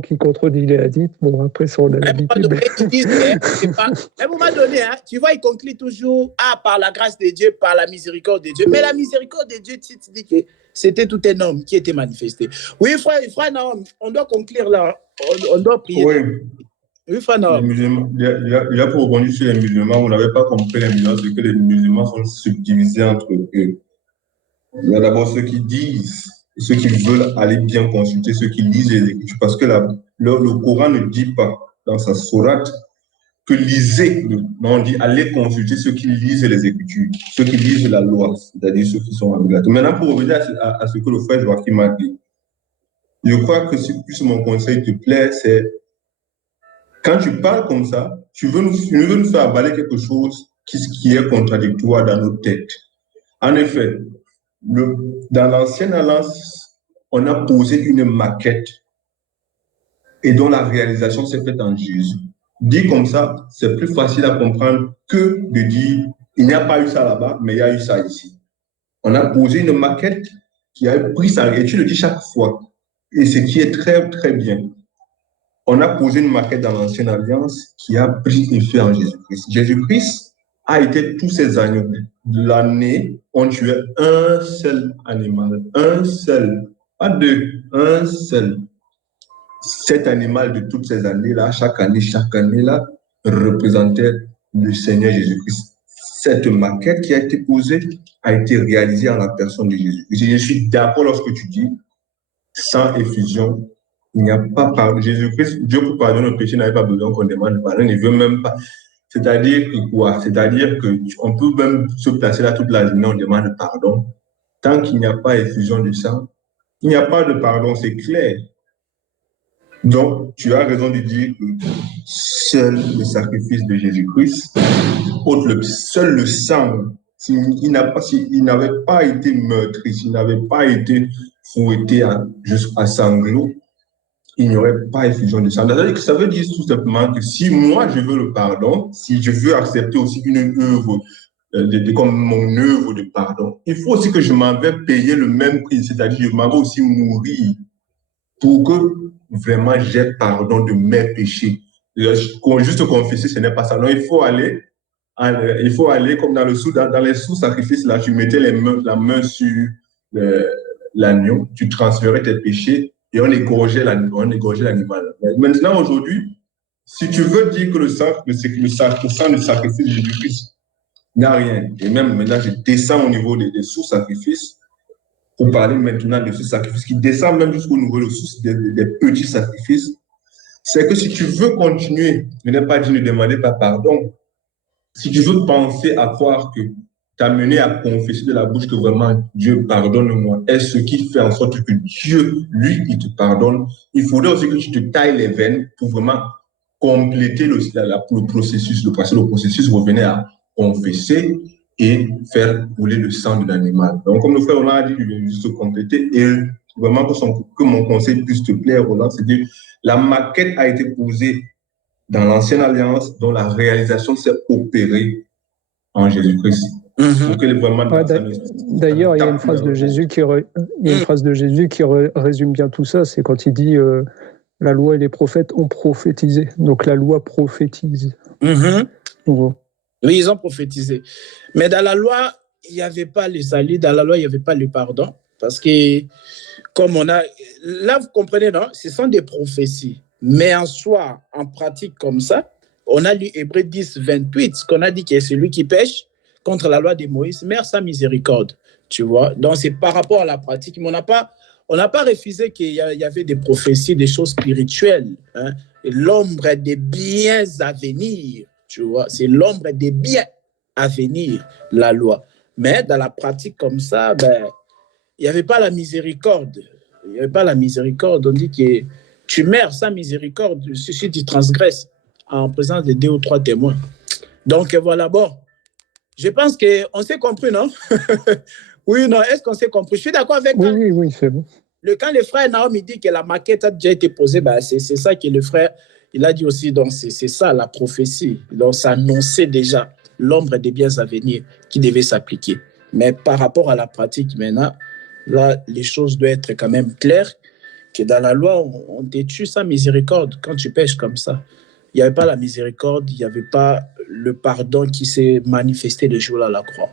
qui contredit les hadiths. Bon, après, ça, on a l'habitude. À un moment donné, hein, tu vois, il conclut toujours par la grâce de Dieu, par la miséricorde de Dieu. Mais la miséricorde de Dieu, tu te dis que c'était tout un homme qui était manifesté. Oui, frère Naom, on doit conclure là. On doit prier. Oui, frère Naom. Il y a pour rebondir sur les musulmans, vous n'avez pas compris les musulmans, c'est que les musulmans sont subdivisés entre eux. Il y a d'abord ceux qui disent, ceux qui veulent aller bien consulter, ceux qui lisent les Écritures, parce que le Coran ne dit pas dans sa sourate que lisez, non, on dit allez consulter ceux qui lisent les Écritures, ceux qui lisent la loi, c'est-à-dire ceux qui sont obligateurs. Maintenant, pour revenir à ce que le frère Joachim a dit, je crois que si plus mon conseil te plaît, c'est quand tu parles comme ça, tu veux nous faire avaler quelque chose qui est contradictoire dans nos têtes. En effet, dans l'ancienne alliance, on a posé une maquette et dont la réalisation s'est faite en Jésus. Dit comme ça, c'est plus facile à comprendre que de dire il n'y a pas eu ça là-bas, mais il y a eu ça ici. On a posé une maquette qui a pris ça, et tu le dis chaque fois, et ce qui est très, très bien. On a posé une maquette dans l'ancienne alliance qui a pris effet en Jésus-Christ. Jésus-Christ a été tous ces années. L'année, on tuait un seul animal, un seul, pas deux, un seul. Cet animal de toutes ces années-là, chaque année-là, représentait le Seigneur Jésus-Christ. Cette maquette qui a été posée a été réalisée en la personne de Jésus. Je suis d'accord lorsque tu dis, sans effusion, il n'y a pas pardon. Jésus-Christ, Dieu pour pardonner nos péchés n'avait pas besoin qu'on demande pardon, il ne veut même pas. C'est-à-dire que quoi? C'est-à-dire qu'on peut même se placer là toute la journée, on demande pardon. Tant qu'il n'y a pas effusion du sang, il n'y a pas de pardon, c'est clair. Donc, tu as raison de dire que seul le sacrifice de Jésus-Christ, seul le sang, s'il n'avait pas été meurtri, s'il n'avait pas été fouetté à sanglots, il n'y aurait pas effusion de sang. Ça veut dire tout simplement que si moi je veux le pardon, si je veux accepter aussi une œuvre comme mon œuvre de pardon, il faut aussi que je m'en vais payer le même prix, c'est-à-dire je m'en vais aussi mourir pour que vraiment j'ai pardon de mes péchés. Juste confesser, ce n'est pas ça. Non, il faut aller comme dans les sous-sacrifices, là, tu mettais la main sur l'agneau, tu transférais tes péchés et on égorgeait l'animal. Maintenant, aujourd'hui, si tu veux dire que le sang de sacrifice de Jésus-Christ n'a rien, et même maintenant, je descends au niveau des sous-sacrifices, pour parler maintenant de ce sacrifice qui descend même jusqu'au niveau des petits sacrifices, c'est que si tu veux continuer, je n'ai pas dit ne demander pas pardon, si tu veux penser à croire que t'amener à confesser de la bouche que vraiment Dieu pardonne-moi est ce qui fait en sorte que Dieu, lui, il te pardonne, il faudrait aussi que tu te tailles les veines pour vraiment compléter le processus. Le processus revenait à confesser et faire couler le sang de l'animal. Donc, comme le frère Roland a dit, je viens juste compléter et vraiment que mon conseil puisse te plaire, Roland, c'est que la maquette a été posée dans l'ancienne alliance dont la réalisation s'est opérée en Jésus-Christ. D'ailleurs, il y a une phrase de Jésus qui résume bien tout ça, c'est quand il dit la loi et les prophètes ont prophétisé. Donc la loi prophétise. Oui. Oui, ils ont prophétisé. Mais dans la loi, il n'y avait pas le salut, dans la loi, il n'y avait pas le pardon. Parce que, comme on a. Là, vous comprenez, non? Ce sont des prophéties. Mais en soi, en pratique comme ça, on a lu Hébreux 10, 28, qu'on a dit que celui qui pêche contre la loi de Moïse meurt sans miséricorde. Tu vois? Donc, c'est par rapport à la pratique. Mais on n'a pas refusé qu'il y avait des prophéties, des choses spirituelles. Hein? L'ombre des biens à venir. Tu vois, c'est l'ombre des biens à venir, la loi. Mais dans la pratique comme ça, ben, il n'y avait pas la miséricorde. Il n'y avait pas la miséricorde. On dit que tu meurs sans miséricorde si tu transgresses en présence de 2 ou 3 témoins. Donc voilà, bon. Je pense qu'on s'est compris, non? Oui, non, est-ce qu'on s'est compris? Je suis d'accord avec toi. Oui, c'est bon. Quand le frère Naom dit que la maquette a déjà été posée, ben c'est ça que le frère, il a dit aussi. Donc, c'est ça la prophétie. Donc, ça annonçait déjà l'ombre des biens à venir qui devait s'appliquer. Mais par rapport à la pratique maintenant, là, les choses doivent être quand même claires, que dans la loi, on te tue sans miséricorde quand tu pêches comme ça. Il n'y avait pas la miséricorde, il n'y avait pas le pardon qui s'est manifesté le jour-là à la croix.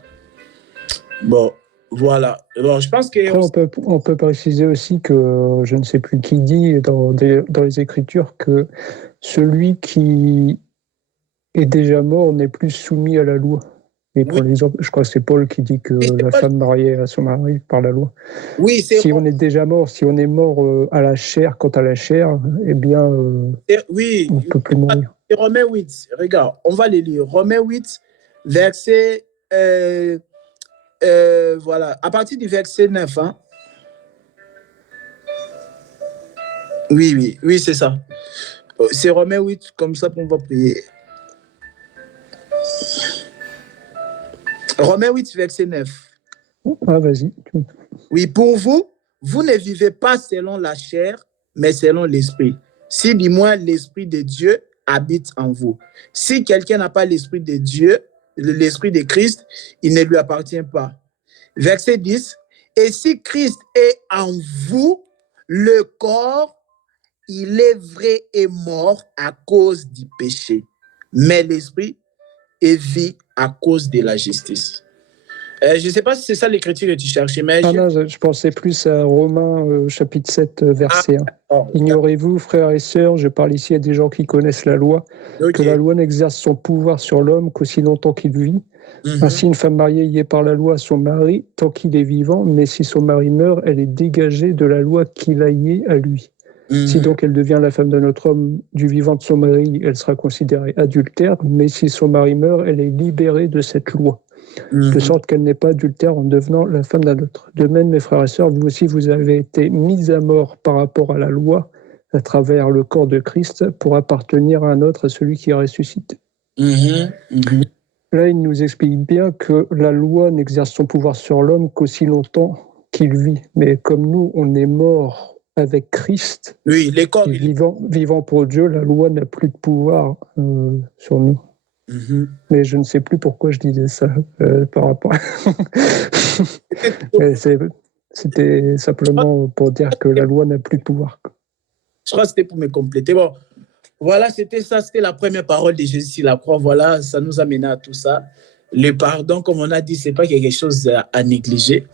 Bon, voilà. Alors, je pense que... Après, on peut préciser aussi que, je ne sais plus qui dit dans les Écritures, que celui qui est déjà mort n'est plus soumis à la loi. Et pour l'exemple, je crois que c'est Paul qui dit que la femme mariée à son mari par la loi. Oui, c'est si on est déjà mort, si on est mort à la chair, quant à la chair, eh bien, on ne peut plus mourir. Romains 8, regarde, on va les lire. Romains 8, verset... voilà, à partir du verset 9. Hein. Oui, c'est ça. C'est Romains 8, comme ça qu'on va prier. Romains 8, verset 9. Ah, vas-y. Oui, pour vous, vous ne vivez pas selon la chair, mais selon l'esprit. Si du moins l'esprit de Dieu habite en vous. Si quelqu'un n'a pas l'esprit de Dieu, l'esprit de Christ, il ne lui appartient pas. Verset 10. Et si Christ est en vous, le corps, il est vrai et mort à cause du péché, mais l'esprit est vie à cause de la justice. Je ne sais pas si c'est ça l'écriture que tu cherchais, mais... Non, je pensais plus à Romains chapitre 7, verset 1. Ignorez-vous, frères et sœurs, je parle ici à des gens qui connaissent la loi, que la loi n'exerce son pouvoir sur l'homme qu'aussi longtemps qu'il vit. Ainsi, une femme mariée y est par la loi à son mari tant qu'il est vivant, mais si son mari meurt, elle est dégagée de la loi qui la y est à lui. Si donc elle devient la femme d'un autre homme du vivant de son mari, elle sera considérée adultère, mais si son mari meurt, elle est libérée de cette loi. De sorte qu'elle n'est pas adultère en devenant la femme d'un autre. De même, mes frères et sœurs, vous aussi, vous avez été mis à mort par rapport à la loi, à travers le corps de Christ, pour appartenir à un autre, à celui qui est ressuscité. Là, il nous explique bien que la loi n'exerce son pouvoir sur l'homme qu'aussi longtemps qu'il vit. Mais comme nous, on est mort avec Christ, vivant pour Dieu, la loi n'a plus de pouvoir sur nous. Mais je ne sais plus pourquoi je disais ça par rapport. C'était simplement pour dire que la loi n'a plus de pouvoir. Je crois que c'était pour me compléter. Bon, voilà, c'était la première parole de Jésus sur la croix. Voilà, ça nous a mené à tout ça. Le pardon, comme on a dit, c'est pas quelque chose à négliger.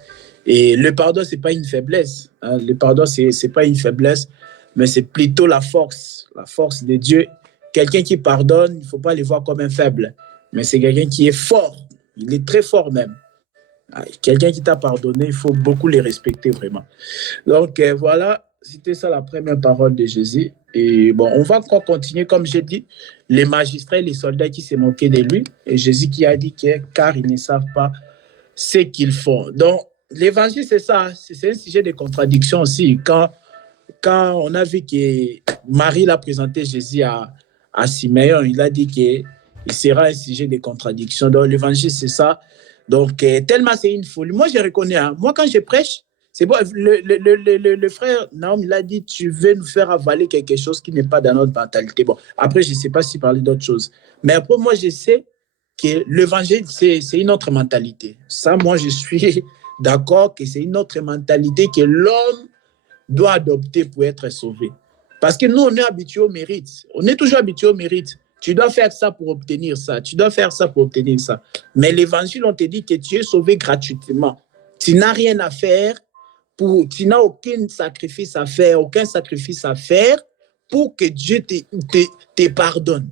Et le pardon, c'est pas une faiblesse. Hein. Le pardon, c'est pas une faiblesse, mais c'est plutôt la force de Dieu. Quelqu'un qui pardonne, il ne faut pas le voir comme un faible, mais c'est quelqu'un qui est fort. Il est très fort même. Quelqu'un qui t'a pardonné, il faut beaucoup le respecter vraiment. Donc voilà, c'était ça la première parole de Jésus. Et bon, on va encore continuer, comme j'ai dit, les magistrats et les soldats qui s'est moqué de lui, et Jésus qui a dit que car ils ne savent pas ce qu'ils font. Donc, l'évangile, c'est ça, c'est un sujet de contradiction aussi. Quand on a vu que Marie l'a présenté Jésus à Siméon, il a dit qu'il sera un sujet de contradiction. Donc, l'évangile, c'est ça. Donc, tellement c'est une folie. Moi, je reconnais. Hein. Moi, quand je prêche, c'est bon. Le frère Naom, il a dit, tu veux nous faire avaler quelque chose qui n'est pas dans notre mentalité. Bon, après, je ne sais pas s'il parlait d'autre chose. Mais après, moi, je sais que l'évangile, c'est une autre mentalité. Ça, moi, je suis d'accord que c'est une autre mentalité que l'homme doit adopter pour être sauvé. Parce que nous, on est habitués au mérite. On est toujours habitués au mérite. Tu dois faire ça pour obtenir ça. Tu dois faire ça pour obtenir ça. Mais l'évangile, on te dit que tu es sauvé gratuitement. Tu n'as rien à faire, tu n'as aucun sacrifice à faire pour que Dieu te pardonne.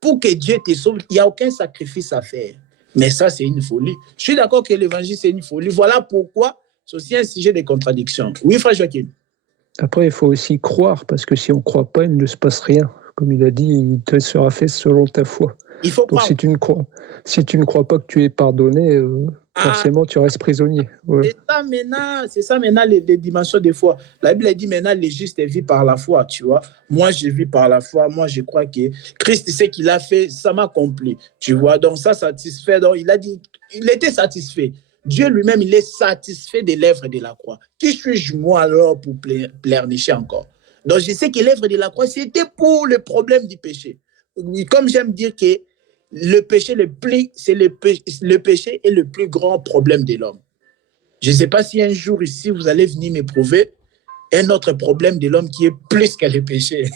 Pour que Dieu te sauve, il n'y a aucun sacrifice à faire. Mais ça, c'est une folie. Je suis d'accord que l'évangile, c'est une folie. Voilà pourquoi c'est aussi un sujet de contradiction. Oui, frère Joachim. Après, il faut aussi croire, parce que si on ne croit pas, il ne se passe rien. Comme il a dit, il te sera fait selon ta foi. Il faut Donc, si tu ne crois pas que tu es pardonné, forcément, tu restes prisonnier. Ouais. C'est ça maintenant les dimensions des foi. La Bible dit maintenant, les justes vivent par la foi, tu vois. Moi, je vis par la foi. Moi, je crois que Christ, ce qu'il a fait, ça m'a accompli, tu vois. Donc, ça satisfait. Donc, il a dit, il était satisfait. Dieu lui-même, il est satisfait de l'œuvre de la croix. Qui suis-je moi alors pour pleurnicher encore? Donc, je sais que l'œuvre de la croix, c'était pour le problème du péché. Oui, comme j'aime dire que le péché le péché est le plus grand problème de l'homme. Je ne sais pas si un jour ici, vous allez venir m'éprouver un autre problème de l'homme qui est plus que le péché.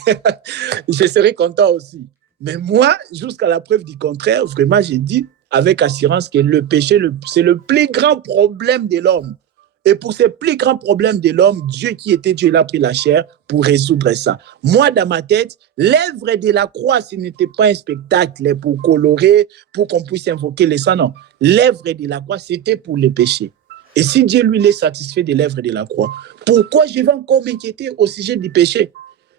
Je serai content aussi. Mais moi, jusqu'à la preuve du contraire, vraiment, j'ai dit avec assurance que le péché, c'est le plus grand problème de l'homme. Et pour ce plus grand problème de l'homme, Dieu qui était Dieu, il a pris la chair pour résoudre ça. Moi, dans ma tête, l'œuvre de la croix, ce n'était pas un spectacle pour colorer, pour qu'on puisse invoquer les saints, non. L'œuvre de la croix, c'était pour les péchés. Et si Dieu, lui, est satisfait de l'œuvre de la croix, pourquoi je vais encore m'inquiéter au sujet du péché?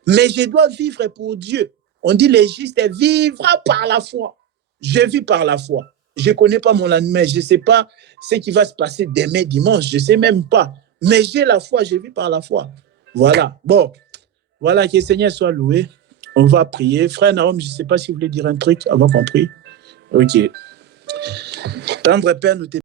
Mais je dois vivre pour Dieu. On dit, les justes vivra par la foi. Je vis par la foi. Je ne connais pas mon lendemain. Je ne sais pas ce qui va se passer demain dimanche. Je ne sais même pas. Mais j'ai la foi. Je vis par la foi. Voilà. Bon. Voilà. Que le Seigneur soit loué. On va prier. Frère Naom, je ne sais pas si vous voulez dire un truc avant qu'on prie. OK. Tendre Père, nous te